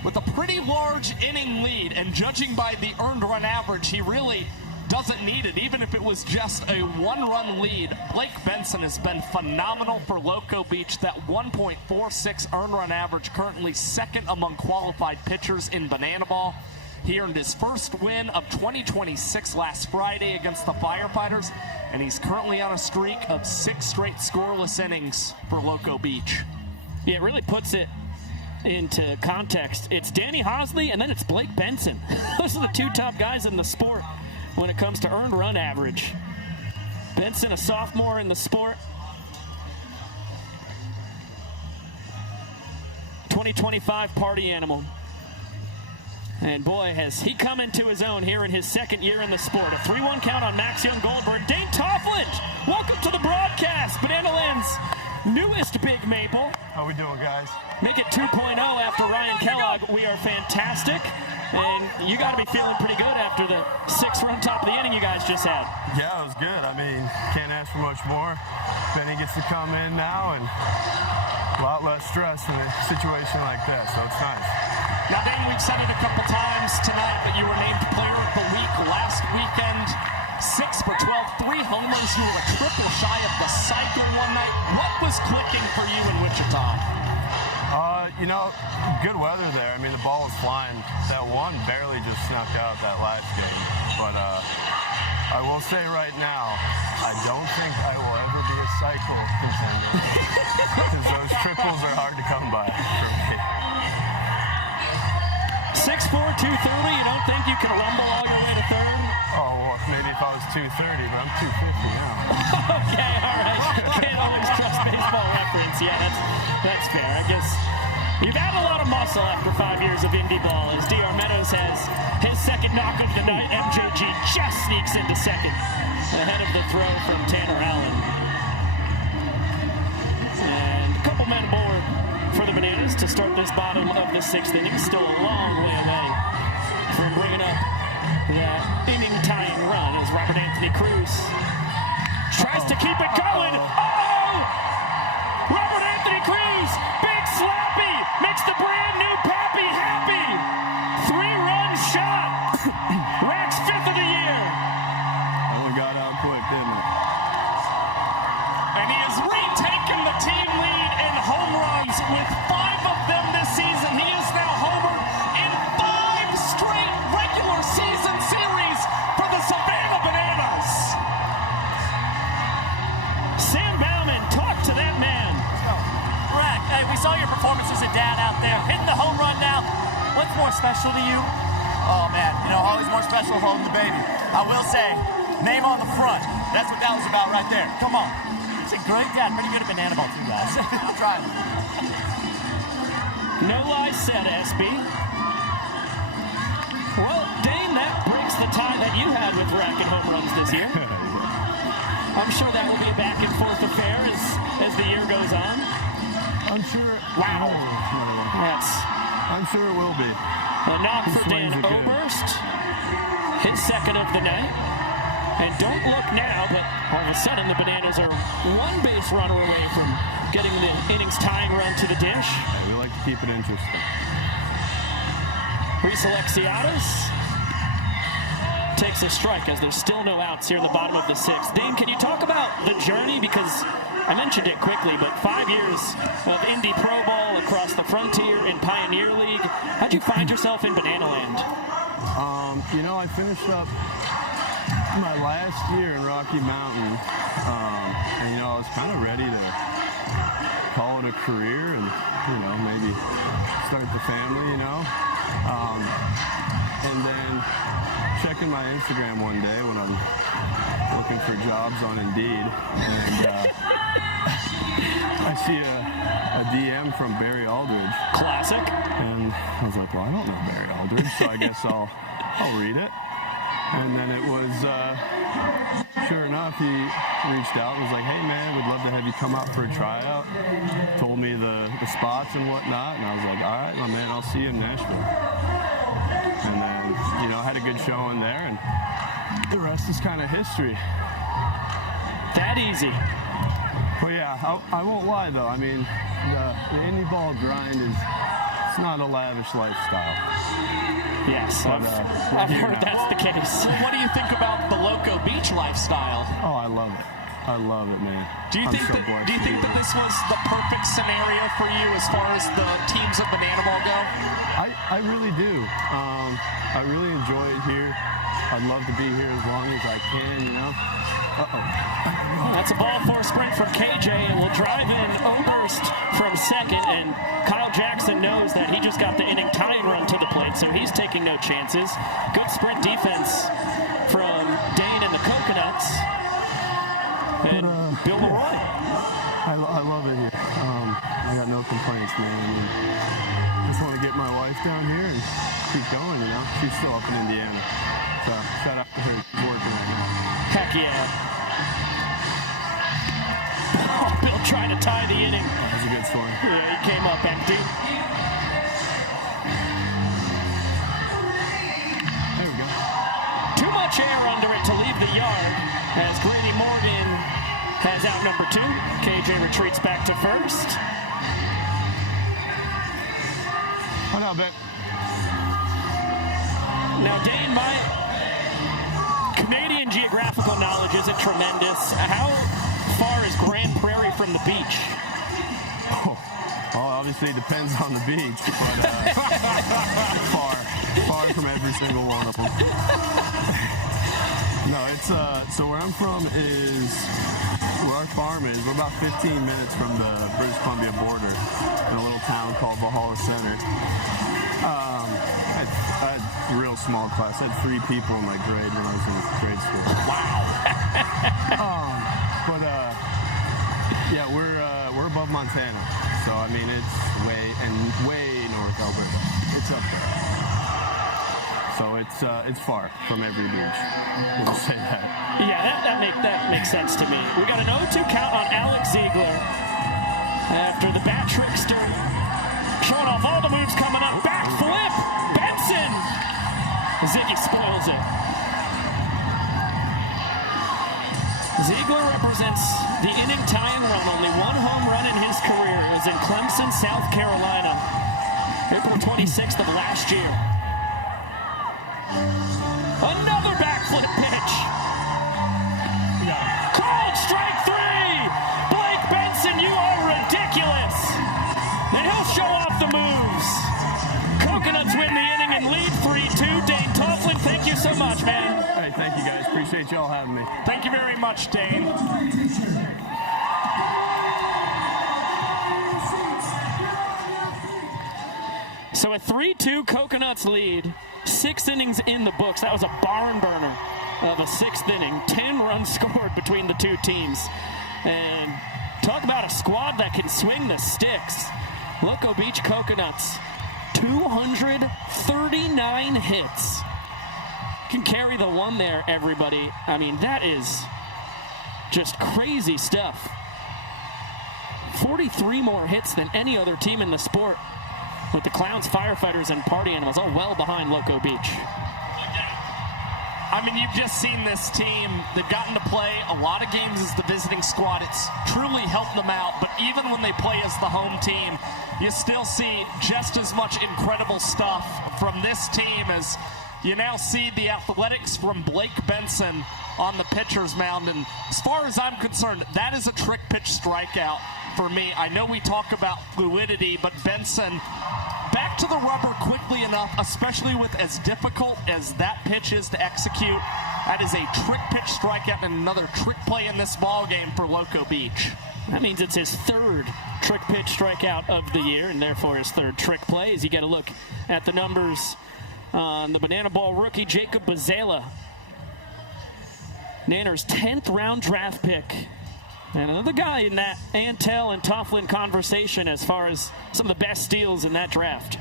with a pretty large inning lead. And judging by the earned run average, he really doesn't need it, even if it was just a 1-run lead. Blake Benson has been phenomenal for Loco Beach. That 1.46 earned run average, currently 2nd among qualified pitchers in banana ball. He earned his first win of 2026 last Friday against the Firefighters, and he's currently on a streak of 6 straight scoreless innings for Loco Beach. Yeah, it really puts it into context. It's Danny Hosley, and then it's Blake Benson. Those are the 2 top guys in the sport when it comes to earned run average. Benson, a sophomore in the sport. 2025 party animal. And boy, has he come into his own here in his 2nd year in the sport. A 3-1 count on Max Young Goldberg. Dane Topland, welcome to the broadcast. Banana Land's newest Big Maple. How we doing, guys? Make it 2.0 after Ryan Kellogg. We are fantastic. And you got to be feeling pretty good after the 6-run top of the inning you guys just had. Yeah, it was good. I mean, can't ask for much more. Benny gets to come in now, and a lot less stress in a situation like that, so it's nice. Now, Dane, we've said it a couple times tonight, but you were named Player of the Week last weekend. 6 for 12, 3 homers. You were a triple shy of the cycle one night. What was clicking for you in Wichita? You know, good weather there. I mean, the ball was flying. That one barely just snuck out that last game. But I will say right now, I don't think I will ever be a cycle contender because those triples are hard to come by for me. 6'4", 230, you don't think you can rumble all your way to third? Oh, well, maybe if I was 230, but I'm 250 now. Okay, all right. Can't always trust baseball reference. Yeah, that's fair. I guess you've had a lot of muscle after 5 years of indie ball, as D.R. Meadows has his second knock of the night. MJG just sneaks into second ahead of the throw from Tanner Allen. And a couple men aboard for the Bananas to start this bottom of the 6th inning. Still a long way away from bringing up that inning-tying run as Robert Anthony Cruz tries to keep it going. Oh! Robert Anthony Cruz, big slappy, makes the brand new Pappy happy. 3-run shot. Racks 5th of the year. Only got out quick, didn't it? And he has retaken the team lead in home runs with 5 of them this season. He is now homered in 5 straight regular season series for the Savannah Bananas. Sam Bauman, talk to that man. Rack, hey, we saw your performance as a dad out there, hitting the home run now. What's more special to you? Oh, man, you know, always more special holding the baby. I will say, name on the front. That's what that was about right there. Come on. He's a great dad. Pretty good at banana ball, too, guys. I'm trying. No lies said, SB. Well, Dane, that breaks the tie that you had with racking home runs this year. I'm sure that will be a back-and-forth affair as the year goes on. I'm sure. Wow. I'm sure it will be. A knock for Dan Oberst. His second of the night. And don't look now, but all of a sudden the Bananas are 1 base runner away from getting the innings tying run to the dish. Yeah, we like to keep it interesting. Reese Alexiadis takes a strike as there's still no outs here in the bottom of the 6th. Dane, can you talk about the journey? Because I mentioned it quickly, but 5 years of Indy Pro Ball across the Frontier in Pioneer League. How'd you find yourself in Banana Land? You know, I finished up my last year in Rocky Mountain, and, you know, I was kind of ready to call it a career and, you know, maybe start the family, you know. And then checking my Instagram one day when I'm looking for jobs on Indeed, and I see a DM from Barry Aldridge. Classic. And I was like, well, I don't know Barry Aldridge, so I guess I'll read it. And then it was, sure enough, he reached out and was like, hey, man, we'd love to have you come out for a tryout. Told me the spots and whatnot, and I was like, all right, my man, I'll see you in Nashville. And then, you know, I had a good showing there, and the rest is kind of history. That easy. Well, yeah, I won't lie, though. I mean, the indie ball grind it's not a lavish lifestyle. Yes, I've heard that's the case. What do you think about the Loco Beach lifestyle? Oh, I love it. I love it, man. Do you think that this was the perfect scenario for you as far as the teams of Banana Ball go? I really do. I really enjoy it here. I'd love to be here as long as I can, you know. That's a ball for a sprint from KJ, and will drive in Oberst from second, and Kyle Jackson knows that he just got the inning tying run to the plate, so he's taking no chances. Good sprint defense from Dane and the Coconuts. And Bill Leroy. I love it here. I got no complaints, man. I mean, just want to get my wife down here and keep going, you know. She's still up in Indiana. So shout out to her. She's working right now. Heck yeah. Oh, Bill trying to tie the inning. That was a good swing. Yeah, he came up empty. There we go. Too much air under it to leave the yard as Grady Morgan has out number 2. KJ retreats back to first. Oh, no, but Now, Dane, my Canadian geographical knowledge isn't tremendous. How far is Grand Prairie from the beach? oh, well, obviously it depends on the beach, but far from every single one of them. No, it's so where I'm from is where our farm is. We're about 15 minutes from the British Columbia border in a little town called Valhalla Center. I had a real small class. I had 3 people in my grade when I was in grade school. Wow. But yeah, we're above Montana, so I mean it's way north Alberta. It's up there. So it's far from every beach. We'll say that. Yeah, that makes sense to me. We got an 0-2 count on Alex Ziegler after the bat trickster showing off all the moves coming up. Back flip, Benson. Ziggy spoils it. Ziegler represents the inning tie and run. Only 1 home run in his career. It was in Clemson, South Carolina, April 26th of last year. Another backflip pitch. No. Called strike 3. Blake Benson, you are ridiculous. And he'll show off the moves. Coconuts win the inning and lead 3-2. Dane Tofflin, thank you so much, man. Hey, thank you guys. Appreciate y'all having me. Thank you very much, Dane. So a 3-2 Coconuts lead. 6 innings in the books. That was a barn burner of a 6th inning. 10 runs scored between the 2 teams. And talk about a squad that can swing the sticks. Loco Beach Coconuts, 239 hits. Can carry the one there, everybody. I mean, that is just crazy stuff. 43 more hits than any other team in the sport, with the Clowns, Firefighters, and Party Animals all well behind Loco Beach. I mean, you've just seen this team. They've gotten to play a lot of games as the visiting squad. It's truly helped them out. But even when they play as the home team, you still see just as much incredible stuff from this team as you now see the athletics from Blake Benson on the pitcher's mound. And as far as I'm concerned, that is a trick pitch strikeout for me. I know we talk about fluidity, but Benson back to the rubber quickly enough, especially with as difficult as that pitch is to execute. That is a trick pitch strikeout and another trick play in this ball game for Loco Beach. That means it's his 3rd trick pitch strikeout of the year, and therefore his 3rd trick play. As you get a look at the numbers on the Banana Ball rookie Jacob Bazela, Nanner's 10th round draft pick. And another guy in that Antel and Tofflin conversation as far as some of the best steals in that draft.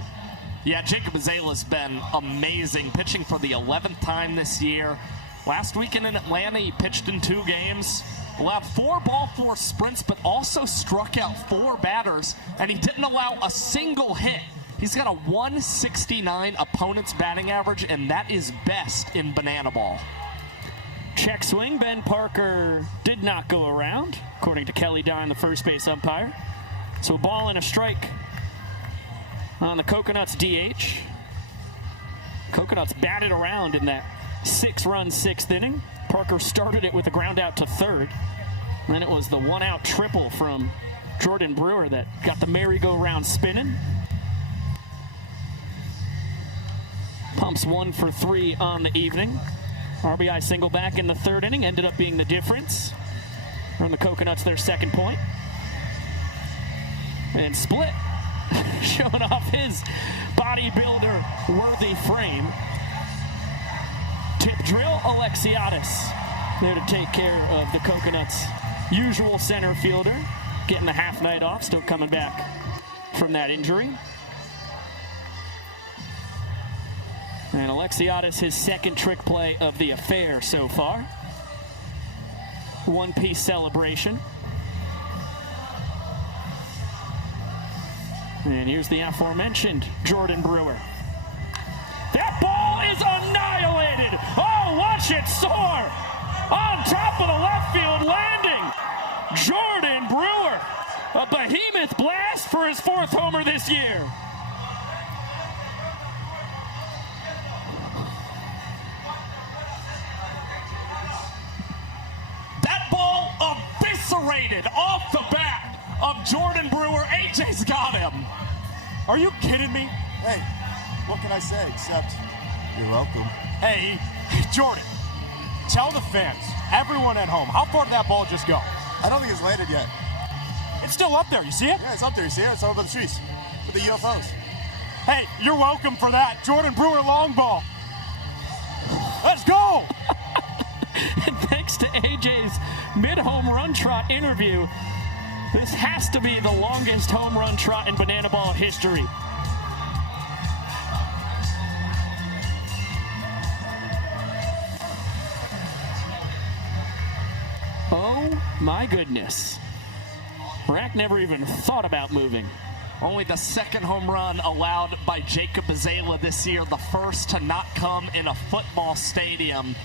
Yeah, Jacob Azala's been amazing, pitching for the 11th time this year. Last weekend in Atlanta, he pitched in 2 games, allowed 4 ball 4 sprints, but also struck out 4 batters, and he didn't allow a single hit. He's got a 169 opponent's batting average, and that is best in Banana Ball. Check swing, Ben Parker did not go around, according to Kelly Dine, the first base umpire. So a ball and a strike on the Coconuts DH. Coconuts batted around in that 6-run 6th inning. Parker started it with a ground out to 3rd. Then it was the 1-out triple from Jordan Brewer that got the merry-go-round spinning. Pumps 1 for 3 on the evening. RBI single back in the 3rd inning ended up being the difference. From the Coconuts, their 2nd point. And Split showing off his bodybuilder-worthy frame. Tip drill, Alexiadis there to take care of the Coconuts' usual center fielder. Getting the half night off, still coming back from that injury. And Alexiadis, his 2nd trick play of the affair so far. One-piece celebration. And here's the aforementioned Jordan Brewer. That ball is annihilated. Oh, watch it soar. On top of the left field landing. Jordan Brewer, a behemoth blast for his 4th homer this year. That ball eviscerated off the bat of Jordan Brewer. AJ's got him. Are you kidding me? Hey, what can I say except you're welcome. Hey, Jordan, tell the fans, everyone at home, how far did that ball just go? I don't think it's landed yet. It's still up there. You see it? Yeah, it's up there. You see it? It's over by the trees with the UFOs. Hey, you're welcome for that. Jordan Brewer long ball. Let's go! And thanks to AJ's mid-home run trot interview, this has to be the longest home run trot in banana ball history. Oh my goodness. Rack never even thought about moving. Only the 2nd home run allowed by Jacob Bazela this year, the first to not come in a football stadium.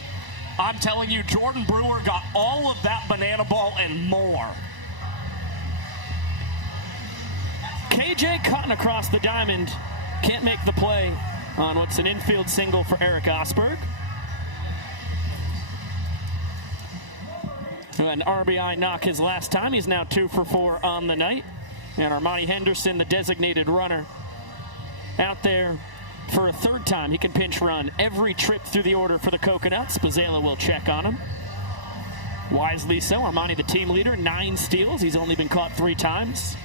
I'm telling you, Jordan Brewer got all of that banana ball and more. KJ cutting across the diamond. Can't make the play on what's an infield single for Eric Osberg. An RBI knock his last time. He's now 2 for 4 on the night. And Armani Henderson, the designated runner, out there for a 3rd time. He can pinch run every trip through the order for the Coconuts. Bazela will check on him. Wisely so. Armani, the team leader, 9 steals. He's only been caught 3 times.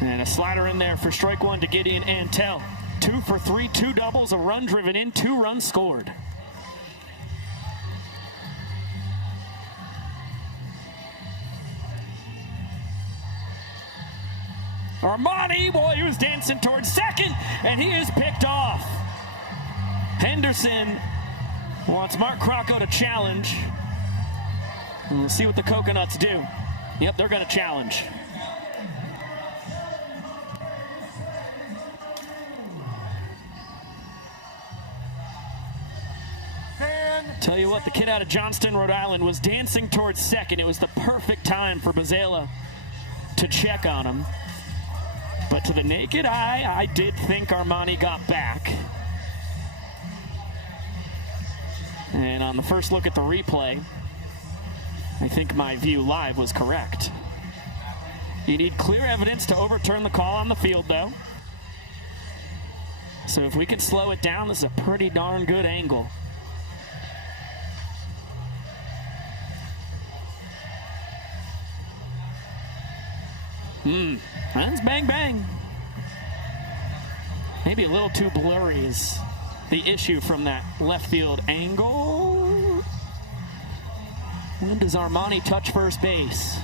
And a slider in there for strike 1 to Gideon Antel. 2 for 3, 2 doubles, a run driven in, 2 runs scored. Armani, boy, he was dancing towards second, and he is picked off. Henderson wants Mark Crocco to challenge. And we'll see what the Coconuts do. Yep, they're going to challenge. Tell you what, the kid out of Johnston, Rhode Island, was dancing towards second. It was the perfect time for Bazela to check on him. But to the naked eye, I did think Armani got back. And on the first look at the replay, I think my view live was correct. You need clear evidence to overturn the call on the field, though. So if we can slow it down, this is a pretty darn good angle. That's bang bang. Maybe a little too blurry is the issue from that left field angle. When does Armani touch first base?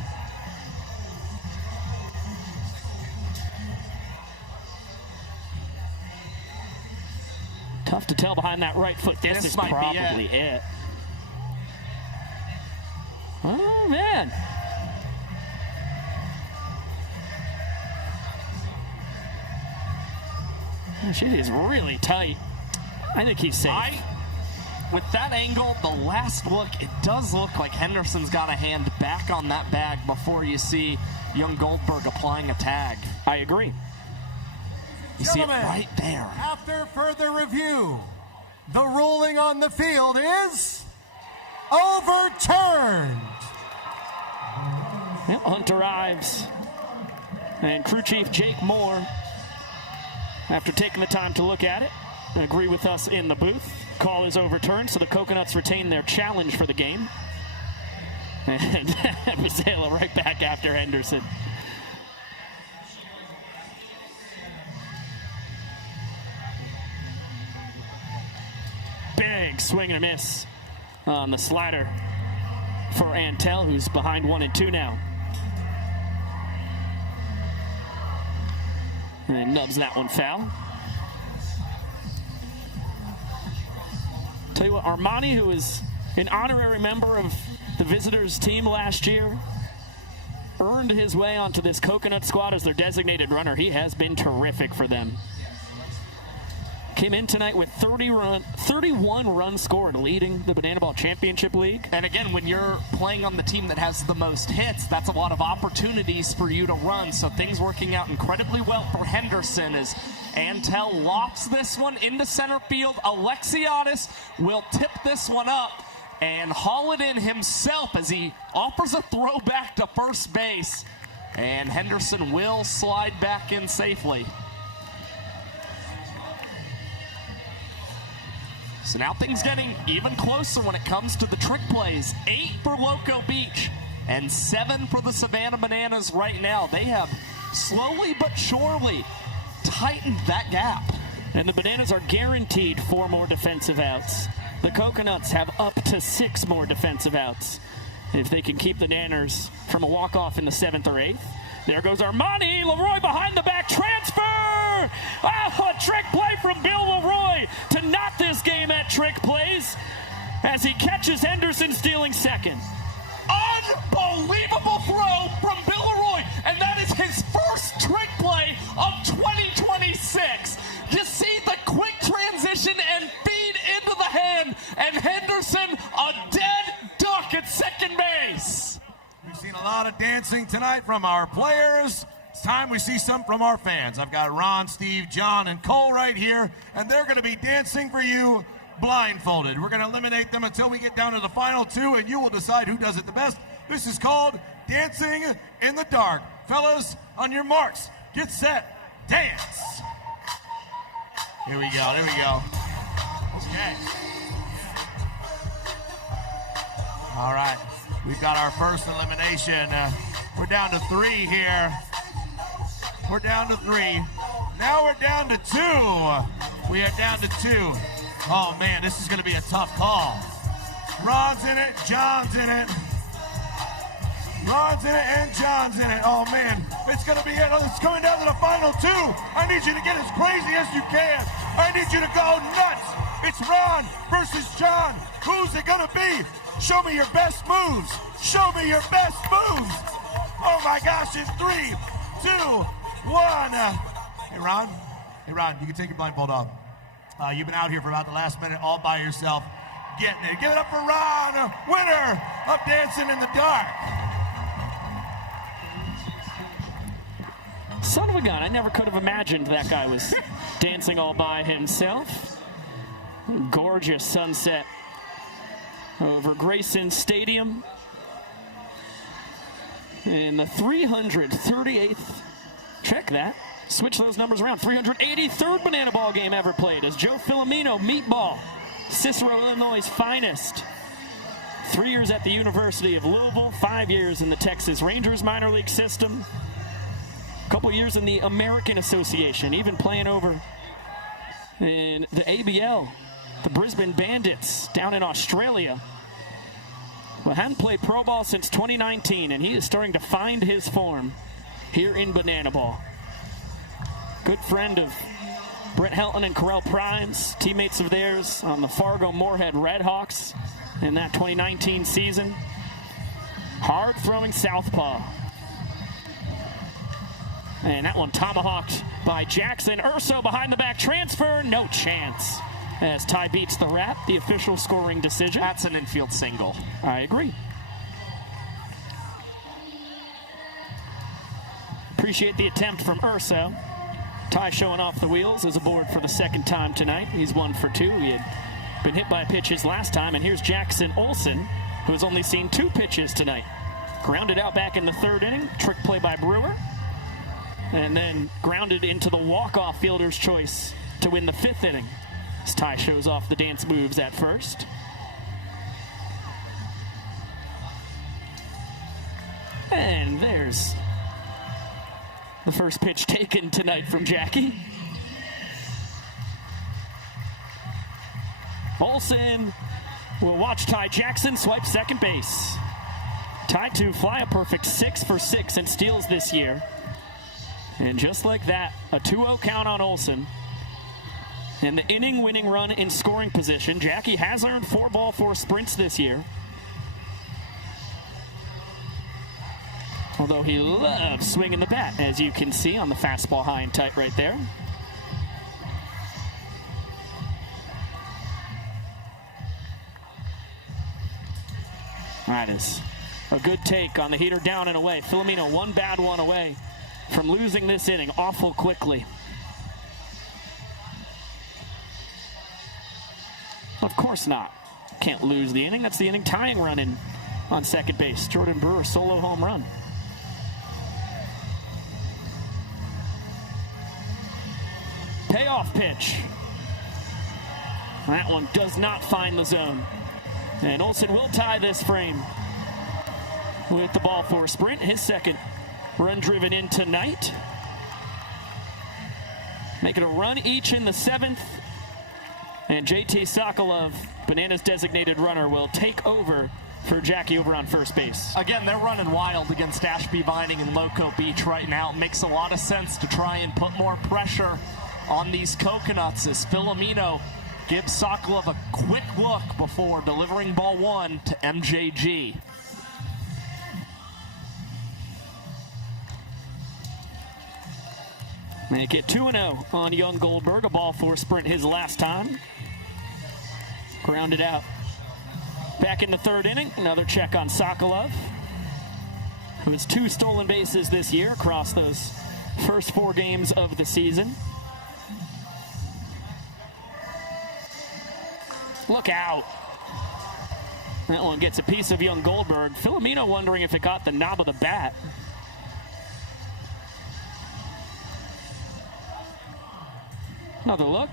Tough to tell behind that right foot. This is might probably be it. Oh, man. She is really tight. I think he's safe. With that angle, the last look, it does look like Henderson's got a hand back on that bag before you see young Goldberg applying a tag. I agree. You see it right there. After further review, the ruling on the field is overturned. Yep, Hunt arrives. And crew chief Jake Moore, after taking the time to look at it, agree with us in the booth. Call is overturned, so the Coconuts retain their challenge for the game. And Bazela right back after Henderson. Big swing and a miss on the slider for Antel, who's behind 1-2 now. And nubs that one foul. Tell you what, Armani, who is an honorary member of the visitors team last year, earned his way onto this Coconut squad as their designated runner. He has been terrific for them. Came in tonight with 31 runs scored, leading the Banana Ball Championship League. And again, when you're playing on the team that has the most hits, that's a lot of opportunities for you to run. So things working out incredibly well for Henderson as Antel lofts this one into center field. Alexiadis will tip this one up and haul it in himself as he offers a throw back to first base. And Henderson will slide back in safely. So now things getting even closer when it comes to the trick plays. 8 for Loco Beach and 7 for the Savannah Bananas right now. They have slowly but surely tightened that gap. And the Bananas are guaranteed 4 more defensive outs. The Coconuts have up to 6 more defensive outs if they can keep the Nanners from a walk-off in the 7th or 8th. There goes Armani. Leroy behind the back. Transfer! Oh, a trick play from Bill Leroy to knot this game at trick plays as he catches Henderson stealing second. Unbelievable throw from Bill Leroy, and that is his first trick play of 2026. You see the quick transition and feed into the hand, and Henderson a dead duck at second base. We've seen a lot of dancing tonight from our players. It's time we see some from our fans. I've got Ron, Steve, John, and Cole right here, and they're going to be dancing for you blindfolded. We're going to eliminate them until we get down to the final 2, and you will decide who does it the best. This is called Dancing in the Dark. Fellas, on your marks, get set, dance. Here we go, there we go. Okay. All right, we've got our first elimination. We're down to 3 here. We're down to 3. Now we're down to 2. We are down to 2. Oh man, this is gonna be a tough call. Ron's in it, John's in it. Ron's in it and John's in it. Oh man, it's gonna be it. It's coming down to the final 2. I need you to get as crazy as you can. I need you to go nuts. It's Ron versus John. Who's it gonna be? Show me your best moves. Show me your best moves. Oh my gosh, in 3, 2, 1. Hey Ron, you can take your blindfold off. You've been out here for about the last minute all by yourself, getting it. Give it up for Ron, winner of Dancing in the Dark. Son of a gun, I never could have imagined that guy was dancing all by himself. Gorgeous sunset over Grayson Stadium. In the 338th, check that, switch those numbers around, 383rd Banana Ball game ever played as Joe Filomeno, Meatball, Cicero, Illinois' finest. 3 years at the University of Louisville, 5 years in the Texas Rangers minor league system, a couple years in the American Association, even playing over in the ABL, the Brisbane Bandits down in Australia. Well, hadn't played pro ball since 2019, and he is starting to find his form here in Banana Ball. Good friend of Brett Helton and Correll Primes, teammates of theirs on the Fargo Moorhead Redhawks in that 2019 season. Hard-throwing southpaw. And that one tomahawked by Jackson. Urso behind the back transfer, no chance. As Ty beats the wrap, the official scoring decision. That's an infield single. I agree. Appreciate the attempt from Urso. Ty showing off the wheels is aboard for the second time tonight. He's 1 for 2. He had been hit by a pitch his last time. And here's Jackson Olsen, who's only seen 2 pitches tonight. Grounded out back in the 3rd inning. Trick play by Brewer. And then grounded into the walk-off fielder's choice to win the 5th inning. As Ty shows off the dance moves at first. And there's the first pitch taken tonight from Jackie. Olsen will watch Ty Jackson swipe second base. Ty to fly a perfect 6 for 6 in steals this year. And just like that, a 2-0 count on Olsen. And the inning-winning run in scoring position. Jackie has earned 4 ball 4 sprints this year. Although he loves swinging the bat, as you can see on the fastball high and tight right there. That is a good take on the heater down and away. Filomeno one bad one away from losing this inning awful quickly. Of course not. Can't lose the inning. That's the inning tying run in on second base. Jordan Brewer solo home run. Payoff pitch. That one does not find the zone. And Olsen will tie this frame with the ball for a sprint. His second run driven in tonight. Make it a run each in the seventh. And JT Sokolov, Bananas designated runner, will take over for Jackie over on first base. Again, they're running wild against Ashby Vining and Loco Beach right now. It makes a lot of sense to try and put more pressure on these Coconuts as Filomeno gives Sokolov a quick look before delivering ball one to MJG. Make it 2-0 on young Goldberg. A ball for sprint his last time. Grounded out. Back in the third inning, another check on Sokolov, who has 2 stolen bases this year across those first 4 games of the season. Look out. That one gets a piece of young Goldberg. Filomeno wondering if it got the knob of the bat. Another look.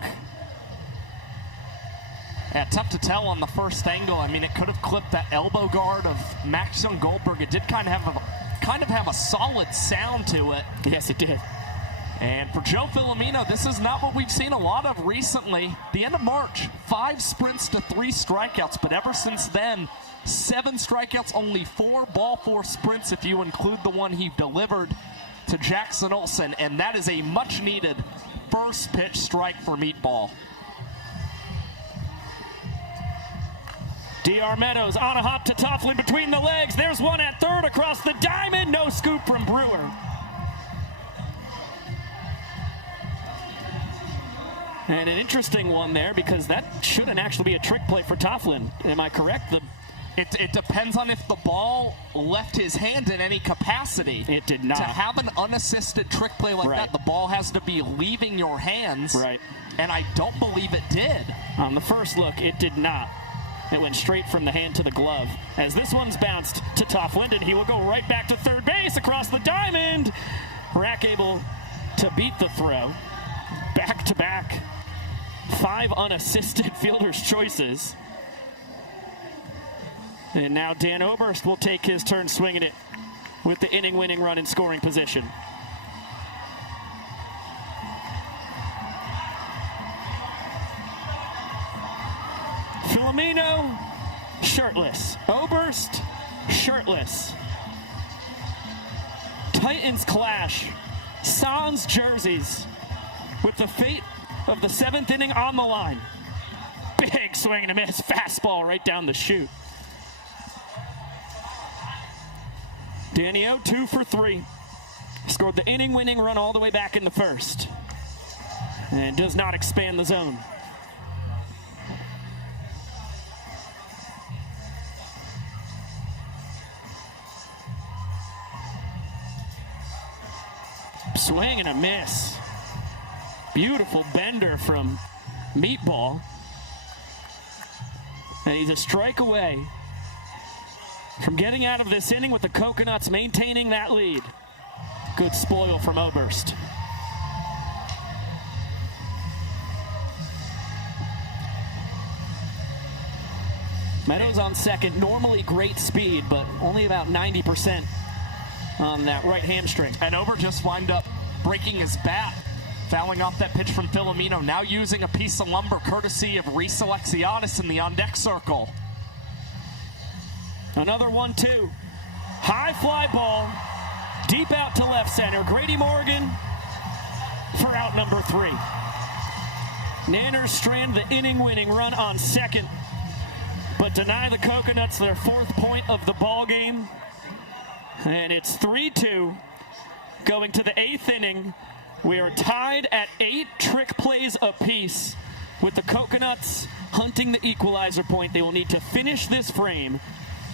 Yeah, tough to tell on the first angle. I mean, it could have clipped that elbow guard of Max Young Goldberg. It did kind of have a solid sound to it. Yes, it did. And for Joe Filomeno, this is not what we've seen a lot of recently. The end of March, 5 sprints to 3 strikeouts, but ever since then, 7 strikeouts, only 4 ball 4 sprints if you include the one he delivered to Jackson Olsen, and that is a much-needed first pitch strike for Meatball. DR Meadows on a hop to Toughlin between the legs. There's one at third across the diamond. No scoop from Brewer. And an interesting one there because that shouldn't actually be a trick play for Toughlin. Am I correct? It depends on if the ball left his hand in any capacity. It did not. To have an unassisted trick play like that, the ball has to be leaving your hands. Right. And I don't believe it did. On the first look, it did not. It went straight from the hand to the glove. As this one's bounced to Toughlin, and he will go right back to third base across the diamond. Rack able to beat the throw. Back-to-back 5 unassisted fielder's choices. And now Dan Oberst will take his turn swinging it with the inning-winning run in scoring position. Filomeno, shirtless. Oberst, shirtless. Titans clash. Sans jerseys with the fate of the 7th inning on the line. Big swing and a miss. Fastball right down the chute. Danny O, 2 for 3. Scored the inning-winning run all the way back in the first. And does not expand the zone. Swing and a miss. Beautiful bender from Meatball. And he's a strike away from getting out of this inning with the Coconuts maintaining that lead. Good spoil from Oberst. Meadows on second, normally great speed, but only about 90% on that right hamstring. And Oberst just wound up breaking his bat, fouling off that pitch from Filomeno, now using a piece of lumber courtesy of Reese Alexiadis in the on-deck circle. Another 1-2. High fly ball, deep out to left center. Grady Morgan for out number 3. Nanners strand the inning-winning run on second, but deny the Coconuts their 4th point of the ball game. And it's 3-2 going to the 8th inning. We are tied at 8 trick plays apiece with the Coconuts hunting the equalizer point. They will need to finish this frame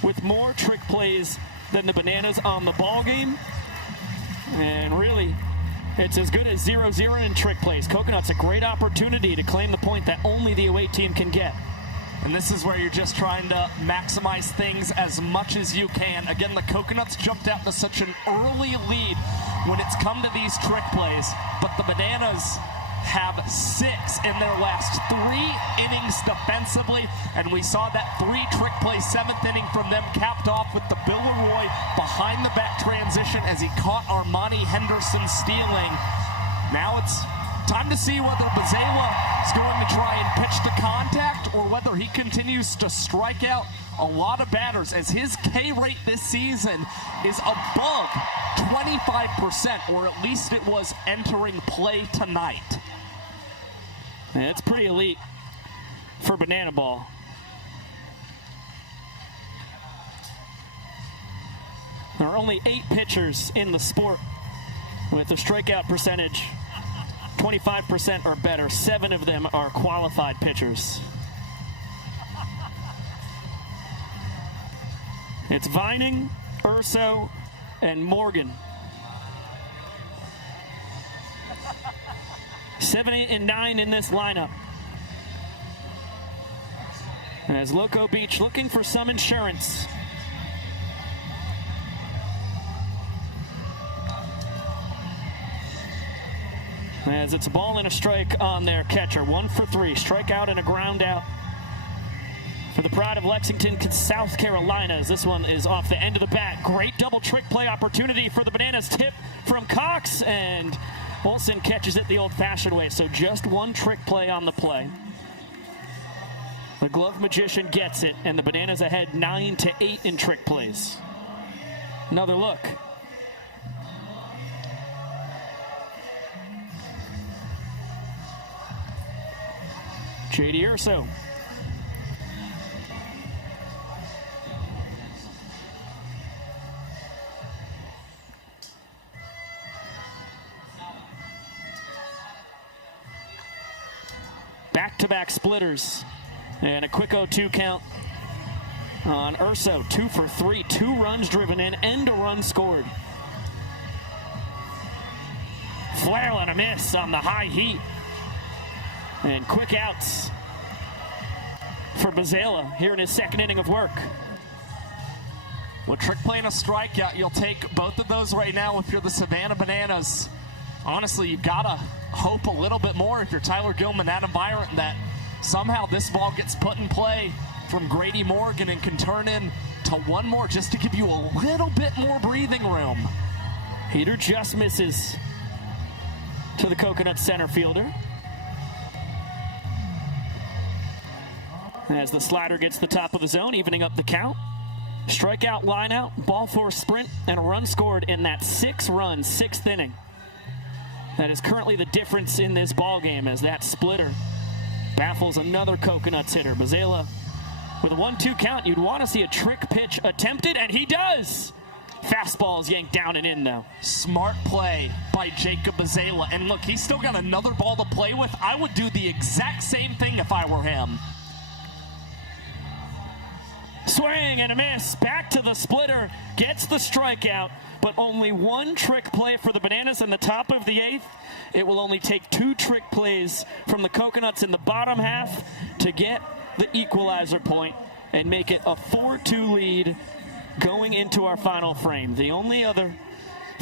with more trick plays than the Bananas on the ball game. And really, it's as good as 0-0 in trick plays. Coconuts a great opportunity to claim the point that only the away team can get. And this is where you're just trying to maximize things as much as you can. Again, the Coconuts jumped out to such an early lead when it's come to these trick plays, but the Bananas have 6 in their last 3 innings defensively, and we saw that 3 trick play 7th inning from them capped off with the Bill Leroy behind the back transition as he caught Armani Henderson stealing. Now it's time to see whether Bazela is going to try and pitch to contact or whether he continues to strike out a lot of batters, as his K rate this season is above 25%, or at least it was entering play tonight. That's pretty elite for Banana Ball. There are only 8 pitchers in the sport with a strikeout percentage 25% or better. 7 of them are qualified pitchers. It's Vining, Urso, and Morgan. 7, 8, and 9 in this lineup. As Loco Beach looking for some insurance. As it's a ball and a strike on their catcher. 1 for 3. Strikeout and a ground out for the pride of Lexington, South Carolina, as this one is off the end of the bat. Great double trick play opportunity for the Bananas. Tip from Cox, and Olsen catches it the old-fashioned way. So just 1 trick play on the play. The glove magician gets it, and the Bananas ahead 9-8 in trick plays. Another look. J.D. Urso. Back-to-back splitters. And a quick 0-2 count on Urso. 2 for 3. 2 runs driven in and a run scored. Flail and a miss on the high heat. And quick outs for Bazela here in his 2nd inning of work. With trick play and a strikeout, you'll take both of those right now if you're the Savannah Bananas. Honestly, you've got to hope a little bit more if you're Tyler Gilman, Adam Byron, that somehow this ball gets put in play from Grady Morgan and can turn in to 1 more just to give you a little bit more breathing room. Heater just misses to the Coconut center fielder. As the slider gets the top of the zone, evening up the count. Strikeout, line out, ball 4 sprint, and a run scored in that 6-run 6th inning. That is currently the difference in this ball game, as that splitter baffles another Coconuts hitter. Bazela with a 1-2 count. You'd want to see a trick pitch attempted, and he does. Fastball is yanked down and in, though. Smart play by Jacob Bazela. And look, he's still got another ball to play with. I would do the exact same thing if I were him. Swing and a miss. Back to the splitter. Gets the strikeout, but only 1 trick play for the Bananas in the top of the 8th. It will only take 2 trick plays from the Coconuts in the bottom half to get the equalizer point and make it a 4-2 lead going into our final frame. The only other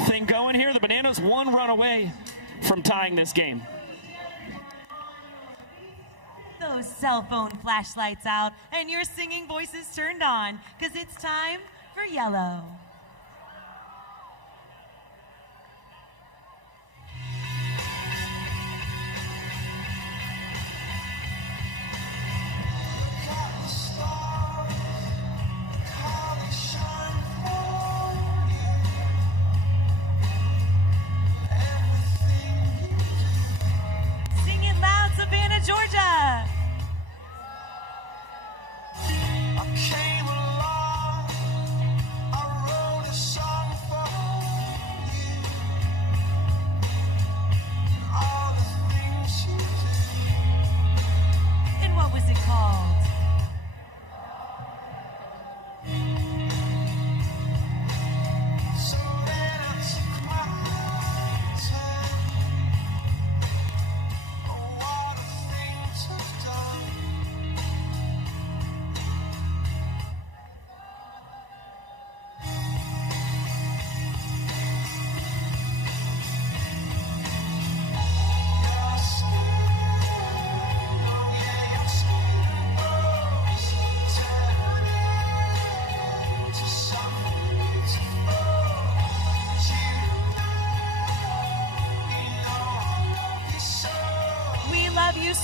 thing going here, the Bananas 1 run away from tying this game. Those cell phone flashlights out and your singing voices turned on, because it's time for Yellow. Sing it loud, Savannah, Georgia. I came along, I called.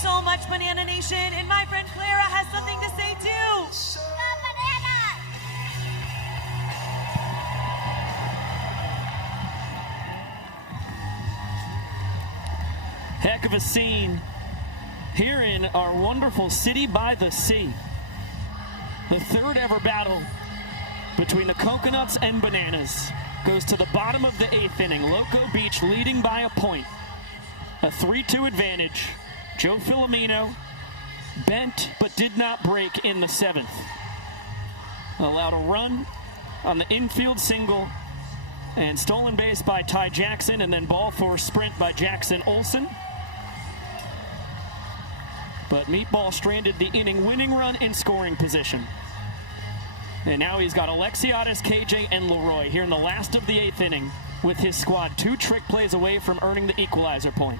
So much, Banana Nation, and my friend Clara has something to say too. Heck of a scene here in our wonderful city by the sea. The third ever battle between the Coconuts and Bananas goes to the bottom of the 8th inning. Loco Beach leading by a point. A 3-2 advantage. Joe Filomeno bent but did not break in the 7th. Allowed a run on the infield single and stolen base by Ty Jackson, and then ball for a sprint by Jackson Olsen. But Meatball stranded the inning-winning run in scoring position. And now he's got Alexiadis, KJ, and Leroy here in the last of the 8th inning with his squad 2 trick plays away from earning the equalizer point.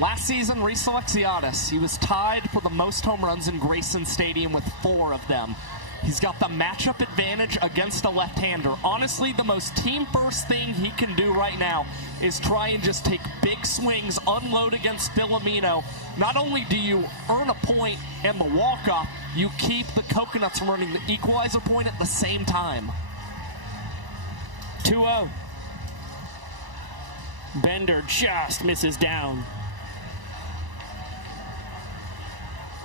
Last season, Reese Alexiadis, he was tied for the most home runs in Grayson Stadium with 4 of them. He's got the matchup advantage against a left-hander. Honestly, the most team-first thing he can do right now is try and just take big swings, unload against Filomeno. Not only do you earn a point and the walk-off, you keep the Coconuts from earning the equalizer point at the same time. 2-0. Bender just misses down.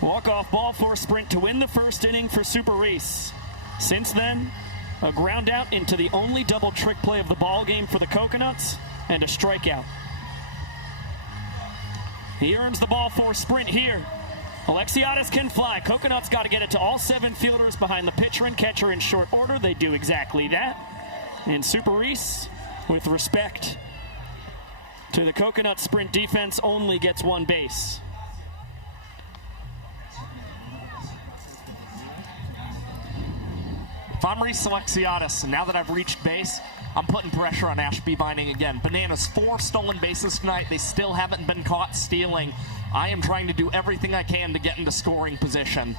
Walk-off ball for a sprint to win the first inning for Super Reese. Since then, a ground out into the only double trick play of the ball game for the Coconuts, and a strikeout. He earns the ball for a sprint here. Alexiadis can fly. Coconuts got to get it to all 7 fielders behind the pitcher and catcher in short order. They do exactly that. And Super Reese, with respect to the Coconut sprint defense, only gets 1 base. If I'm Reese Alexiadis, and now that I've reached base, I'm putting pressure on Ashby Vining again. Bananas 4 stolen bases tonight. They still haven't been caught stealing. I am trying to do everything I can to get into scoring position.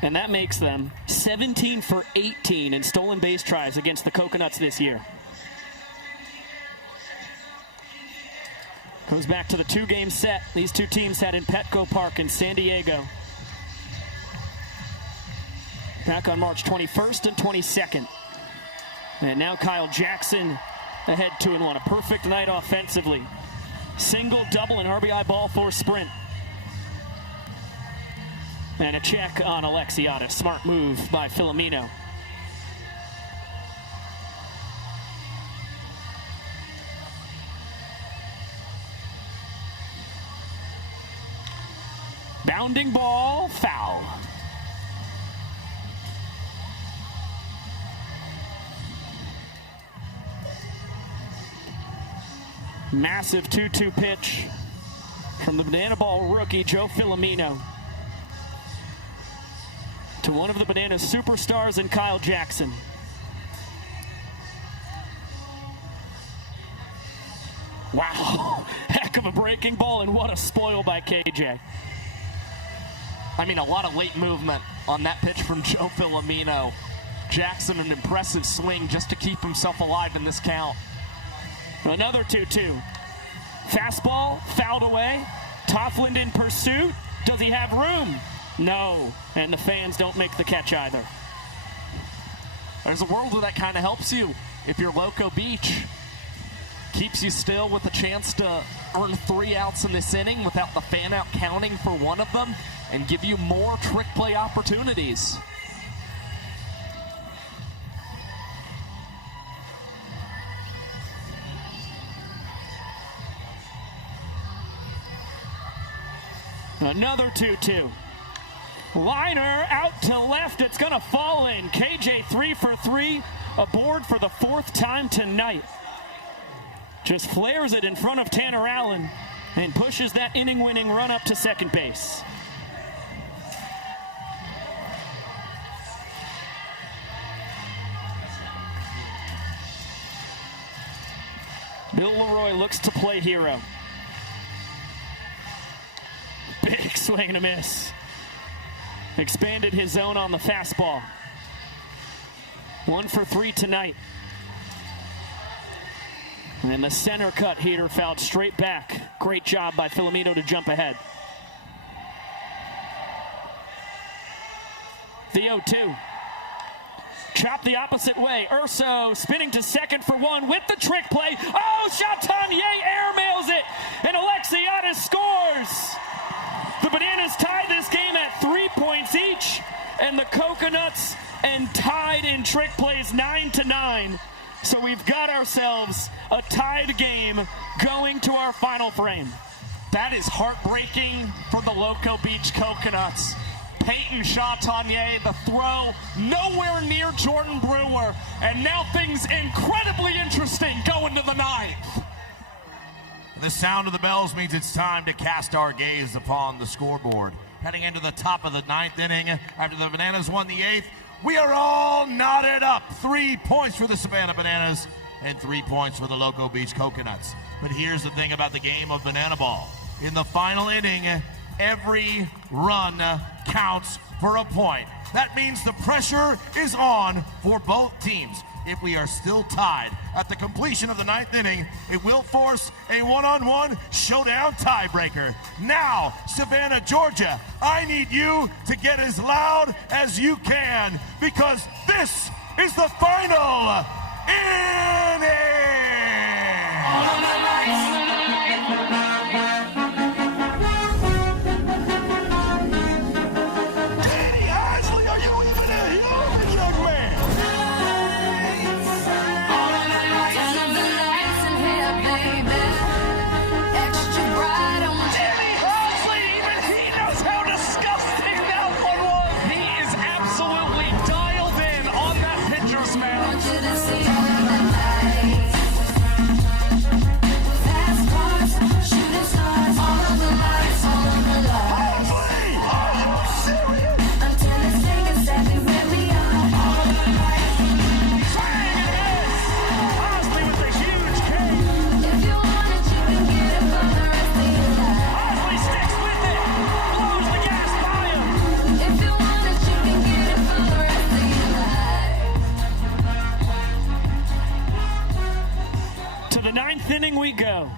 And that makes them 17 for 18 in stolen base tries against the Coconuts this year. Goes back to the 2-game set these 2 teams had in Petco Park in San Diego. Back on March 21st and 22nd. And now Kyle Jackson ahead 2-1. A perfect night offensively. Single, double, and RBI ball for sprint. And a check on Alexiadis. Smart move by Filomeno. Bounding ball, foul. Massive 2-2 pitch from the Banana Ball rookie, Joe Filomeno, to one of the Bananas superstars in Kyle Jackson. Wow, heck of a breaking ball, and what a spoil by KJ. I mean, a lot of late movement on that pitch from Joe Filomeno. Jackson, an impressive swing just to keep himself alive in this count. Another 2-2. Fastball, fouled away. Toffland in pursuit. Does he have room? No. And the fans don't make the catch either. There's a world where that kind of helps you. If you're Loco Beach, keeps you still with a chance to earn 3 outs in this inning without the fan out counting for one of them, and give you more trick play opportunities. Another 2-2. Liner out to left. It's going to fall in. KJ 3 for 3. Aboard for the 4th time tonight. Just flares it in front of Tanner Allen and pushes that inning-winning run up to second base. Bill Leroy looks to play hero. Big swing and a miss. Expanded his zone on the fastball. 1 for 3 tonight. And the center cut heater fouled straight back. Great job by Filomeno to jump ahead. The 0-2. Chop the opposite way. Urso spinning to second for 1 with the trick play. Oh, Chatanier airmails it. And Alexiadis scores. The Bananas tie this game at 3 points each. And the Coconuts and tied in trick plays 9-9. So we've got ourselves a tied game going to our final frame. That is heartbreaking for the Loco Beach Coconuts. Peyton Chatanier, the throw nowhere near Jordan Brewer, and now things incredibly interesting going to the 9th. The sound of the bells means it's time to cast our gaze upon the scoreboard. Heading into the top of the 9th inning, after the Bananas won the 8th, we are all knotted up. 3 points for the Savannah Bananas and 3 points for the Loco Beach Coconuts. But here's the thing about the game of banana ball. In the final inning, every run counts for a point. That means the pressure is on for both teams. If we are still tied at the completion of the 9th inning, it will force a one-on-one showdown tiebreaker. Now, Savannah, Georgia, I need you to get as loud as you can because this is the final inning! On the lights. Inning we go.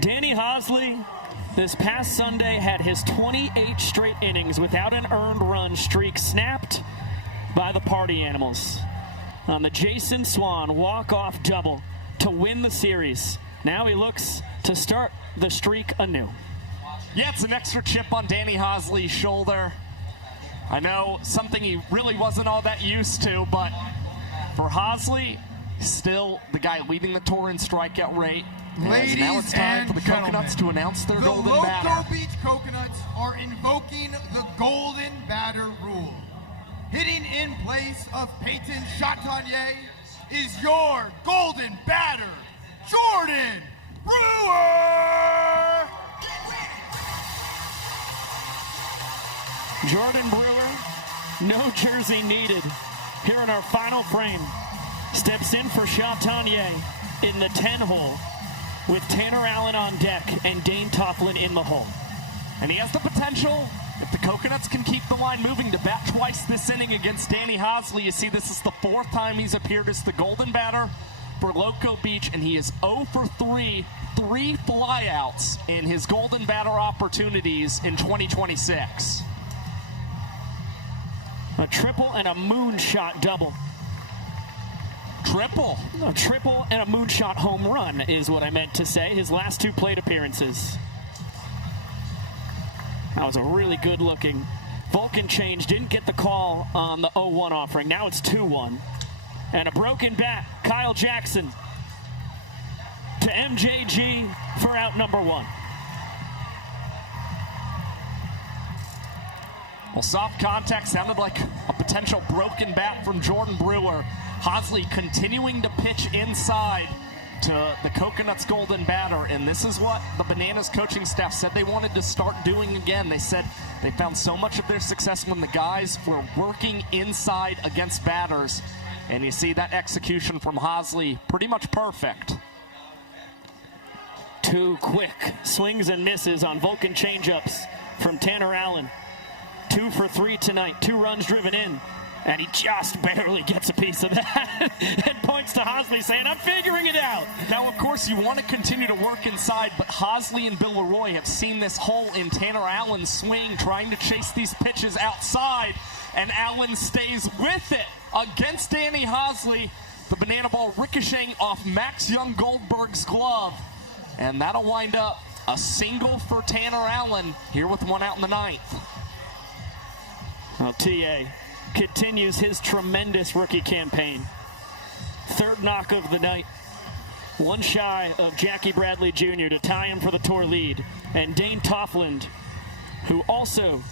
Danny Hosley this past Sunday had his 28 straight innings without an earned run streak snapped by the Party Animals on the Jason Swan walk-off double to win the series. Now he looks to start the streak anew. Yeah, it's an extra chip on Danny Hosley's shoulder. I know something he really wasn't all that used to, but for Hosley, still the guy leading the tour in strikeout rate. Ladies now it's time and for the Coconuts to announce their golden batter. The Loco Beach Coconuts are invoking the golden batter rule. Hitting in place of Peyton Chatanier is your golden batter, Jordan Brewer! Jordan Brewer, no jersey needed. Here in our final frame, steps in for Chatanier in the 10-hole with Tanner Allen on deck and Dane Toughlin in the hole. And he has the potential, if the Coconuts can keep the line moving, to bat twice this inning against Danny Hosley. You see, this is the 4th time he's appeared as the golden batter for Loco Beach, and he is 0 for 3, 3 flyouts in his golden batter opportunities in 2026. A triple and a moonshot double. Triple? A triple and a moonshot home run is what I meant to say. His last 2 plate appearances. That was a really good looking Vulcan change. Didn't get the call on the 0-1 offering. Now it's 2-1. And a broken bat. Kyle Jackson to MJG for out number 1. Well, soft contact sounded like a potential broken bat from Jordan Brewer. Hosley continuing to pitch inside to the Coconuts golden batter, and this is what the Bananas coaching staff said they wanted to start doing again. They said they found so much of their success when the guys were working inside against batters, and you see that execution from Hosley, pretty much perfect. Two quick swings and misses on Vulcan changeups from Tanner Allen. 2 for 3 tonight, 2 runs driven in. And he just barely gets a piece of that and points to Hosley saying, I'm figuring it out. Now, of course, you want to continue to work inside, but Hosley and Bill Leroy have seen this hole in Tanner Allen's swing, trying to chase these pitches outside, and Allen stays with it against Danny Hosley. The banana ball ricocheting off Max Young Goldberg's glove, and that'll wind up a single for Tanner Allen here with 1 out in the 9th. Well, TA continues his tremendous rookie campaign. 3rd knock of the night. 1 shy of Jackie Bradley Jr. to tie him for the tour lead. And Dane Toffland, who also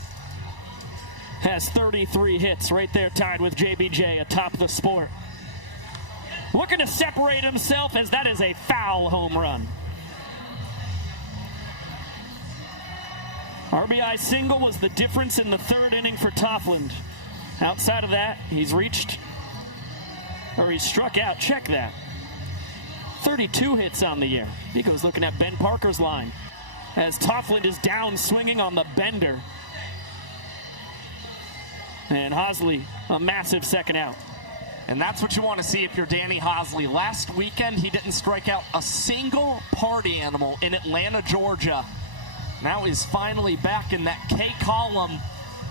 has 33 hits, right there tied with JBJ atop the sport. Looking to separate himself, as that is a foul home run. RBI single was the difference in the 3rd inning for Toffland. Outside of that, he's struck out. Check that. 32 hits on the year. Nico's looking at Ben Parker's line as Toffland is down swinging on the bender. And Hosley, a massive 2nd out. And that's what you want to see if you're Danny Hosley. Last weekend, he didn't strike out a single party animal in Atlanta, Georgia. Now he's finally back in that K column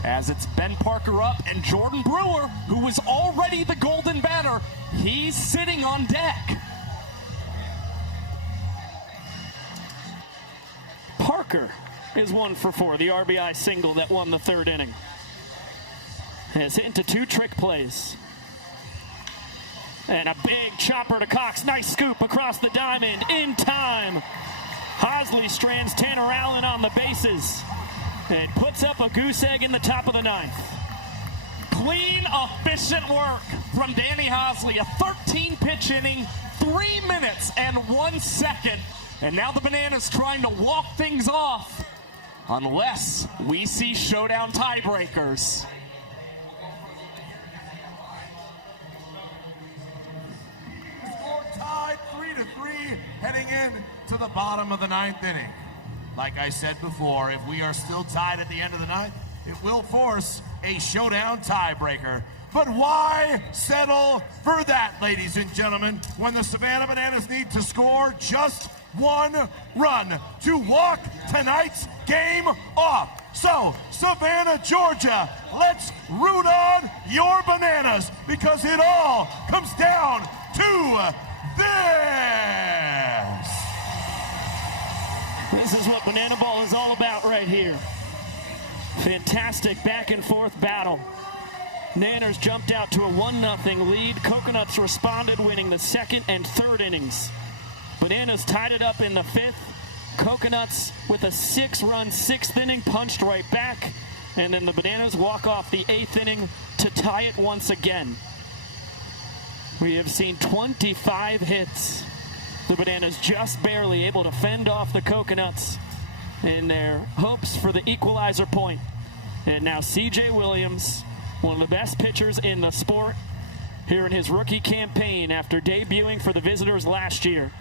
as it's Ben Parker up and Jordan Brewer, who was already the golden batter, he's sitting on deck. Parker is 1 for 4, the RBI single that won the 3rd inning. Has hit into 2 trick plays. And a big chopper to Cox. Nice scoop across the diamond in time. Hosley strands Tanner Allen on the bases and puts up a goose egg in the top of the 9th. Clean, efficient work from Danny Hosley. A 13-pitch inning, 3 minutes and 1 second. And now the Bananas trying to walk things off unless we see showdown tiebreakers. Score tied 3-3 heading in to the bottom of the 9th inning. Like I said before, if we are still tied at the end of the 9th, it will force a showdown tiebreaker. But why settle for that, ladies and gentlemen, when the Savannah Bananas need to score just 1 run to walk tonight's game off? So, Savannah, Georgia, let's root on your Bananas, because it all comes down to this. This is what Banana Ball is all about right here. Fantastic back and forth battle. Nanners jumped out to a 1-0 lead. Coconuts responded, winning the 2nd and 3rd innings. Bananas tied it up in the 5th. Coconuts with a 6-run 6th inning punched right back. And then the Bananas walk off the 8th inning to tie it once again. We have seen 25 hits. The Bananas just barely able to fend off the Coconuts in their hopes for the equalizer point. And now CJ Williams, one of the best pitchers in the sport, here in his rookie campaign after debuting for the Visitors last year,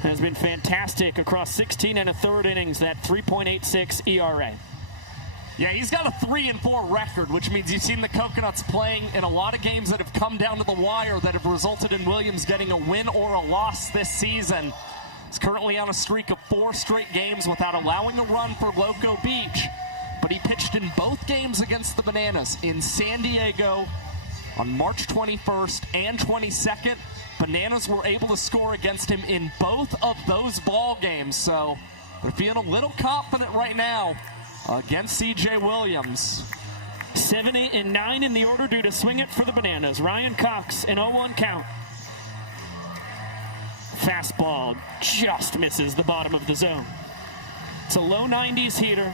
has been fantastic across 16 1/3 innings, that 3.86 ERA. Yeah, he's got a 3-4 record, which means you've seen the Coconuts playing in a lot of games that have come down to the wire that have resulted in Williams getting a win or a loss this season. He's currently on a streak of 4 straight games without allowing a run for Loco Beach, but he pitched in both games against the Bananas in San Diego on March 21st and 22nd. Bananas were able to score against him in both of those ball games, so they're feeling a little confident right now against CJ Williams. 7, 8, and 9 in the order due to swing it for the Bananas. Ryan Cox, an 0-1 count. Fastball just misses the bottom of the zone. It's a low 90s heater.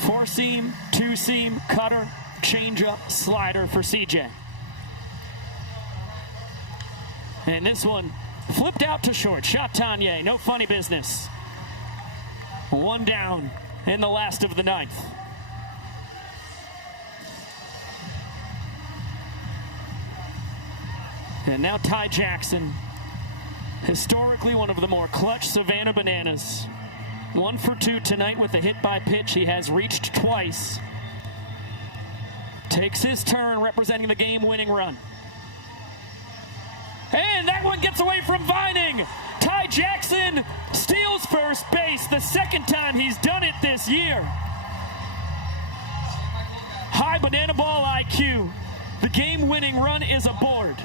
4-seam, 2-seam, cutter, changeup, slider for CJ. And this one flipped out to short. Chatagnier, no funny business. 1 down in the last of the 9th. And now Ty Jackson, historically one of the more clutch Savannah Bananas. 1 for 2 tonight with a hit by pitch. He has reached twice. Takes his turn representing the game-winning run. And that one gets away from Vining. Ty Jackson steals first base, the second time he's done it this year. High banana ball IQ. The game-winning run is aboard.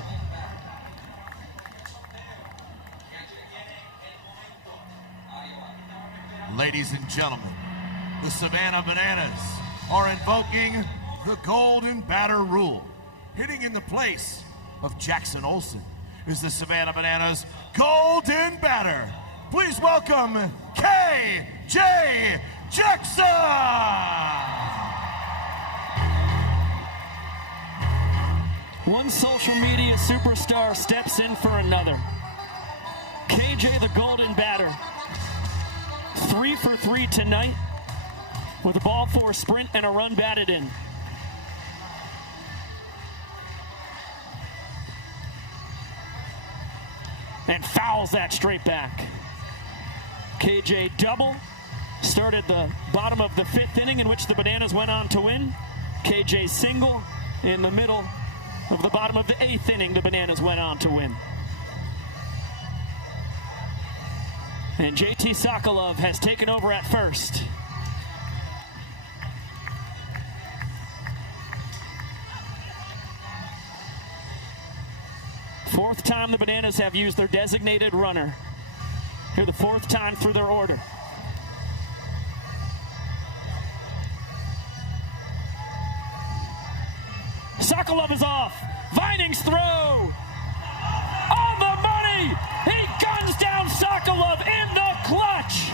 Ladies and gentlemen, the Savannah Bananas are invoking the Golden Batter rule. Hitting in the place of Jackson Olsen is the Savannah Bananas Golden Batter. Please welcome K.J. Jackson! One social media superstar steps in for another. KJ the Golden Batter. 3 for 3 tonight with a ball 4 sprint and a run batted in. And fouls that straight back. KJ double started the bottom of the 5th inning in which the Bananas went on to win. KJ single in the middle of the bottom of the 8th inning, the Bananas went on to win. And JT Sokolov has taken over at first. Fourth time the Bananas have used their designated runner. Here the 4th time through their order. Sokolov is off. Vining's throw. On the money. He guns down Sokolov in the clutch.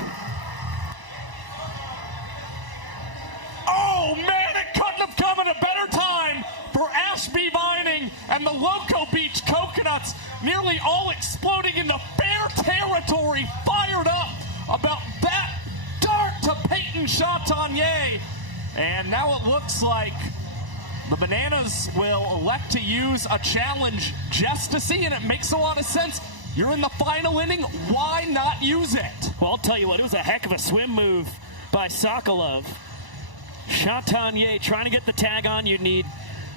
Oh man, it couldn't have come at a better time for Ashby Vining and the Loco Beach Coconuts, nearly all exploding into fair territory, fired up about that dart to Peyton Chatagnier. And now it looks like the Bananas will elect to use a challenge just to see, and it makes a lot of sense. You're in the final inning, why not use it? Well, I'll tell you what, it was a heck of a swim move by Sokolov. Chatagnier trying to get the tag on. You need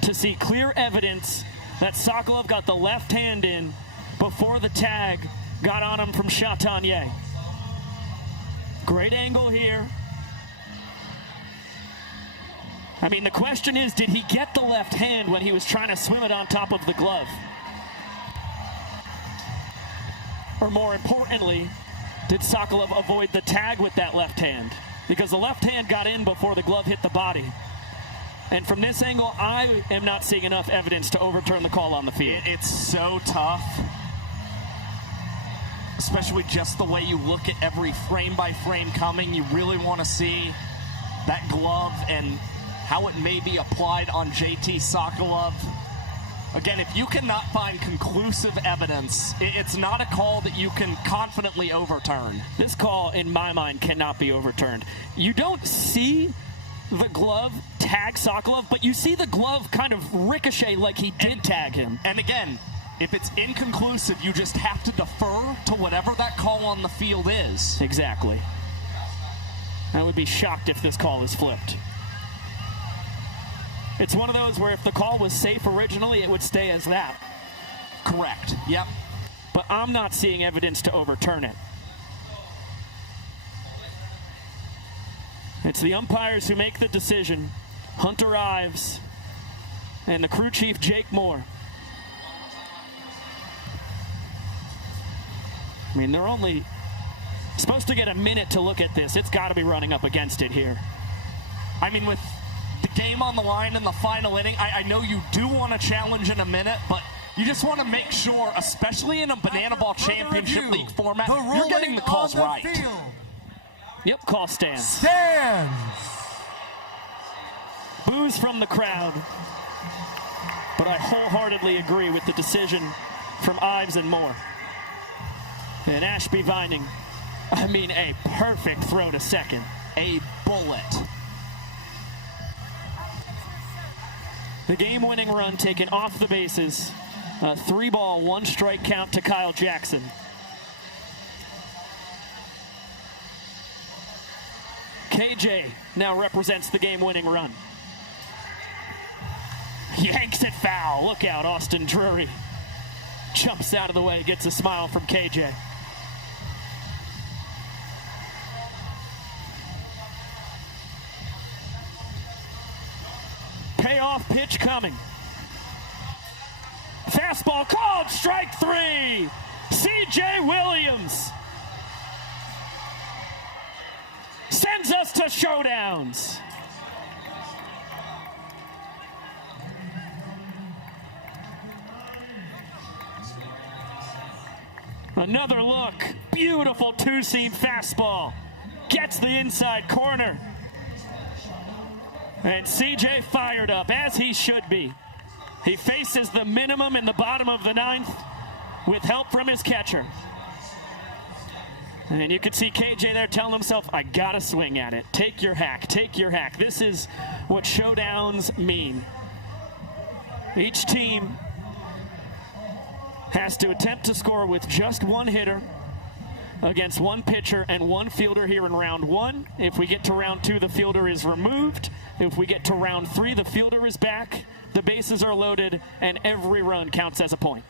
to see clear evidence that Sokolov got the left hand in before the tag got on him from Chatagnier. Great angle here. I mean, the question is, did he get the left hand when he was trying to swim it on top of the glove? Or more importantly, did Sokolov avoid the tag with that left hand? Because the left hand got in before the glove hit the body. And from this angle, I am not seeing enough evidence to overturn the call on the field. It's so tough, especially just the way you look at every frame by frame coming. You really want to see that glove and how it may be applied on JT Sokolov. Again, if you cannot find conclusive evidence, it's not a call that you can confidently overturn. This call, in my mind, cannot be overturned. You don't see the glove tag Sokolov, but you see the glove kind of ricochet like he did tag him. And again, if it's inconclusive, you just have to defer to whatever that call on the field is. Exactly. I would be shocked if this call is flipped. It's one of those where if the call was safe originally, it would stay as that. Correct. Yep. But I'm not seeing evidence to overturn it. It's the umpires who make the decision. Hunter Ives and the crew chief, Jake Moore. I mean, they're only supposed to get a minute to look at this. It's got to be running up against it here. I mean, with the game on the line in the final inning, I know you do want to challenge in a minute, but you just want to make sure, especially in a Banana Ball Championship League format, you're getting the calls right. Yep, call stands. Stands. Boos from the crowd. But I wholeheartedly agree with the decision from Ives and Moore. And Ashby Vining, a perfect throw to second. A bullet. The game-winning run taken off the bases. A 3-ball, 1-strike count to Kyle Jackson. KJ now represents the game-winning run. Yanks it foul. Look out, Austin Drury. Jumps out of the way, gets a smile from KJ. Payoff pitch coming. Fastball called, strike 3. CJ Williams sends us to showdowns. Another look. Beautiful two-seam fastball. Gets the inside corner. And CJ fired up, as he should be. He faces the minimum in the bottom of the 9th with help from his catcher. And you can see KJ there telling himself, I gotta swing at it. Take your hack, take your hack. This is what showdowns mean. Each team has to attempt to score with just one hitter against one pitcher and one fielder here in round 1. If we get to round 2, the fielder is removed. If we get to round 3, the fielder is back, the bases are loaded, and every run counts as a point.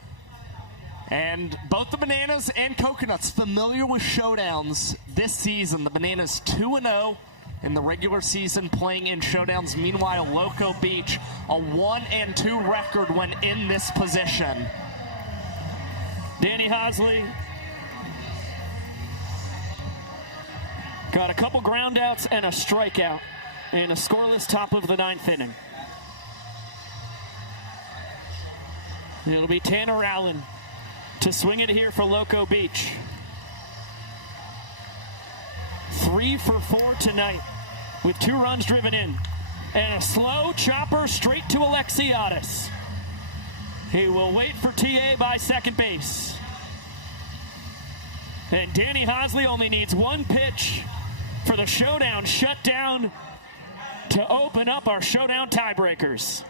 And both the Bananas and Coconuts familiar with showdowns this season. The Bananas 2-0 in the regular season playing in showdowns. Meanwhile, Loco Beach, a 1-2 record when in this position. Danny Hosley got a couple ground outs and a strikeout in a scoreless top of the 9th inning. It'll be Tanner Allen to swing it here for Loco Beach. 3 for 4 tonight with 2 runs driven in. And a slow chopper straight to Alexiadis. He will wait for TA by second base. And Danny Hosley only needs one pitch for the showdown shutdown to open up our showdown tiebreakers.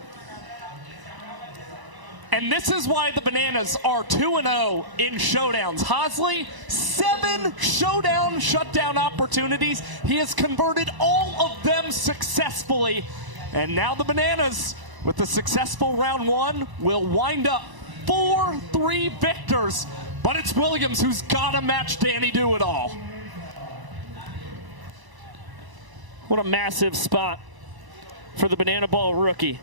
And this is why the Bananas are 2-0 in showdowns. Hosley, 7 showdown shutdown opportunities. He has converted all of them successfully. And now the Bananas, with the successful round 1, will wind up 4-3 victors. But it's Williams who's got to match Danny Do-It-All. What a massive spot for the Banana Ball rookie.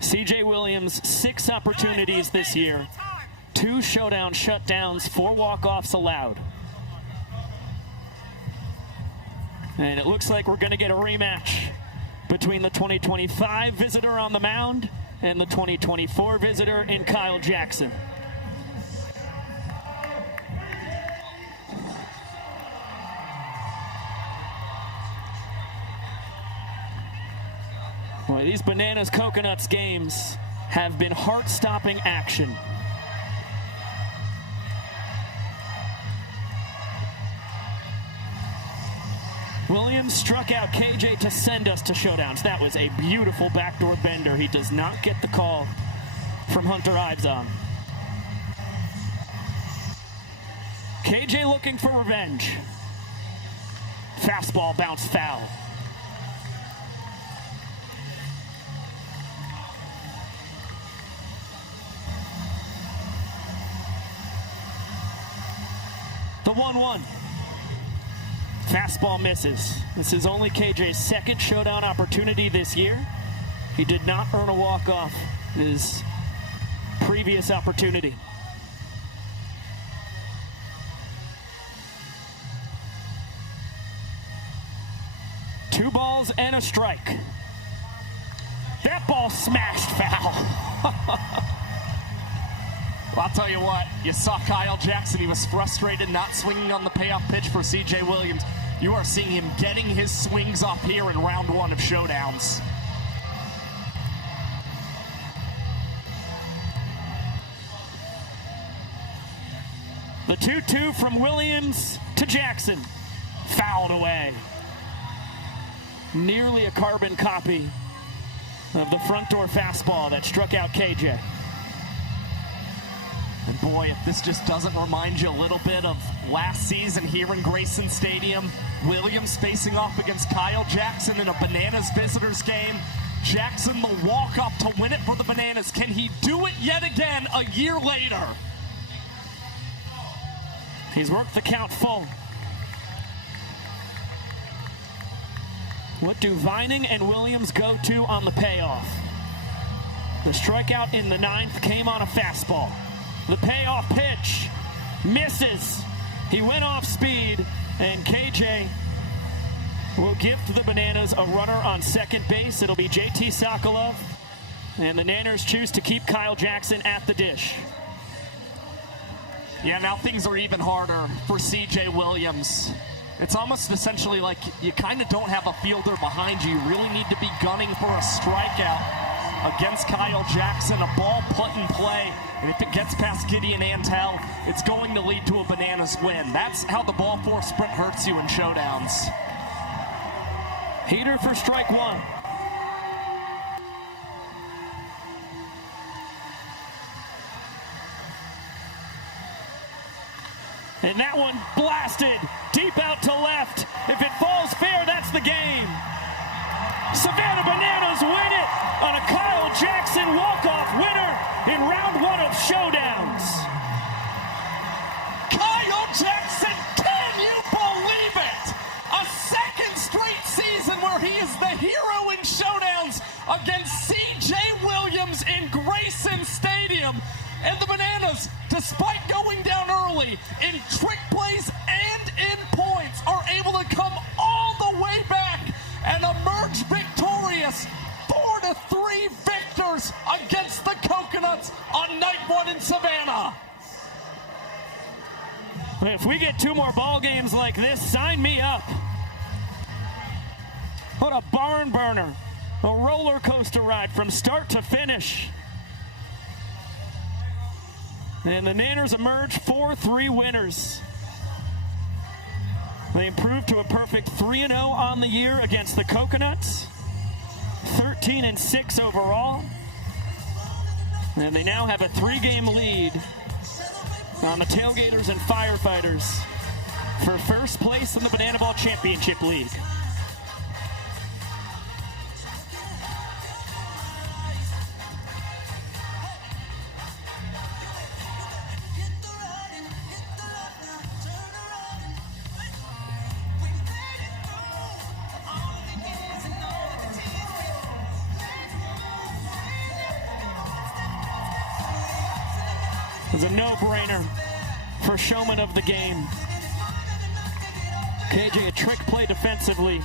CJ Williams, 6 opportunities this year. 2 showdown shutdowns, 4 walk-offs allowed. And it looks like we're going to get a rematch between the 2025 visitor on the mound and the 2024 visitor in Kyle Jackson. Boy, these Bananas Coconuts games have been heart-stopping action. Williams struck out KJ to send us to showdowns. That was a beautiful backdoor bender. He does not get the call from Hunter Ives on. KJ looking for revenge. Fastball bounced foul. The 1-1. Fastball misses. This is only KJ's second showdown opportunity this year. He did not earn a walk-off in his previous opportunity. Two balls and a strike. That ball smashed foul. Well, I'll tell you what, you saw Kyle Jackson. He was frustrated not swinging on the payoff pitch for CJ Williams. You are seeing him getting his swings up here in round 1 of showdowns. The 2-2 from Williams to Jackson. Fouled away. Nearly a carbon copy of the front door fastball that struck out KJ. And boy, if this just doesn't remind you a little bit of last season here in Grayson Stadium, Williams facing off against Kyle Jackson in a Bananas visitors game. Jackson the walk-up to win it for the Bananas. Can he do it yet again a year later? He's worked the count full. What do Vining and Williams go to on the payoff? The strikeout in the 9th came on a fastball. The payoff pitch misses. He went off speed, and KJ will give to the Bananas a runner on second base. It'll be JT Sokolov, and the Nanners choose to keep Kyle Jackson at the dish. Yeah, now things are even harder for CJ Williams. It's almost essentially like you kind of don't have a fielder behind you. You really need to be gunning for a strikeout against Kyle Jackson, a ball put in play. And if it gets past Gideon Antel, it's going to lead to a Bananas win. That's how the ball 4 sprint hurts you in showdowns. Heater for strike 1. And that one blasted deep out to left. If it falls fair, that's the game. Savannah Bananas win it on a Kyle Jackson walk-off winner in round 1 of showdowns. Kyle Jackson, can you believe it? A second straight season where he is the hero in showdowns against CJ Williams in Grayson Stadium. And the Bananas, despite going down early in trick plays and in points, are able to come all the way back and emerge victorious. 4-3 victors against the Coconuts on night 1 in Savannah. If we get 2 more ball games like this, sign me up. What a barn burner. A roller coaster ride from start to finish. And the Nanners emerge 4-3 winners. They improved to a perfect 3-0 on the year against the Coconuts. 13-6 overall. And they now have a 3-game lead on the Tailgaters and Firefighters for first place in the Banana Ball Championship League. It was a no-brainer for showman of the game. KJ, a trick play defensively,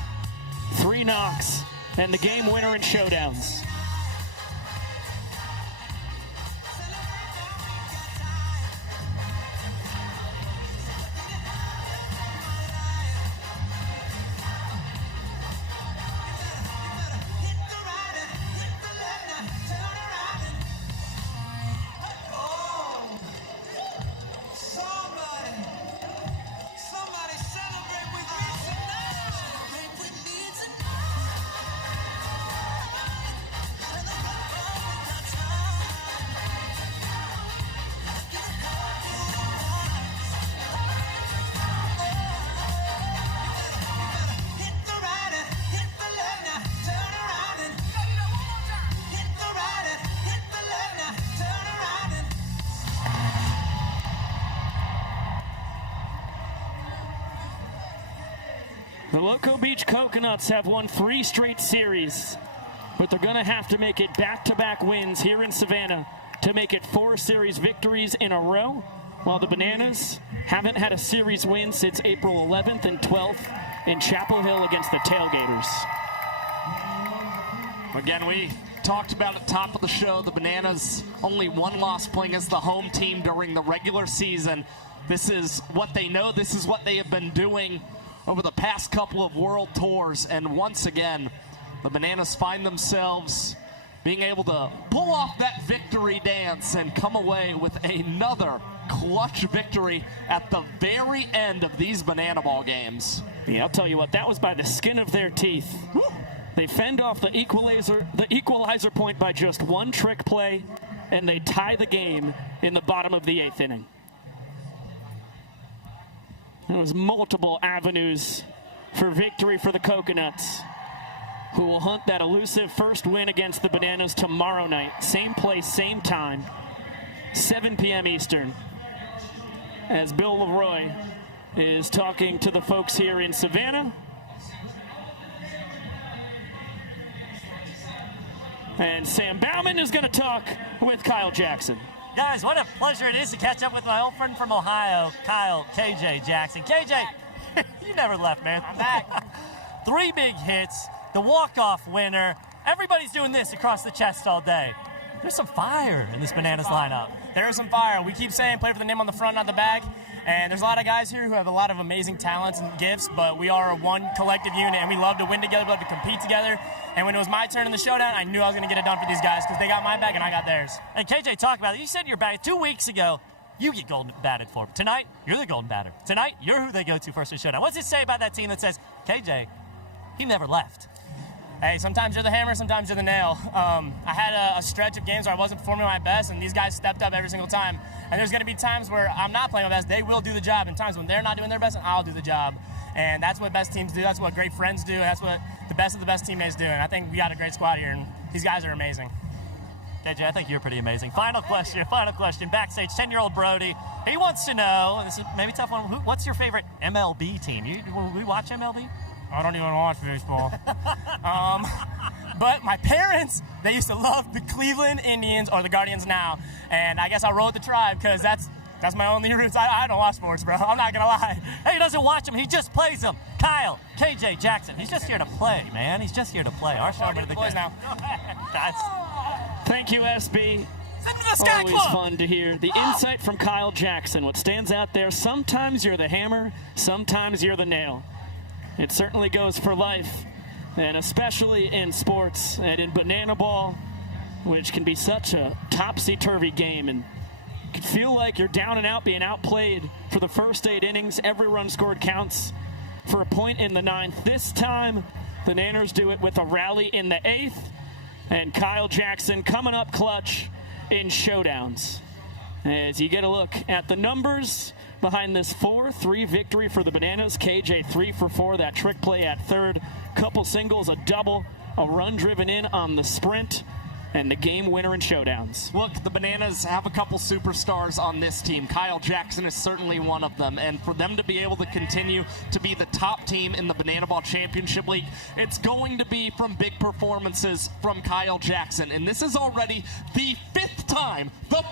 3 knocks, and the game winner in showdowns. The Loco Beach Coconuts have won 3 straight series, but they're going to have to make it back-to-back wins here in Savannah to make it 4 series victories in a row, while the Bananas haven't had a series win since April 11th and 12th in Chapel Hill against the Tailgaters. Again, we talked about at the top of the show, the Bananas only 1 loss playing as the home team during the regular season. This is what they know. This is what they have been doing over the past couple of world tours, and once again, the Bananas find themselves being able to pull off that victory dance and come away with another clutch victory at the very end of these Banana Ball games. Yeah, I'll tell you what, that was by the skin of their teeth. Woo! They fend off the equalizer point by just one trick play, and they tie the game in the bottom of the 8th inning. There was multiple avenues for victory for the Coconuts, who will hunt that elusive first win against the Bananas tomorrow night. Same place, same time, 7 p.m. Eastern, as Bill Leroy is talking to the folks here in Savannah. And Sam Bauman is going to talk with Kyle Jackson. Guys, what a pleasure it is to catch up with my old friend from Ohio, Kyle KJ Jackson. KJ, you never left, man. I'm back. 3 big hits, the walk-off winner. Everybody's doing this across the chest all day. There's some fire in this Bananas lineup. There is some fire. We keep saying play for the name on the front, not the back. And there's a lot of guys here who have a lot of amazing talents and gifts, but we are one collective unit, and we love to win together, we love to compete together. And when it was my turn in the showdown, I knew I was going to get it done for these guys because they got my back and I got theirs. And KJ, talk about it. You said you're back 2 weeks ago. You get golden batted for. Tonight, you're the golden batter. Tonight, you're who they go to first in showdown. What's it say about that team that says, KJ, he never left? Hey, sometimes you're the hammer, sometimes you're the nail. I had a stretch of games where I wasn't performing my best, and these guys stepped up every single time. And there's going to be times where I'm not playing my best. They will do the job, and times when they're not doing their best, and I'll do the job. And that's what best teams do. That's what great friends do. And that's what the best of the best teammates do. And I think we got a great squad here, and these guys are amazing. KJ, I think you're pretty amazing. Final question. Backstage, 10-year-old Brody. He wants to know, and this is maybe a tough one, what's your favorite MLB team? Will we watch MLB? I don't even watch baseball. But my parents, they used to love the Cleveland Indians, or the Guardians now. And I guess I'll roll with the Tribe because that's my only roots. I don't watch sports, bro. I'm not going to lie. Hey, he doesn't watch them. He just plays them. Kyle, KJ Jackson. He's just here to play, man. He's just here to play. Our show the boys now. Thank you, SB. Always fun to hear the insight from Kyle Jackson. What stands out there, sometimes you're the hammer, sometimes you're the nail. It certainly goes for life, and especially in sports and in Banana Ball, which can be such a topsy-turvy game, and you can feel like you're down and out, being outplayed for the first 8 innings. Every run scored counts for a point in the 9th. This time, the Nanners do it with a rally in the 8th, and Kyle Jackson coming up clutch in showdowns. As you get a look at the numbers behind this 4-3 victory for the Bananas, KJ 3 for 4, that trick play at third, couple singles, a double, a run driven in on the sprint, and the game winner in showdowns. Look, the Bananas have a couple superstars on this team. Kyle Jackson is certainly one of them, and for them to be able to continue to be the top team in the Banana Ball Championship League, it's going to be from big performances from Kyle Jackson, and this is already the 5th time that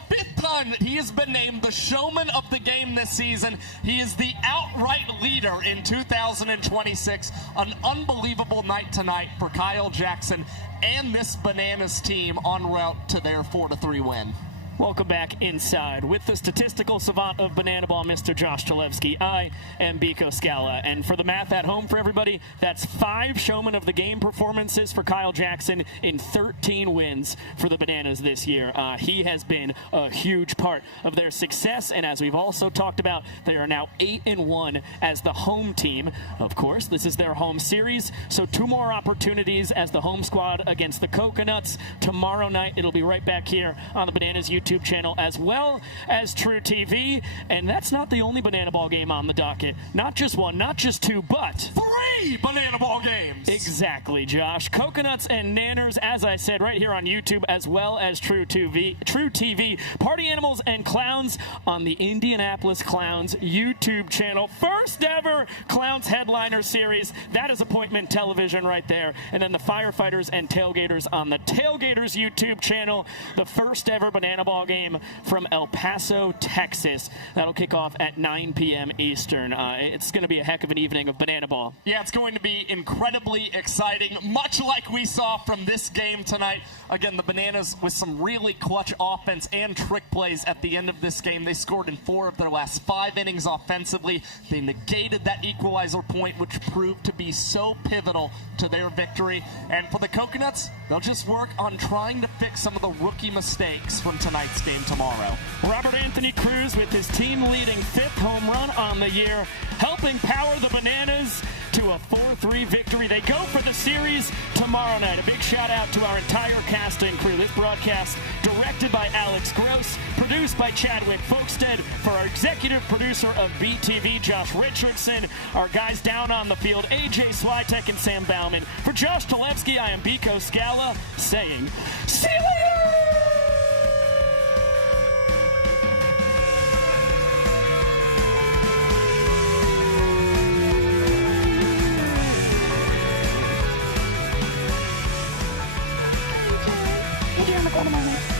he has been named the showman of the game this season. He is the outright leader in 2026. An unbelievable night tonight for Kyle Jackson and this Bananas team en route to their 4-3 win. Welcome back inside with the statistical savant of Banana Ball, Mr. Josh Chalevsky. I am Biko Scala, and for the math at home for everybody, that's 5 showman of the game performances for Kyle Jackson in 13 wins for the Bananas this year. He has been a huge part of their success, and as we've also talked about, they are now 8-1 as the home team. Of course, this is their home series, so 2 more opportunities as the home squad against the Coconuts. Tomorrow night, it'll be right back here on the Bananas YouTube channel as well as True TV, and that's not the only Banana Ball game on the docket. Not just 1, not just 2, but 3 Banana Ball games. Exactly, Josh. Coconuts and Nanners, as I said, right here on YouTube as well as True TV. Party Animals and Clowns on the Indianapolis Clowns YouTube channel. First ever Clowns headliner series. That is appointment television right there. And then the Firefighters and Tailgaters on the Tailgaters YouTube channel. The first ever Banana Ball ball game from El Paso, Texas. That'll kick off at 9 p.m. Eastern. It's going to be a heck of an evening of banana ball. Yeah, it's going to be incredibly exciting, much like we saw from this game tonight. Again, the Bananas with some really clutch offense and trick plays at the end of this game. They scored in 4 of their last 5 innings offensively. They negated that equalizer point, which proved to be so pivotal to their victory. And for the Coconuts, they'll just work on trying to fix some of the rookie mistakes from tonight's game tomorrow. Robert Anthony Cruz with his team-leading 5th home run on the year, helping power the Bananas to a 4-3 victory. They go for the series tomorrow night. A big shout out to our entire cast and crew. This broadcast directed by Alex Gross, produced by Chadwick Folkstead. For our executive producer of BTV, Josh Richardson. Our guys down on the field, AJ Switek and Sam Bauman. For Josh Talevsky, I am Biko Scala, saying, see you later! What do you want to go to my